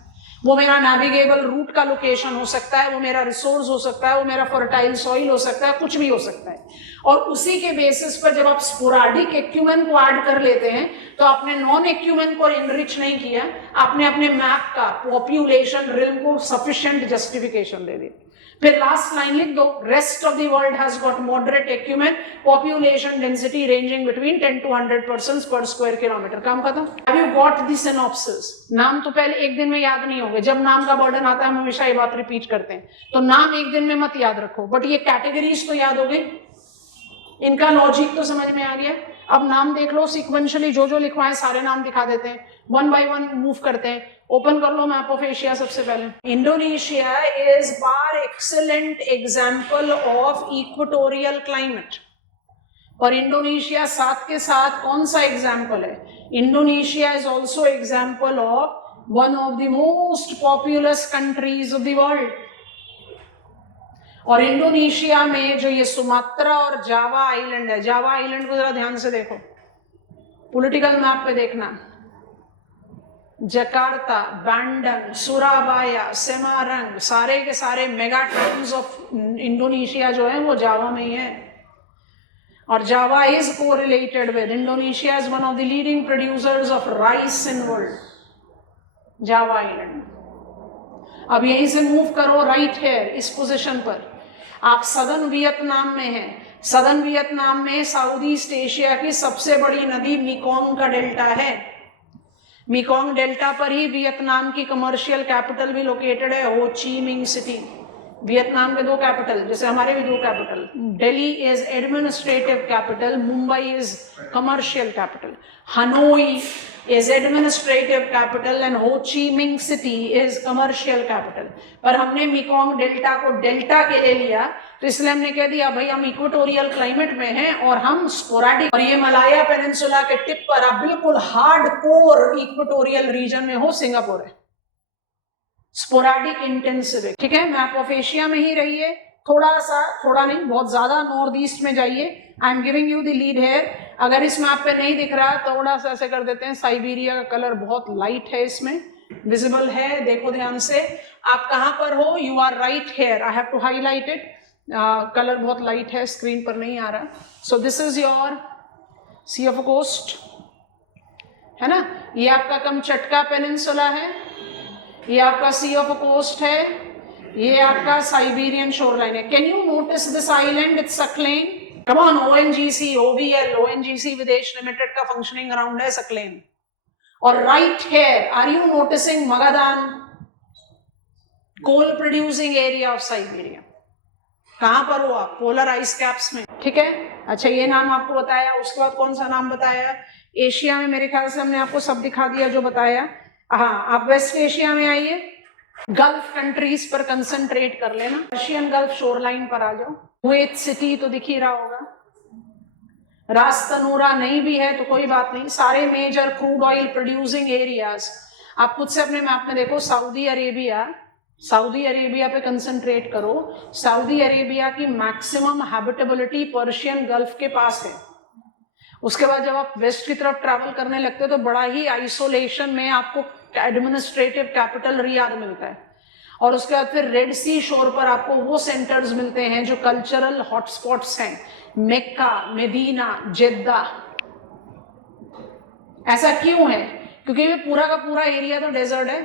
वो मेरा navigable root का location हो सकता है, वो मेरा रिसोर्स हो सकता है, वो मेरा फर्टाइल सॉइल हो सकता है, कुछ भी हो सकता है। और उसी के बेसिस पर जब आप स्पोराडिक एक्यूमेन को ऐड कर लेते हैं तो आपने नॉन एक्यूमेन को इनरिच नहीं किया, आपने अपने मैप का पॉपुलेशन रिल्म को सफिशिएंट जस्टिफिकेशन दे दी। फिर लास्ट लाइन लिख दो, rest of the world has got moderate acumen, population density ranging between 10 to 100 persons per square kilometre. काम खत्म। Have you got the synopsis? नाम तो पहले एक दिन में याद नहीं होंगे, जब नाम का बर्डन आता है हम हमेशा ये बात रिपीट करते हैं, तो नाम एक दिन में मत याद रखो, बट ये कैटेगरीज तो याद हो गई, इनका लॉजिक तो समझ में आ गया। अब नाम देख लो, सीक्वेंशियली जो जो लिखवाए सारे नाम दिखा देते हैं, 1 by 1 मूव करते हैं। ओपन कर लो मैप ऑफ एशिया सबसे पहले। Indonesia is bar excellent example of equatorial climate, और इंडोनेशिया साथ के साथ कौन सा एग्जाम्पल है, Indonesia is also example of one of the most populous countries of the world. और इंडोनेशिया में जो ये सुमात्रा और जावा आइलैंड है, जावा आइलैंड को जरा ध्यान से देखो, पॉलिटिकल मैप पे देखना, जकार्ता, बैंडन, सुराबाया, सेमारंग, सारे के सारे मेगा टाउन्स ऑफ इंडोनेशिया जो है वो जावा में ही है। और Java is correlated with Indonesia is one of the leading producers of rice in world, Java island. अब यहीं से मूव करो राइट हेयर, इस पोजीशन पर आप सदर्न वियतनाम में हैं। सदर्न वियतनाम में साउथ ईस्ट एशिया की सबसे बड़ी नदी मेकोंग का डेल्टा है। मेकोंग डेल्टा पर ही वियतनाम की कमर्शियल कैपिटल भी लोकेटेड है, हो ची मिंह सिटी। वियतनाम के 2 कैपिटल, जैसे हमारे भी 2 capital, Delhi is administrative capital, Mumbai is commercial capital, Hanoi is administrative capital and Ho Chi Minh City is commercial capital। पर हमने मेकोंग डेल्टा को डेल्टा के लिए लिया, तो इसलिए हमने कह दिया भाई हम इक्वेटोरियल क्लाइमेट में हैं और हम स्पोराडिक, और ये मलाया पेनिनसुला के टिप पर आप बिल्कुल हार्ड कोर इक्वेटोरियल रीजन में हो, सिंगापुर है, स्पोराडिक इंटेंसिव। ठीक है, मैप ऑफ एशिया में ही रहिए, थोड़ा सा, थोड़ा नहीं बहुत ज्यादा नॉर्थ ईस्ट में जाइए। I am giving you the lead here. अगर इस मैप पे नहीं दिख रहा थोड़ा सा ऐसे कर देते हैं, साइबेरिया का कलर बहुत लाइट है, इसमें विजिबल है, देखो ध्यान से आप कहां पर हो, you are right here, I have to highlight it, colour बहुत लाइट है, स्क्रीन पर नहीं आ रहा। So this is your sea of coast, है ना, ये आपका कमचटका पेनिनसुला है, ये आपका सी ऑफ कोस्ट है, ये आपका साइबेरियन शोरलाइन है। Can you notice this island, it's Sakhalin. Come on, ONGC, OVL, ONGC Videsh limited का फंक्शनिंग ग्राउंड है सकलेन। और right here are you noticing Magadan, coal producing area of Siberia. कहां पर हो आप, पोलर आइस कैप्स में। ठीक है, अच्छा ये नाम आपको बताया, उसके बाद कौन सा नाम बताया, एशिया में मेरे ख्याल से हमने आपको सब दिखा दिया जो बताया। हाँ, आप वेस्ट एशिया में आइए, गल्फ कंट्रीज पर कंसंट्रेट कर लेना, पर्शियन गल्फ शोरलाइन पर आ जाओ। कुवैत सिटी तो दिख ही रहा होगा, रास तनूरा नहीं भी है तो कोई बात नहीं, सारे major crude oil producing areas आप खुद से अपने मैप में देखो। सऊदी अरेबिया पे कंसंट्रेट करो। सऊदी अरेबिया की मैक्सिमम हैबिटेबिलिटी पर्शियन गल्फ के पास है। उसके बाद जब आप वेस्ट की तरफ ट्रैवल करने लगते हो तो बड़ा ही आइसोलेशन में आपको एडमिनिस्ट्रेटिव कैपिटल रियाद मिलता है, और उसके बाद फिर रेड सी शोर पर आपको वो सेंटर्स मिलते हैं जो कल्चरल हॉटस्पॉट्स हैं, मेक्का, मदीना, जेद्दा। ऐसा क्यों है? क्योंकि ये पूरा का पूरा एरिया तो डेजर्ट है,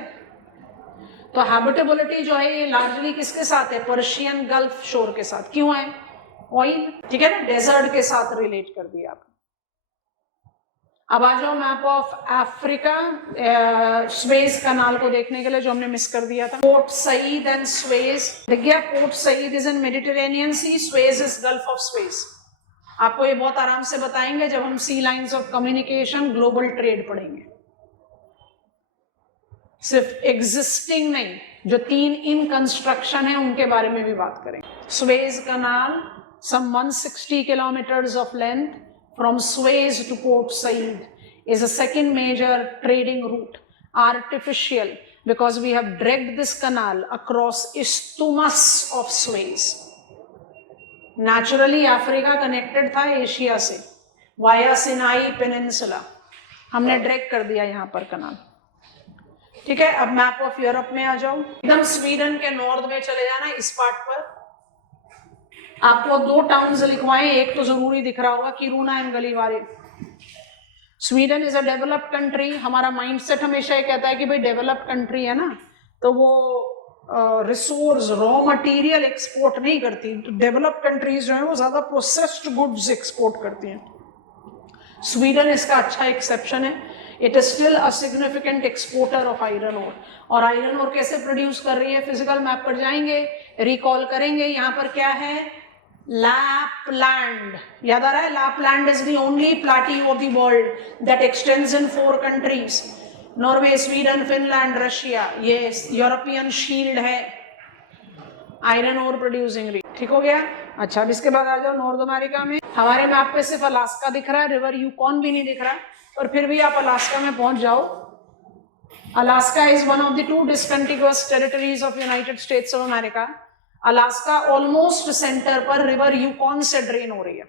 तो हैबिटेबिलिटी जो है ये लार्जली किसके साथ है? पर्शियन गल्फ शोर के साथ। क्यों है? ऑयल, ठीक है ना, डेजर्ट के साथ रिलेट कर दिया आपने। अब आ जाओ मैप ऑफ अफ्रीका, स्वेज कनाल को देखने के लिए जो हमने मिस कर दिया था। पोर्ट सईद एंड स्वेज दिख गया। Port Said is in Mediterranean sea, Suez is gulf of Suez. आपको ये बहुत आराम से बताएंगे जब हम sea lines of communication, global trade पढ़ेंगे। सिर्फ एग्जिस्टिंग नहीं, जो 3 इन कंस्ट्रक्शन है उनके बारे में भी बात करेंगे। Suez kanal some 160 kilometers of length from Suez to Port Said is a second major trading route, artificial, because we have dragged this canal across isthmus of Suez. Naturally Africa connected था Asia से via Sinai Peninsula, हमने drag कर दिया यहाँ पर कनाल, ठीक है। अब मैप ऑफ यूरोप में आ जाओ, एकदम स्वीडन के नॉर्थ में चले जाना। इस पार्ट पर आपको 2 टाउन्स लिखवाएं, एक तो जरूरी दिख रहा होगा, Kiruna and Gallivare. Sweden is a developed country. हमारा माइंडसेट हमेशा ये कहता है कि भाई डेवलप्ड कंट्री है ना तो वो रिसोर्स, रॉ मटेरियल एक्सपोर्ट नहीं करती। डेवलप्ड कंट्रीज जो है वो ज्यादा प्रोसेस्ड गुड्स एक्सपोर्ट करती हैं। स्वीडन इसका अच्छा एक्सेप्शन है। It is still a significant exporter of iron ore. और आयरन ओर कैसे प्रोड्यूस कर रही है? फिजिकल मैप पर जाएंगे, रिकॉल करेंगे, यहाँ पर क्या है? लैपलैंड, याद आ रहा है? Lapland is the only plateau of the world that x tends in 4 countries, Norway, Sweden, Finland, Russia. ये यूरोपियन शील्ड है आयरन ओर प्रोड्यूसिंग रीजन, ठीक हो गया। अच्छा, अब इसके बाद आ जाओ नॉर्थ अमेरिका में। हमारे मैप पे सिर्फ अलास्का दिख रहा है, रिवर यूकॉन भी नहीं दिख रहा, पर फिर भी आप अलास्का में पहुंच जाओ। Alaska is one of the 2 discontinuous territories of United States of America. Alaska almost centre पर रिवर यूकॉन से ड्रेन हो रही है।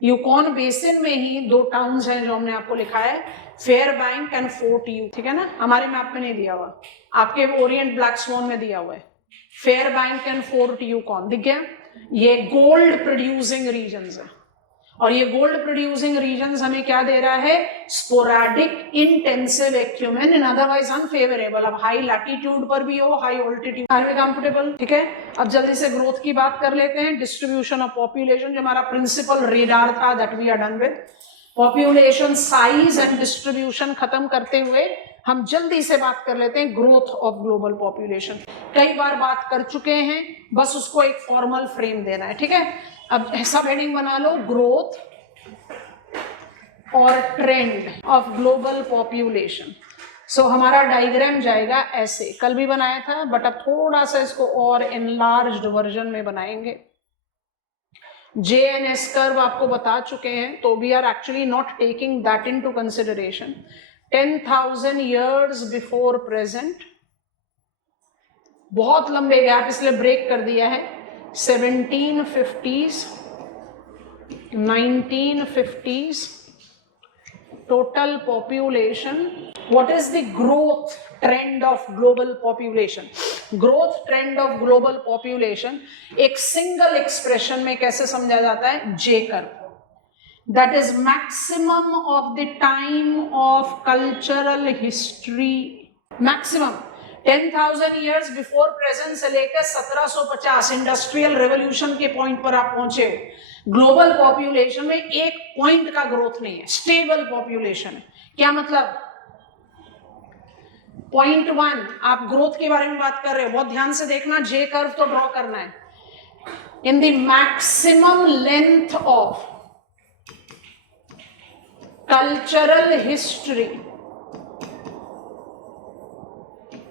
यूकॉन बेसिन में ही 2 टाउन्स हैं जो हमने आपको लिखा है, फेयरबैंक एंड फोर्ट यू, ठीक है ना। हमारे मैप में नहीं दिया हुआ, आपके ओरिएंट ब्लैक स्वॉन में दिया हुआ है। फेयरबैंक एंड फोर्ट यूकॉन दिख गया। ये गोल्ड प्रोड्यूसिंग रीजन्स है, और ये गोल्ड प्रोड्यूसिंग रीजन्स हमें क्या दे रहा है? Sporadic intensive acumen in otherwise unfavourable. अब हाई लैटिट्यूड पर भी हो, हाई ऑल्टीट्यूड में कंफर्टेबल, ठीक है। अब जल्दी से ग्रोथ की बात कर लेते हैं। डिस्ट्रीब्यूशन ऑफ पॉपुलेशन जो हमारा प्रिंसिपल रेडार था, that we are done with. Population size and distribution खत्म करते हुए हम जल्दी से बात कर लेते हैं ग्रोथ ऑफ ग्लोबल पॉपुलेशन। कई बार बात कर चुके हैं, बस उसको एक फॉर्मल फ्रेम देना है, ठीक है। अब सब हेडिंग बना लो, ग्रोथ और ट्रेंड ऑफ ग्लोबल पॉपुलेशन। सो हमारा डायग्राम जाएगा ऐसे, कल भी बनाया था बट अब थोड़ा सा इसको और एनलार्ज्ड वर्जन में बनाएंगे। JNS कर्व आपको बता चुके हैं, तो we are actually not taking that into consideration. 10,000 years before present, बहुत लंबे गैप इसलिए ब्रेक कर दिया है। 1750s, 1950s, total population. What is the growth trend of global population? Growth trend of global population एक सिंगल एक्सप्रेशन में कैसे समझा जाता है? J curve. That is maximum of the time of cultural history. Maximum 10,000 years before present से लेकर 1750 industrial revolution के point पर आप पहुंचे हो। ग्लोबल पॉपुलेशन में एक पॉइंट का ग्रोथ नहीं है, स्टेबल पॉपुलेशन है। क्या मतलब? पॉइंट 1 आप ग्रोथ के बारे में बात कर रहे हो, बहुत ध्यान से देखना, जे कर्व तो ड्रॉ करना है। In the maximum length of cultural history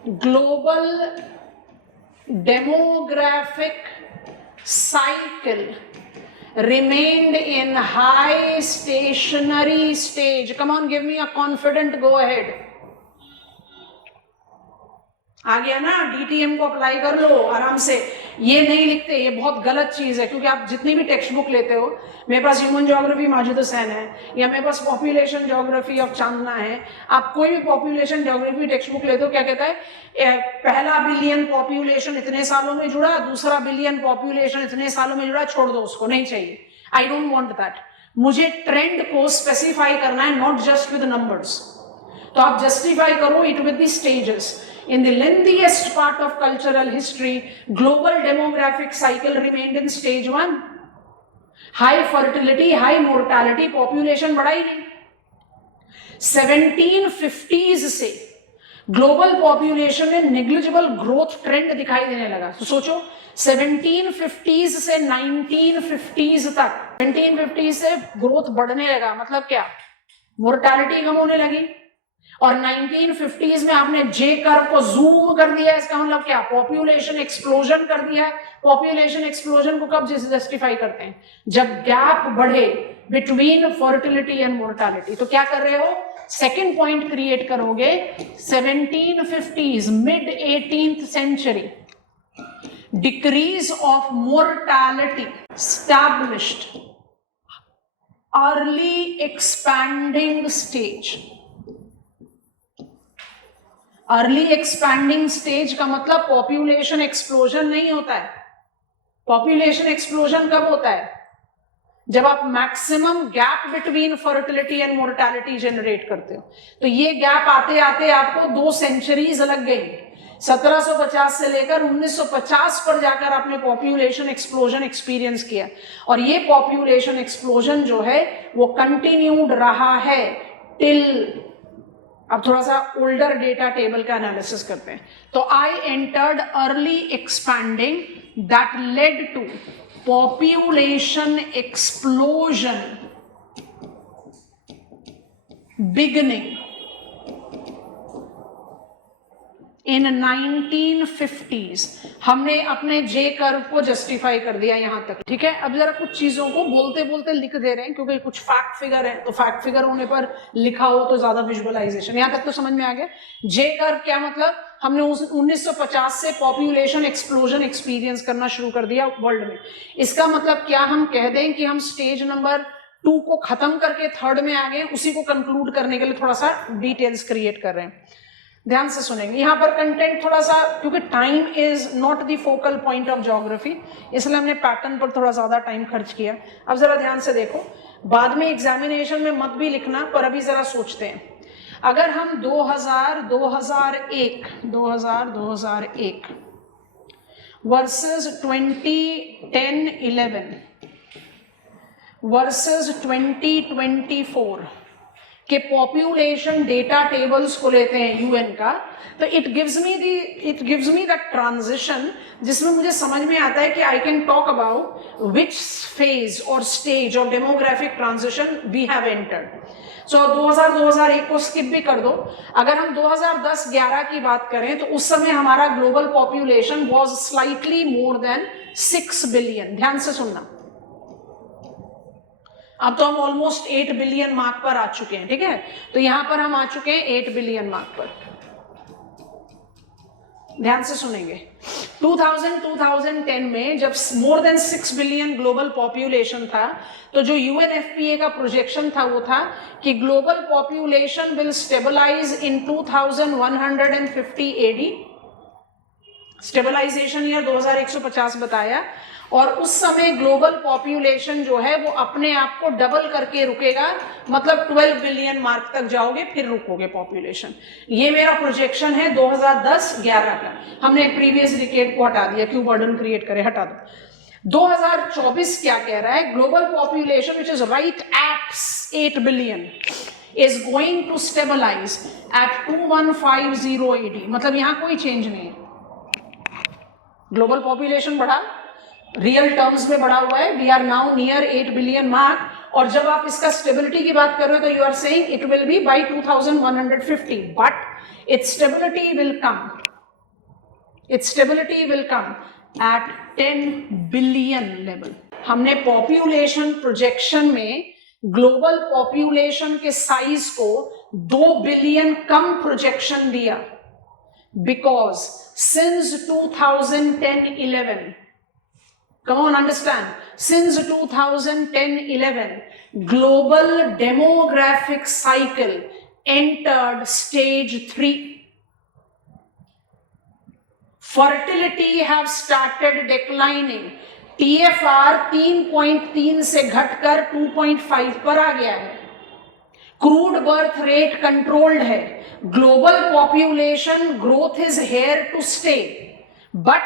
global demographic cycle remained in high stationary stage. Come on, give me a confident go ahead. आ गया ना, डीटीएम को अप्लाई कर लो आराम से. ये नहीं लिखते, ये बहुत गलत चीज है, क्योंकि आप जितनी भी टेक्स्ट बुक लेते हो, मेरे पास ह्यूमन ज्योग्राफी माजिद हुसैन है या मेरे पास पॉपुलेशन ज्योग्राफी ऑफ चांदना है, आप कोई भी पॉपुलेशन ज्योग्राफी टेक्स्ट बुक लेते हो, क्या कहता है पहला बिलियन पॉपुलेशन इतने सालों में जुड़ा, दूसरा बिलियन पॉपुलेशन इतने सालों में जुड़ा, छोड़ दो उसको, नहीं चाहिए. I don't want that. मुझे ट्रेंड को स्पेसिफाई करना है, नॉट जस्ट विद नंबर्स. तो आप जस्टिफाई करो it with the stages. In the lengthiest part of cultural history, global demographic cycle remained in stage 1. High fertility, high mortality, population बढ़ा ही नहीं. 1750s से global population में negligible growth trend दिखाई देने लगा. तो सोचो 1750s से 1950s तक, 1750s से growth बढ़ने लगा, मतलब क्या? Mortality कम होने लगी. और 1950s में आपने जे कर्व को जूम कर दिया, इसका मतलब क्या? पॉपुलेशन एक्सप्लोजन कर दिया. पॉपुलेशन एक्सप्लोजन को कब जस्टिफाई करते हैं? जब गैप बढ़े बिटवीन फर्टिलिटी एंड मोर्टालिटी. तो क्या कर रहे हो? सेकेंड पॉइंट क्रिएट करोगे. 1750s, mid 18th century, decrease of mortality established early expanding stage. Early expanding stage का मतलब पॉपुलेशन एक्सप्लोजन नहीं होता है. पॉपुलेशन एक्सप्लोजन कब होता है? जब आप maximum gap between fertility and mortality generate करते हो. तो ये गैप आते आते आपको 2 सेंचुरीज लग गई. 1750 से लेकर 1950 पर जाकर आपने पॉपुलेशन एक्सप्लोजन एक्सपीरियंस किया. और ये पॉपुलेशन एक्सप्लोजन जो है वो कंटिन्यूड रहा है टिल. अब थोड़ा सा ओल्डर डेटा टेबल का एनालिसिस करते हैं. तो I entered early expanding that led to population explosion beginning in 1950s. हमने अपने जे कर्व को जस्टिफाई कर दिया यहां तक, ठीक है. अब जरा कुछ चीजों को बोलते बोलते लिख दे रहे हैं, क्योंकि कुछ फैक्ट फिगर है, तो फैक्ट फिगर होने पर लिखा हो तो ज्यादा विजुअलाइजेशन. यहां तक तो समझ में आ गया. जे कर्व क्या मतलब? हमने 1950 से पॉपुलेशन एक्सप्लोजन एक्सपीरियंस करना शुरू कर दिया वर्ल्ड में. इसका मतलब क्या हम कह दें कि हम स्टेज नंबर 2 को खत्म करके 3rd में आ गए? उसी को कंक्लूड करने के लिए थोड़ा सा डिटेल्स क्रिएट कर रहे हैं. ध्यान से सुनेंगे. यहां पर कंटेंट थोड़ा सा, क्योंकि time is not the focal point of geography, इसलिए हमने पैटर्न पर थोड़ा ज्यादा टाइम खर्च किया. अब जरा ध्यान से देखो, बाद में एग्जामिनेशन में मत भी लिखना, पर अभी जरा सोचते हैं. अगर हम 2000, 2001 वर्सेस 2010-11 वर्सेस 2024 के पॉपुलेशन डेटा टेबल्स को लेते हैं यूएन का, तो it gives me that transition जिसमें मुझे समझ में आता है कि I can talk about which phase और stage of demographic transition we have entered. So 2001 को स्किप भी कर दो. अगर हम 2010-11 की बात करें तो उस समय हमारा global population was slightly more than 6 billion. ध्यान से सुनना. अब तो हम ऑलमोस्ट 8 बिलियन मार्क पर आ चुके हैं, ठीक है. तो यहां पर हम आ चुके हैं 8 बिलियन मार्क पर. ध्यान से सुनेंगे. 2010 में जब more than 6 billion global population था, तो जो यूएनएफपीए का प्रोजेक्शन था वो था कि global population will stabilize in 2150 AD. Stabilization year 2150 बताया. और उस समय ग्लोबल पॉपुलेशन जो है वो अपने आप को डबल करके रुकेगा, मतलब 12 बिलियन मार्क तक जाओगे फिर रुकोगे पॉपुलेशन. ये मेरा प्रोजेक्शन है 2010-11 का. हमने एक प्रीवियस डिकेड को हटा दिया, क्यों बर्डन क्रिएट करे, हटा दो. 2024 क्या कह रहा है? Global population which is right at 8 billion is going to stabilize at 2150 AD. मतलब यहां कोई चेंज नहीं है. ग्लोबल पॉपुलेशन बढ़ा, रियल टर्म्स में बढ़ा हुआ है. We are now near 8 billion mark. और जब आप इसका स्टेबिलिटी की बात कर रहे हो तो you are saying it will be by 2150, but its stability will come its stability will come at 10 billion level. हमने पॉपुलेशन प्रोजेक्शन में ग्लोबल पॉपुलेशन के साइज को 2 बिलियन कम प्रोजेक्शन दिया, because since 2010-11, come on, understand, since 2010-11 global demographic cycle entered stage 3. Fertility have started declining. TFR 3.3 से घटकर 2.5 पर आ गया है. क्रूड बर्थ रेट कंट्रोल्ड है. Global population growth is here to stay, but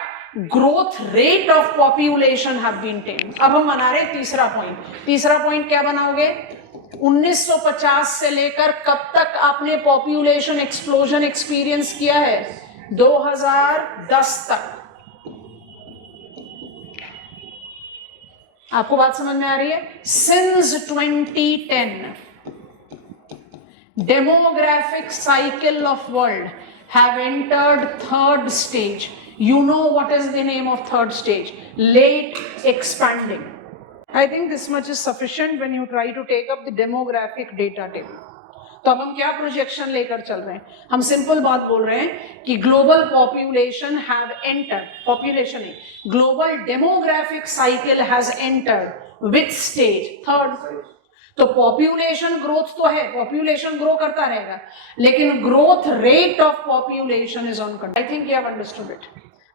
growth rate of population have been tamed. अब हम बना रहे तीसरा पॉइंट. तीसरा पॉइंट क्या बनाओगे? 1950 से लेकर कब तक आपने पॉपुलेशन एक्सप्लोजन एक्सपीरियंस किया है? 2010 तक. आपको बात समझ में आ रही है? Since 2010 demographic cycle of world have entered third stage. You know what is the name of third stage? Late expanding. I think this much is sufficient when you try to take up the demographic data table. तो अब हम क्या projection लेकर चल रहे हैं? हम simple बात बोल रहे हैं कि global population have entered, population है, global demographic cycle has entered which stage? Third. तो पॉपुलेशन ग्रोथ तो है, पॉपुलेशन ग्रो करता रहेगा, लेकिन growth rate of population is on control. I think you have understood it.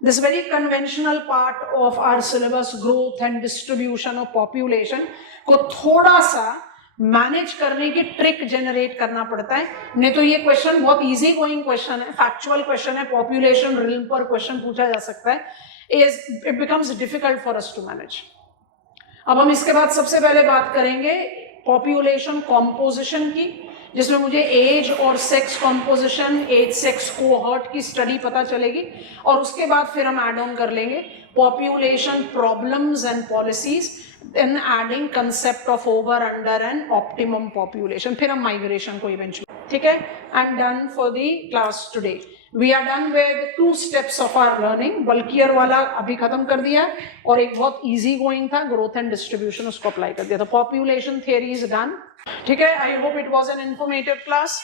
This very conventional part of our syllabus, growth and distribution of population, को थोड़ा सा manage करने की ट्रिक जनरेट करना पड़ता है. नहीं तो ये क्वेश्चन बहुत इजी गोइंग क्वेश्चन है, फैक्चुअल क्वेश्चन है, पॉपुलेशन रिल्म पर क्वेश्चन पूछा जा सकता है. It becomes difficult for us to manage. अब हम इसके बाद सबसे पहले बात करेंगे पॉपुलेशन कॉम्पोजिशन की, जिसमें मुझे एज और sex composition, age sex cohort की स्टडी पता चलेगी, और उसके बाद फिर हम एड ऑन कर लेंगे population problems and policies, then adding concept of over, under and optimum population. फिर हम migration को eventually. ठीक है? I'm done for the class today. We are done with 2 steps of our learning. Bulkier वाला अभी खत्म कर दिया, और एक बहुत easy going था, growth and distribution, उसको apply कर दिया. तो population theory is done. ठीक है? I hope it was an informative class.